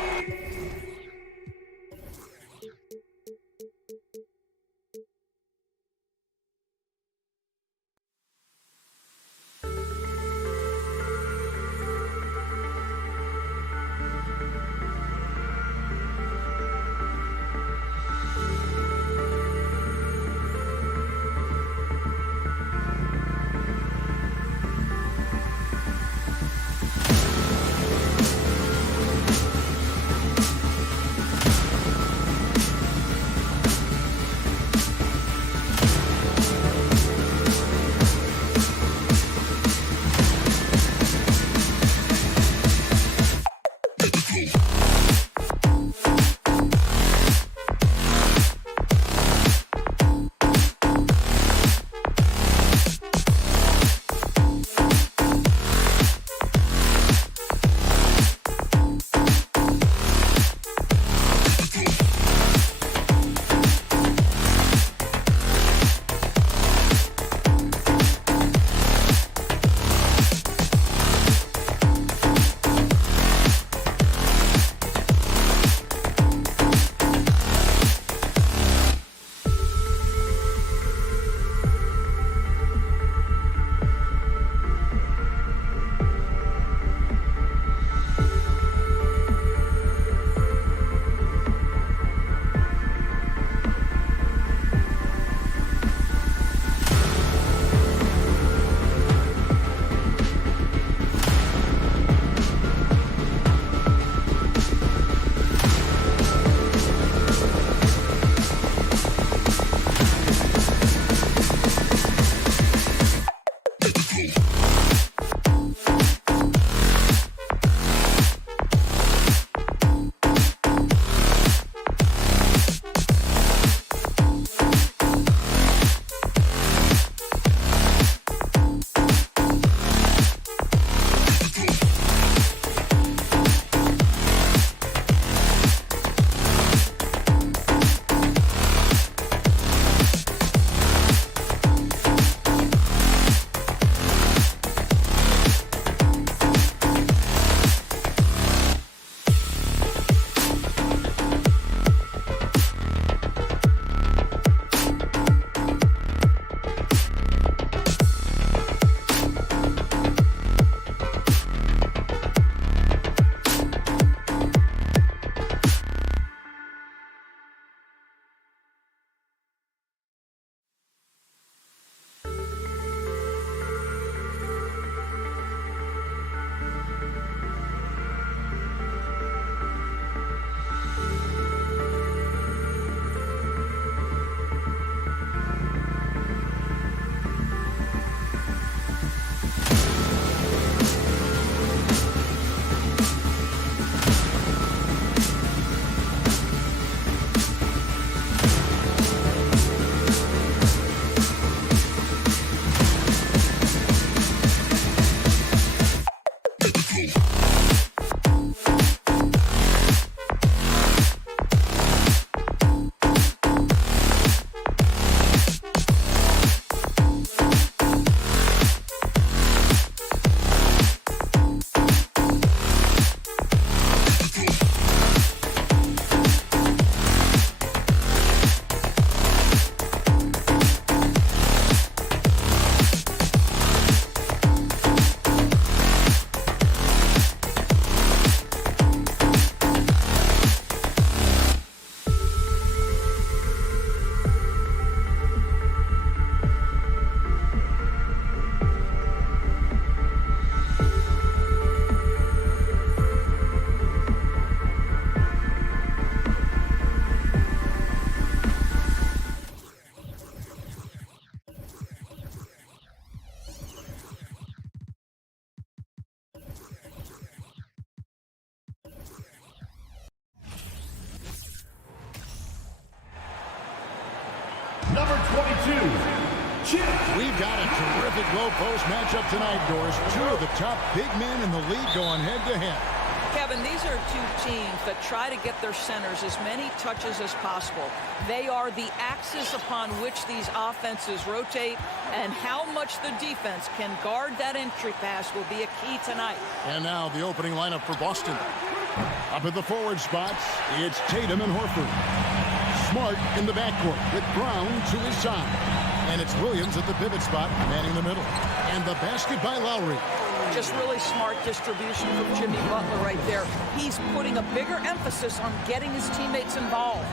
number 22, Chip. We've got a terrific low post matchup tonight, Doris. Two of the top big men in the league going head-to-head. Kevin, these are two teams that try to get their centers as many touches as possible. They are the axis upon which these offenses rotate, and how much the defense can guard that entry pass will be a key tonight. And now the opening lineup for Boston. Up at the forward spots, it's Tatum and Horford. Smart in the backcourt with Brown to his side. And it's Williams at the pivot spot, manning the middle. And the basket by Lowry. Just really smart distribution from Jimmy Butler right there. He's putting a bigger emphasis on getting his teammates involved.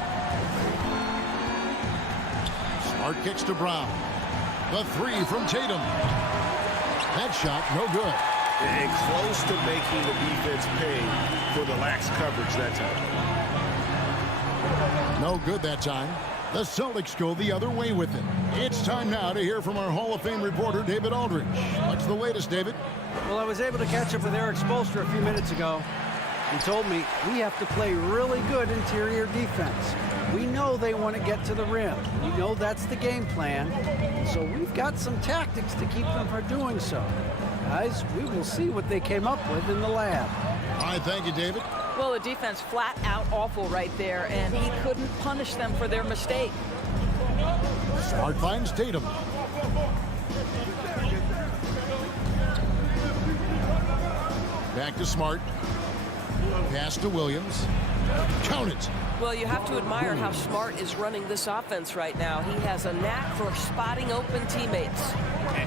Smart kicks to Brown. The three from Tatum. That shot, no good. And close to making the defense pay for the lax coverage that time. No good that time. The Celtics go the other way with it. It's time now to hear from our Hall of Fame reporter, David Aldridge. What's the latest, David? Well, I was able to catch up with Eric Spoelstra a few minutes ago. He told me we have to play really good interior defense. We know they want to get to the rim. We know that's the game plan. So we've got some tactics to keep them from doing so. Guys, we will see what they came up with in the lab. All right, thank you, David. Well, the defense flat out awful right there, and he couldn't punish them for their mistake. Smart finds Tatum. Back to Smart. Pass to Williams. Count it. Well, you have to admire how Smart is running this offense right now. He has a knack for spotting open teammates.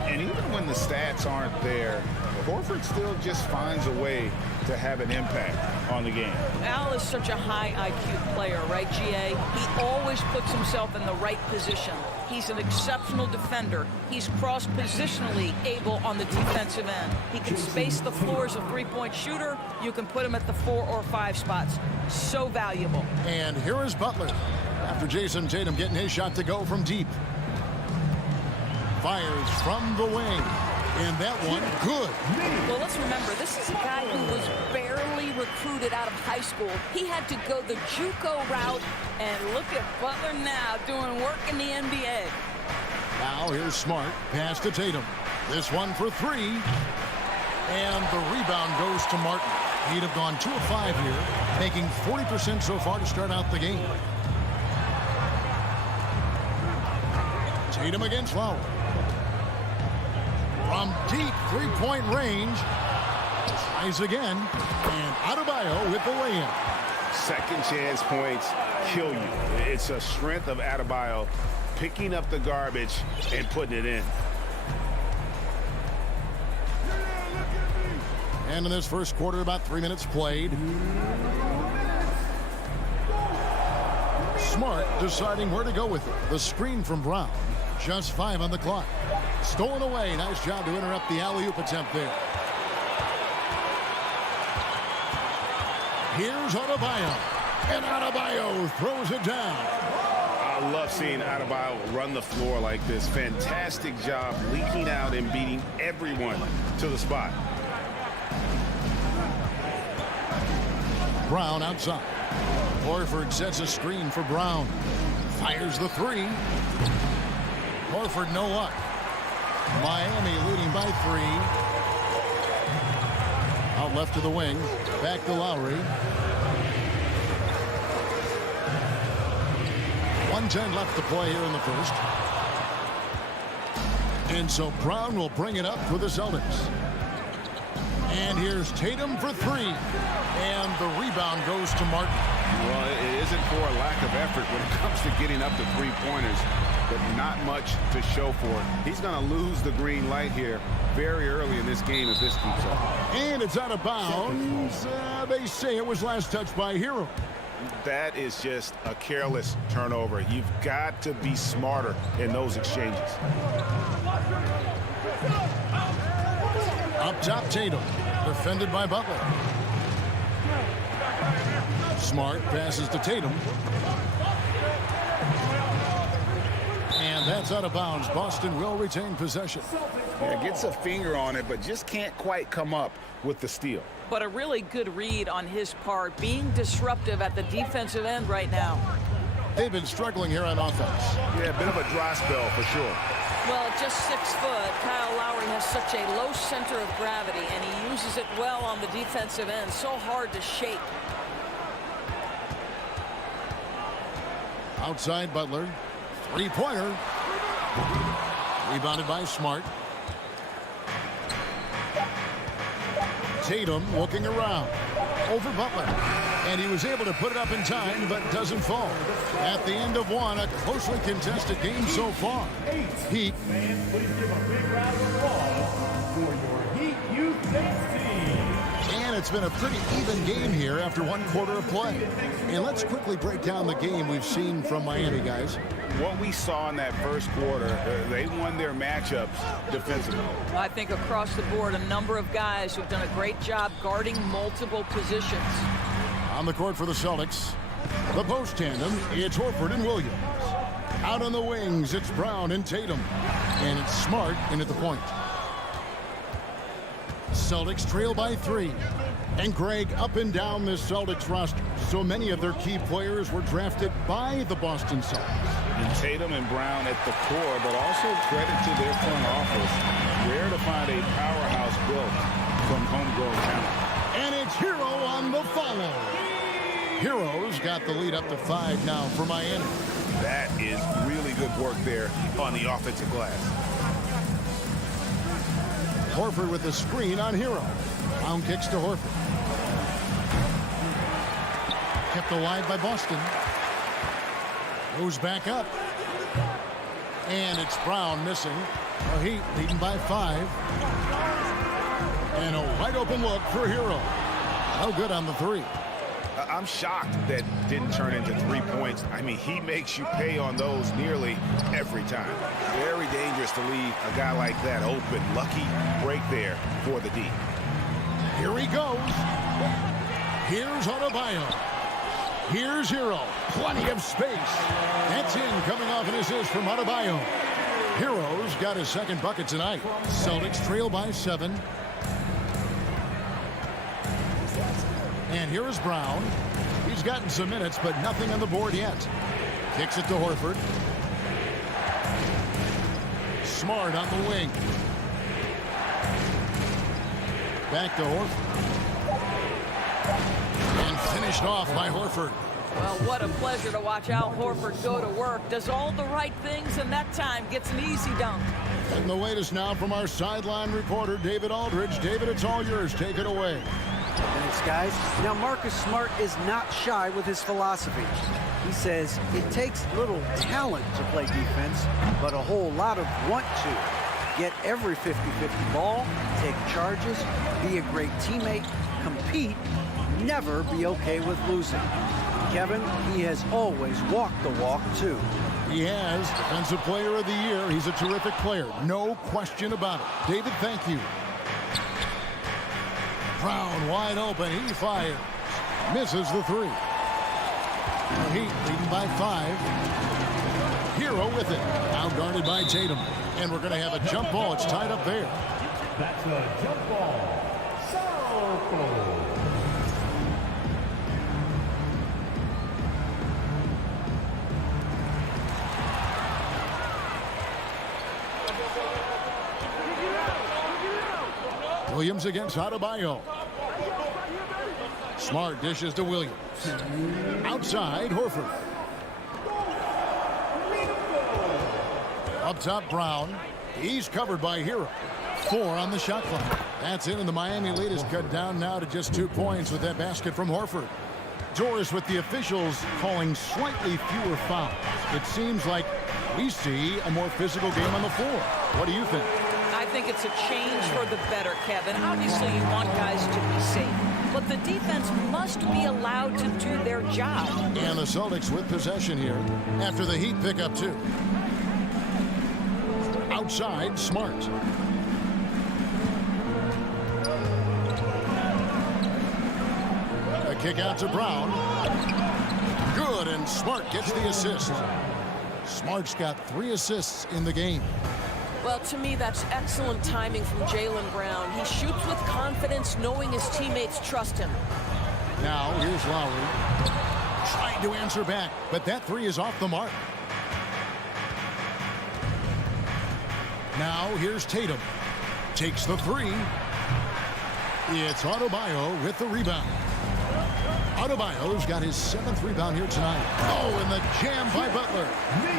And even when the stats aren't there, Horford still just finds a way to have an impact on the game. Al is such a high IQ player, right, GA? He always puts himself in the right position. He's an exceptional defender. He's cross-positionally able on the defensive end. He can space the floor as a three-point shooter. You can put him at the 4 or 5 spots. So valuable. And here is Butler. After Jason Tatum getting his shot to go from deep. Fires from the wing. And that one, good. Well, let's remember, this is a guy who was barely recruited out of high school. He had to go the JUCO route, and look at Butler now doing work in the NBA. Now here's Smart. Pass to Tatum. This one for three. And the rebound goes to Martin. He'd have gone 2 of 5 here, making 40% so far to start out the game. Tatum against Lowry. From deep three-point range. Tries again. And Adebayo with the lay-in. Second chance points kill you. It's a strength of Adebayo picking up the garbage and putting it in. And in this first quarter, about 3 minutes played. Smart deciding where to go with it. The screen from Brown. Just 5 on the clock. Stolen away. Nice job to interrupt the alley-oop attempt there. Here's Adebayo. And Adebayo throws it down. I love seeing Adebayo run the floor like this. Fantastic job leaking out and beating everyone to the spot. Brown outside. Horford sets a screen for Brown. Fires the three. Horford no luck. Miami leading by 3. Out left to the wing. Back to Lowry. 1:10 left to play here in the first. And so Brown will bring it up for the Celtics. And here's Tatum for 3. And the rebound goes to Martin. Well, it isn't for a lack of effort when it comes to getting up to three-pointers, but not much to show for it. He's going to lose the green light here very early in this game if this keeps up. And it's out of bounds. They say it was last touched by Hero. That is just a careless turnover. You've got to be smarter in those exchanges. Up top, Tatum. Defended by Butler. Smart passes to Tatum. And that's out of bounds. Boston will retain possession. Yeah, gets a finger on it, but just can't quite come up with the steal. But a really good read on his part, being disruptive at the defensive end right now. They've been struggling here on offense. Yeah, a bit of a dry spell for sure. Well, at just 6 foot, Kyle Lowry has such a low center of gravity, and he uses it well on the defensive end. So hard to shake. Outside Butler. Three-pointer. Rebounded by Smart. Tatum looking around. Over Butler. And he was able to put it up in time, but doesn't fall. At the end of one, a closely contested game so far. Heat. Fans, please give a big round of applause for your Heat Youth team. And it's been a pretty even game here after 1 quarter of play. And let's quickly break down the game we've seen from Miami, guys. What we saw in that first quarter, they won their matchups defensively. I think across the board, a number of guys who've done a great job guarding multiple positions. On the court for the Celtics, the post tandem, it's Horford and Williams. Out on the wings, it's Brown and Tatum. And it's Smart in at the point. Celtics trail by 3. And Greg, up and down this Celtics roster, so many of their key players were drafted by the Boston Celtics. And Tatum and Brown at the core, but also credit to their front office. Rare to find a powerhouse built from homegrown talent. And it's Hero on the follow. Hero's got the lead up to 5 now for Miami. That is really good work there on the offensive glass. Horford with the screen on Hero. Brown kicks to Horford. Kept alive by Boston. Goes back up. And it's Brown missing. The Heat leading by 5. And a wide open look for Hero. No good on the 3. I'm shocked that didn't turn into 3 points. I mean, he makes you pay on those nearly every time. Very dangerous to leave a guy like that open. Lucky break there for the D. Here he goes. Here's Adebayo. Here's Hero. Plenty of space. That's in, coming off an assist from Adebayo. Hero's got his second bucket tonight. Celtics trail by 7. And here is Brown. He's gotten some minutes, but nothing on the board yet. Kicks it to Horford. Smart on the wing. Back to Horford. And finished off by Horford. Well, what a pleasure to watch Al Horford go to work. Does all the right things, and that time gets an easy dunk. And the latest now from our sideline reporter, David Aldridge. David, it's all yours. Take it away. Thanks, guys. Now, Marcus Smart is not shy with his philosophy. He says it takes little talent to play defense, but a whole lot of want to. Get every 50-50 ball, take charges, be a great teammate, compete, never be okay with losing. Kevin, he has always walked the walk, too. He has. Defensive Player of the Year. He's a terrific player. No question about it. David, thank you. Brown wide open. He fires. Misses the 3. The Heat leading by 5. Hero with it. Now guarded by Tatum. And we're going to have a jump ball. It's tied up there. That's a jump ball. Circle. Williams against Adebayo. Smart dishes to Williams. Outside, Horford. Up top, Brown. He's covered by Hero. 4 on the shot clock. That's it, and the Miami lead is cut down now to just 2 points with that basket from Horford. Doris, with the officials calling slightly fewer fouls, it seems like we see a more physical game on the floor. What do you think? I think it's a change for the better, Kevin. Obviously, you want guys to be safe, but the defense must be allowed to do their job. And the Celtics with possession here after the Heat pick up 2. Outside, Smart. A kick out to Brown. Good, and Smart gets the assist. Smart's got 3 assists in the game. Well, to me, that's excellent timing from Jaylen Brown. He shoots with confidence, knowing his teammates trust him. Now, here's Lowry. Trying to answer back, but that three is off the mark. Now here's Tatum. Takes the three. It's Adebayo with the rebound. Adebayo's got his 7th rebound here tonight. Oh, and the jam by Butler.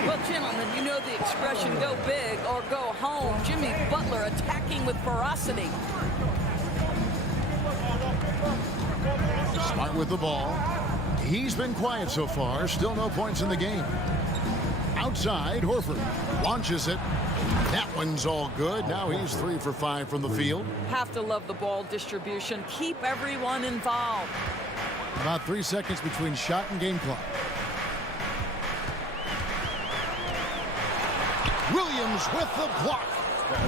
Well, gentlemen, you know the expression go big or go home. Jimmy Butler attacking with ferocity. Smart with the ball. He's been quiet so far. Still no points in the game. Outside, Horford launches it. That one's all good. Now he's 3 for 5 from the field. Have to love the ball distribution. Keep everyone involved. About 3 seconds between shot and game clock. Williams with the block.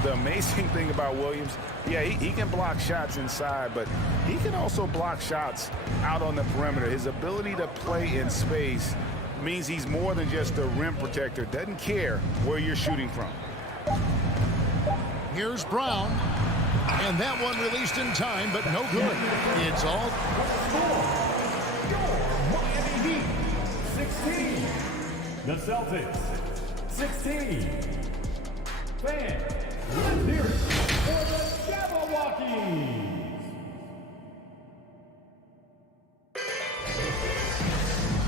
The amazing thing about Williams, yeah, he can block shots inside, but he can also block shots out on the perimeter. His ability to play in space means he's more than just a rim protector. Doesn't care where you're shooting from. Here's Brown. And that one released in time, but no good. It's all... Miami Heat, 16. The Celtics, 16. Fans, let's hear it for the Jabberwockies.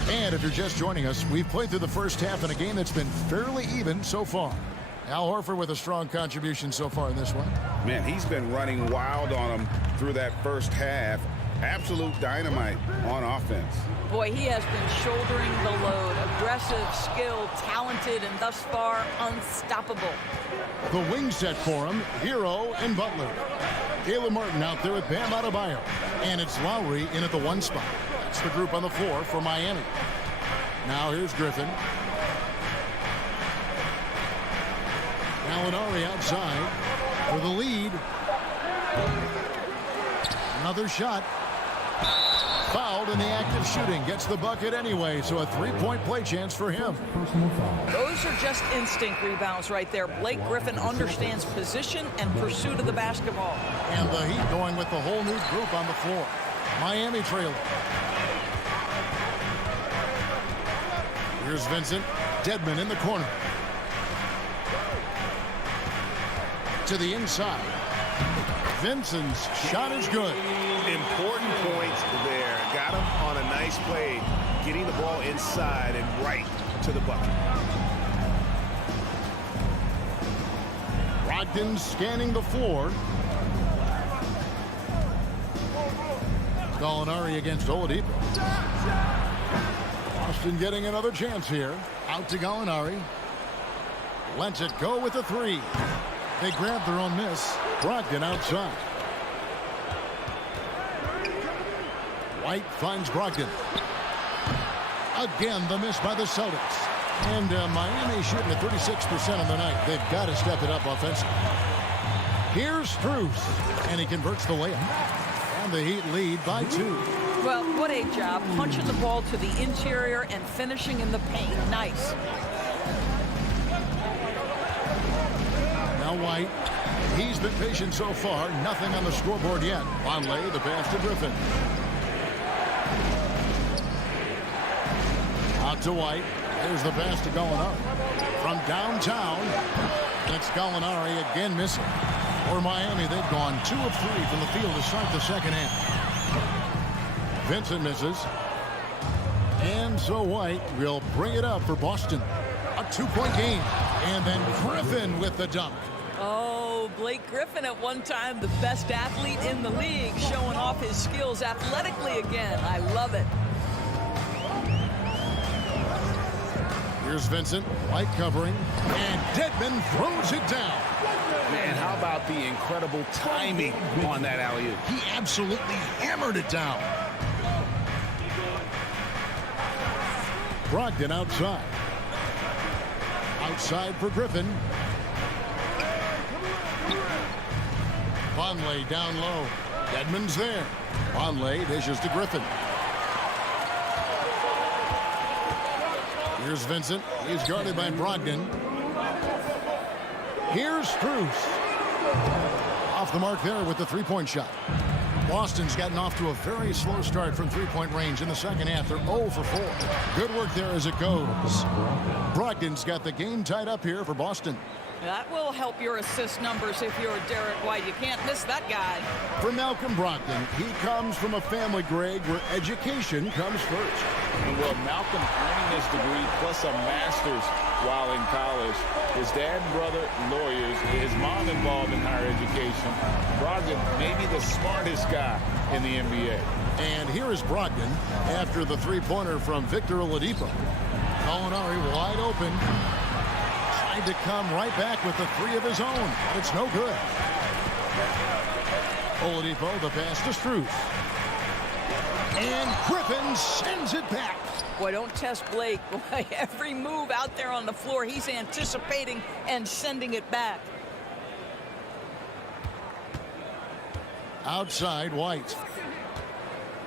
And if you're just joining us, we've played through the first half in a game that's been fairly even so far. Al Horford with a strong contribution so far in this one. Man, he's been running wild on him through that first half. Absolute dynamite on offense. Boy, he has been shouldering the load. Aggressive, skilled, talented, and thus far unstoppable. The wing set for him, Hero and Butler. Caleb Martin out there with Bam Adebayo. And it's Lowry in at the 1 spot. That's the group on the floor for Miami. Now here's Griffin. Gallinari outside for the lead. Another shot. Fouled in the act of shooting. Gets the bucket anyway, so a 3-point play chance for him. Those are just instinct rebounds right there. Blake Griffin understands position and pursuit of the basketball. And the Heat going with the whole new group on the floor. Miami trailing. Here's Vincent. Dedmon in the corner. To the inside. Vincent's shot is good. Important points there. Got him on a nice play, getting the ball inside and right to the bucket. Brogdon scanning the floor. Gallinari against Oladipo. Boston getting another chance here. Out to Gallinari. Lets it go with a 3. They grab their own miss. Brogdon outside. White finds Brogdon. Again, the miss by the Celtics. And Miami shooting at 36% on the night. They've got to step it up offensively. Here's Strus. And he converts the layup. And the Heat lead by 2. Well, what a job. Punching the ball to the interior and finishing in the paint. Nice. Now White. He's been patient so far. Nothing on the scoreboard yet. Vonleh, the pass to Griffin. Out to White. There's the pass to Gallinari. From downtown, it's Gallinari again missing. For Miami, they've gone 2 of 3 from the field to start the second half. Vincent misses. And so White will bring it up for Boston. A 2-point game. And then Griffin with the dunk. Oh, Blake Griffin at one time the best athlete in the league, showing off his skills athletically again. I love it. Here's Vincent. White covering. And Dedmon throws it down. Man, how about the incredible timing on that alley-oop? He absolutely hammered it down. Brogdon outside. Outside for Griffin. Vonleh down low. Dedmon's there. Vonleh dishes to Griffin. Here's Vincent. He's guarded by Brogdon. Here's Strus. Off the mark there with the 3-point shot. Boston's gotten off to a very slow start from three-point range in the second half. They're 0 for 4. Good work there as it goes. Brogdon's got the game tied up here for Boston. That will help your assist numbers if you're Derek White. You can't miss that guy. For Malcolm Brogdon, he comes from a family, Greg, where education comes first. And well, Malcolm earning his degree plus a master's while in college. His dad and brother, lawyers. His mom involved in higher education. Brogdon may be the smartest guy in the NBA. And here is Brogdon after the three-pointer from Victor Oladipo. Gallinari wide open. Tried to come right back with the three of his own. It's no good. Oladipo, the pass to Strus. And Griffin sends it back. Boy, don't test Blake. Boy, every move out there on the floor, he's anticipating and sending it back. Outside, White.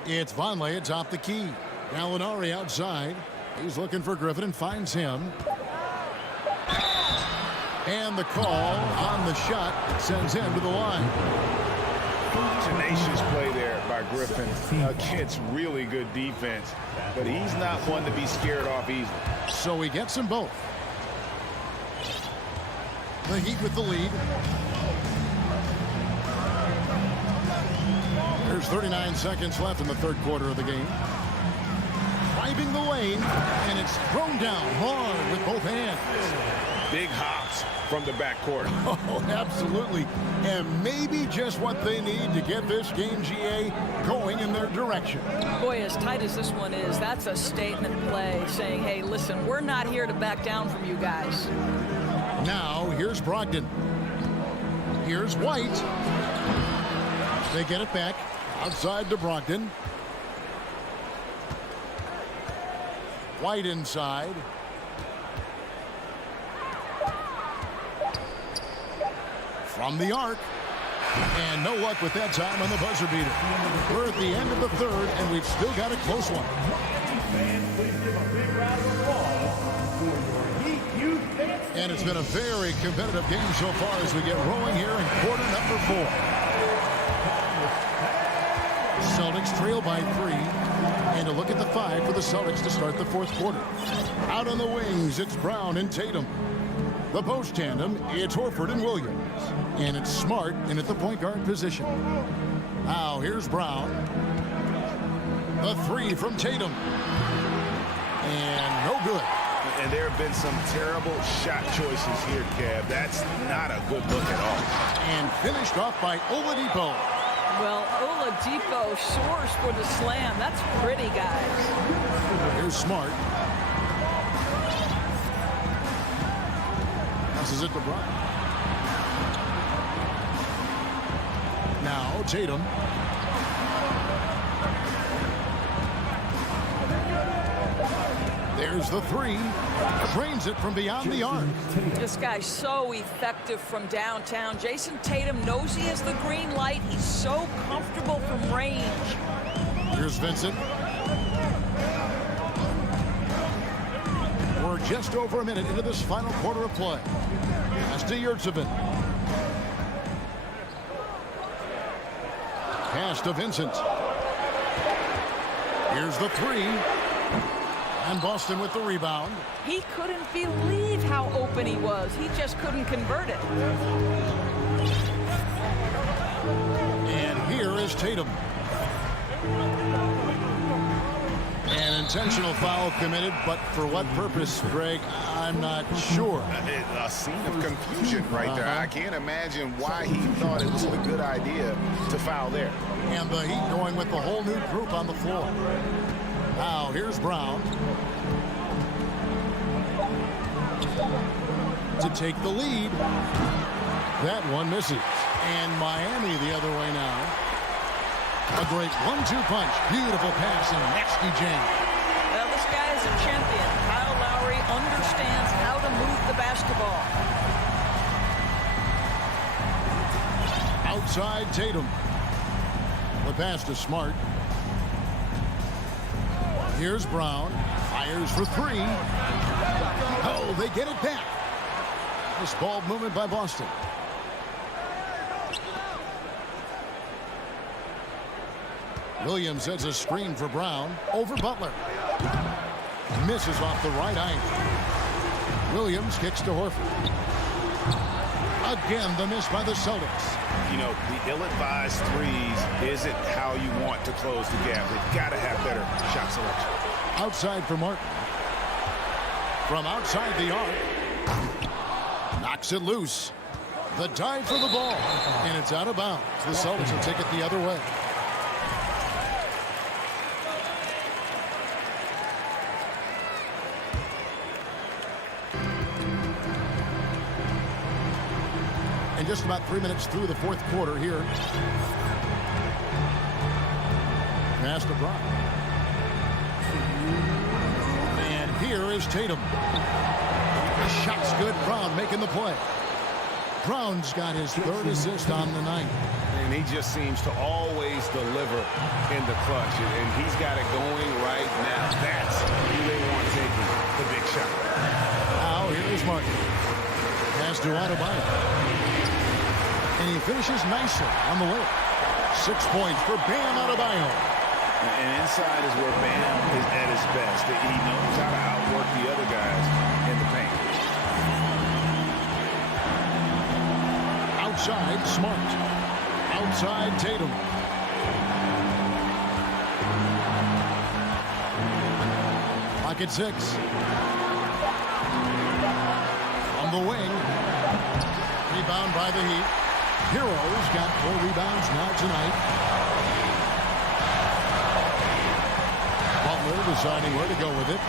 It's Vonleh atop the key. Gallinari outside. He's looking for Griffin and finds him. And the call on the shot sends him to the line. Tenacious play there by Griffin against really good defense. But he's not one to be scared off easily. So he gets them both. The Heat with the lead. There's 39 seconds left in the third quarter of the game. Driving the lane, and it's thrown down hard with both hands. Big hops from the backcourt. Oh, absolutely. And maybe just what they need to get this game, GA, going in their direction. Boy, as tight as this one is, that's a statement play saying, hey, listen, we're not here to back down from you guys. Now, here's Brogdon. Here's White. They get it back. Outside to Brogdon. White inside. From the arc. And no luck with that time on the buzzer beater. We're at the end of the third, and we've still got a close one. And it's been a very competitive game so far as we get rolling here in quarter number 4. Celtics trail by 3. And a look at the 5 for the Celtics to start the fourth quarter. Out on the wings, it's Brown and Tatum. The post tandem, it's Horford and Williams. And it's Smart in at the point guard position. Now here's Brown. The 3 from Tatum. And no good. And there have been some terrible shot choices here, Kev. That's not a good look at all. And finished off by Oladipo. Well, Oladipo soars for the slam. That's pretty, guys. Here's Smart. Passes it to Brown. Now Tatum. There's the 3. Drains it from beyond the arc. This guy's so effective from downtown. Jason Tatum knows he has the green light. He's so comfortable from range. Here's Vincent. We're just over a minute into this final quarter of play. Pass to Yurtsevin. Pass to Vincent. Here's the 3. And Boston with the rebound. He couldn't believe how open he was. He just couldn't convert it. And here is Tatum. An intentional foul committed, but for what purpose, Greg, I'm not sure. A scene of confusion right there. I can't imagine why he thought it was a good idea to foul there. And the Heat going with the whole new group on the floor. Now, here's Brown. To take the lead. That one misses. And Miami the other way now. A great 1-2 punch. Beautiful pass and nasty jam. Well, this guy is a champion. Kyle Lowry understands how to move the basketball. Outside Tatum. The pass to Smart. Here's Brown. Fires for 3. Oh, they get it back. This ball movement by Boston. Williams sets a screen for Brown. Over Butler. Misses off the right angle. Williams kicks to Horford. Again, the miss by the Celtics. You know, the ill-advised threes isn't how you want to close the gap. They've got to have better shot selection. Outside for Martin. From outside the arc. Knocks it loose. The dive for the ball. And it's out of bounds. The Celtics will take it the other way. And just about 3 minutes through the fourth quarter here. Pass to Brown. And here is Tatum. The shot's good. Brown making the play. Brown's got his third assist on the night. And he just seems to always deliver in the clutch. And he's got it going right now. That's who they want taking the big shot. Now here is Martin. Pass to Adebayo. And he finishes nicely on the way. 6 points for Bam Adebayo. And inside is where Bam is at his best. He knows how to outwork the other guys in the paint. Outside, Smart. Outside, Tatum. Clock at 6. On the wing. Rebound by the Heat. Heroes got 4 rebounds now tonight. Butler deciding where to go with it.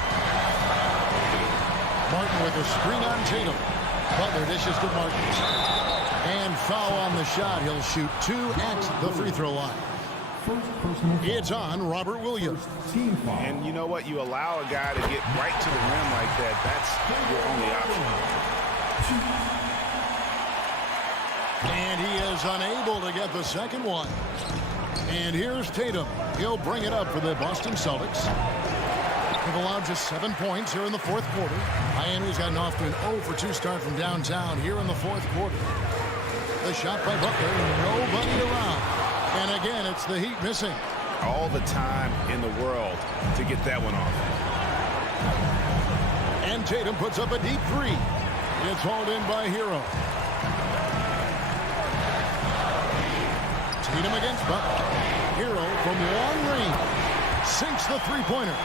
Martin with a screen on Tatum. Butler dishes to Martin. And foul on the shot. He'll shoot 2 at the free throw line. It's on Robert Williams. And you know what? You allow a guy to get right to the rim like that. That's your only option. And he is unable to get the second one. And here's Tatum. He'll bring it up for the Boston Celtics. They've allowed just 7 points here in the fourth quarter. Miami's gotten off to an 0-for-2 start from downtown here in the fourth quarter. The shot by Butler. Nobody around. And again, it's the Heat missing. All the time in the world to get that one off. And Tatum puts up a deep 3. It's hauled in by Hero. Tatum against Butler. Hero from long range sinks the three-pointer.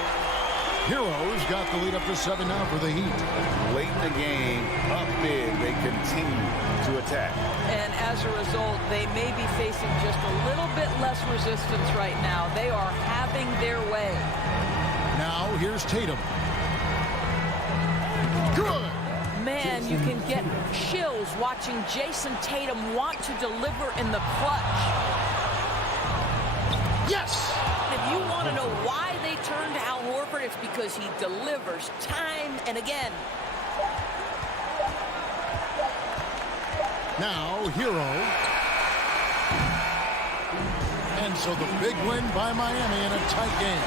Heroes got the lead up to 7 now for the Heat. Late in the game, up big, they continue to attack. And as a result, they may be facing just a little bit less resistance right now. They are having their way. Now here's Tatum. Good. Man, you can get chills watching Jason Tatum want to deliver in the clutch. Yes! If you want to know why they turn to Al Horford, it's because he delivers time and again. Now, Hero. And so the big win by Miami in a tight game.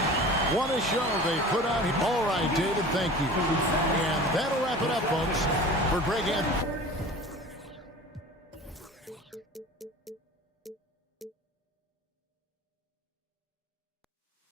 What a show they put out here. All right, David, thank you. And that'll wrap it up, folks. For Greg Anthony.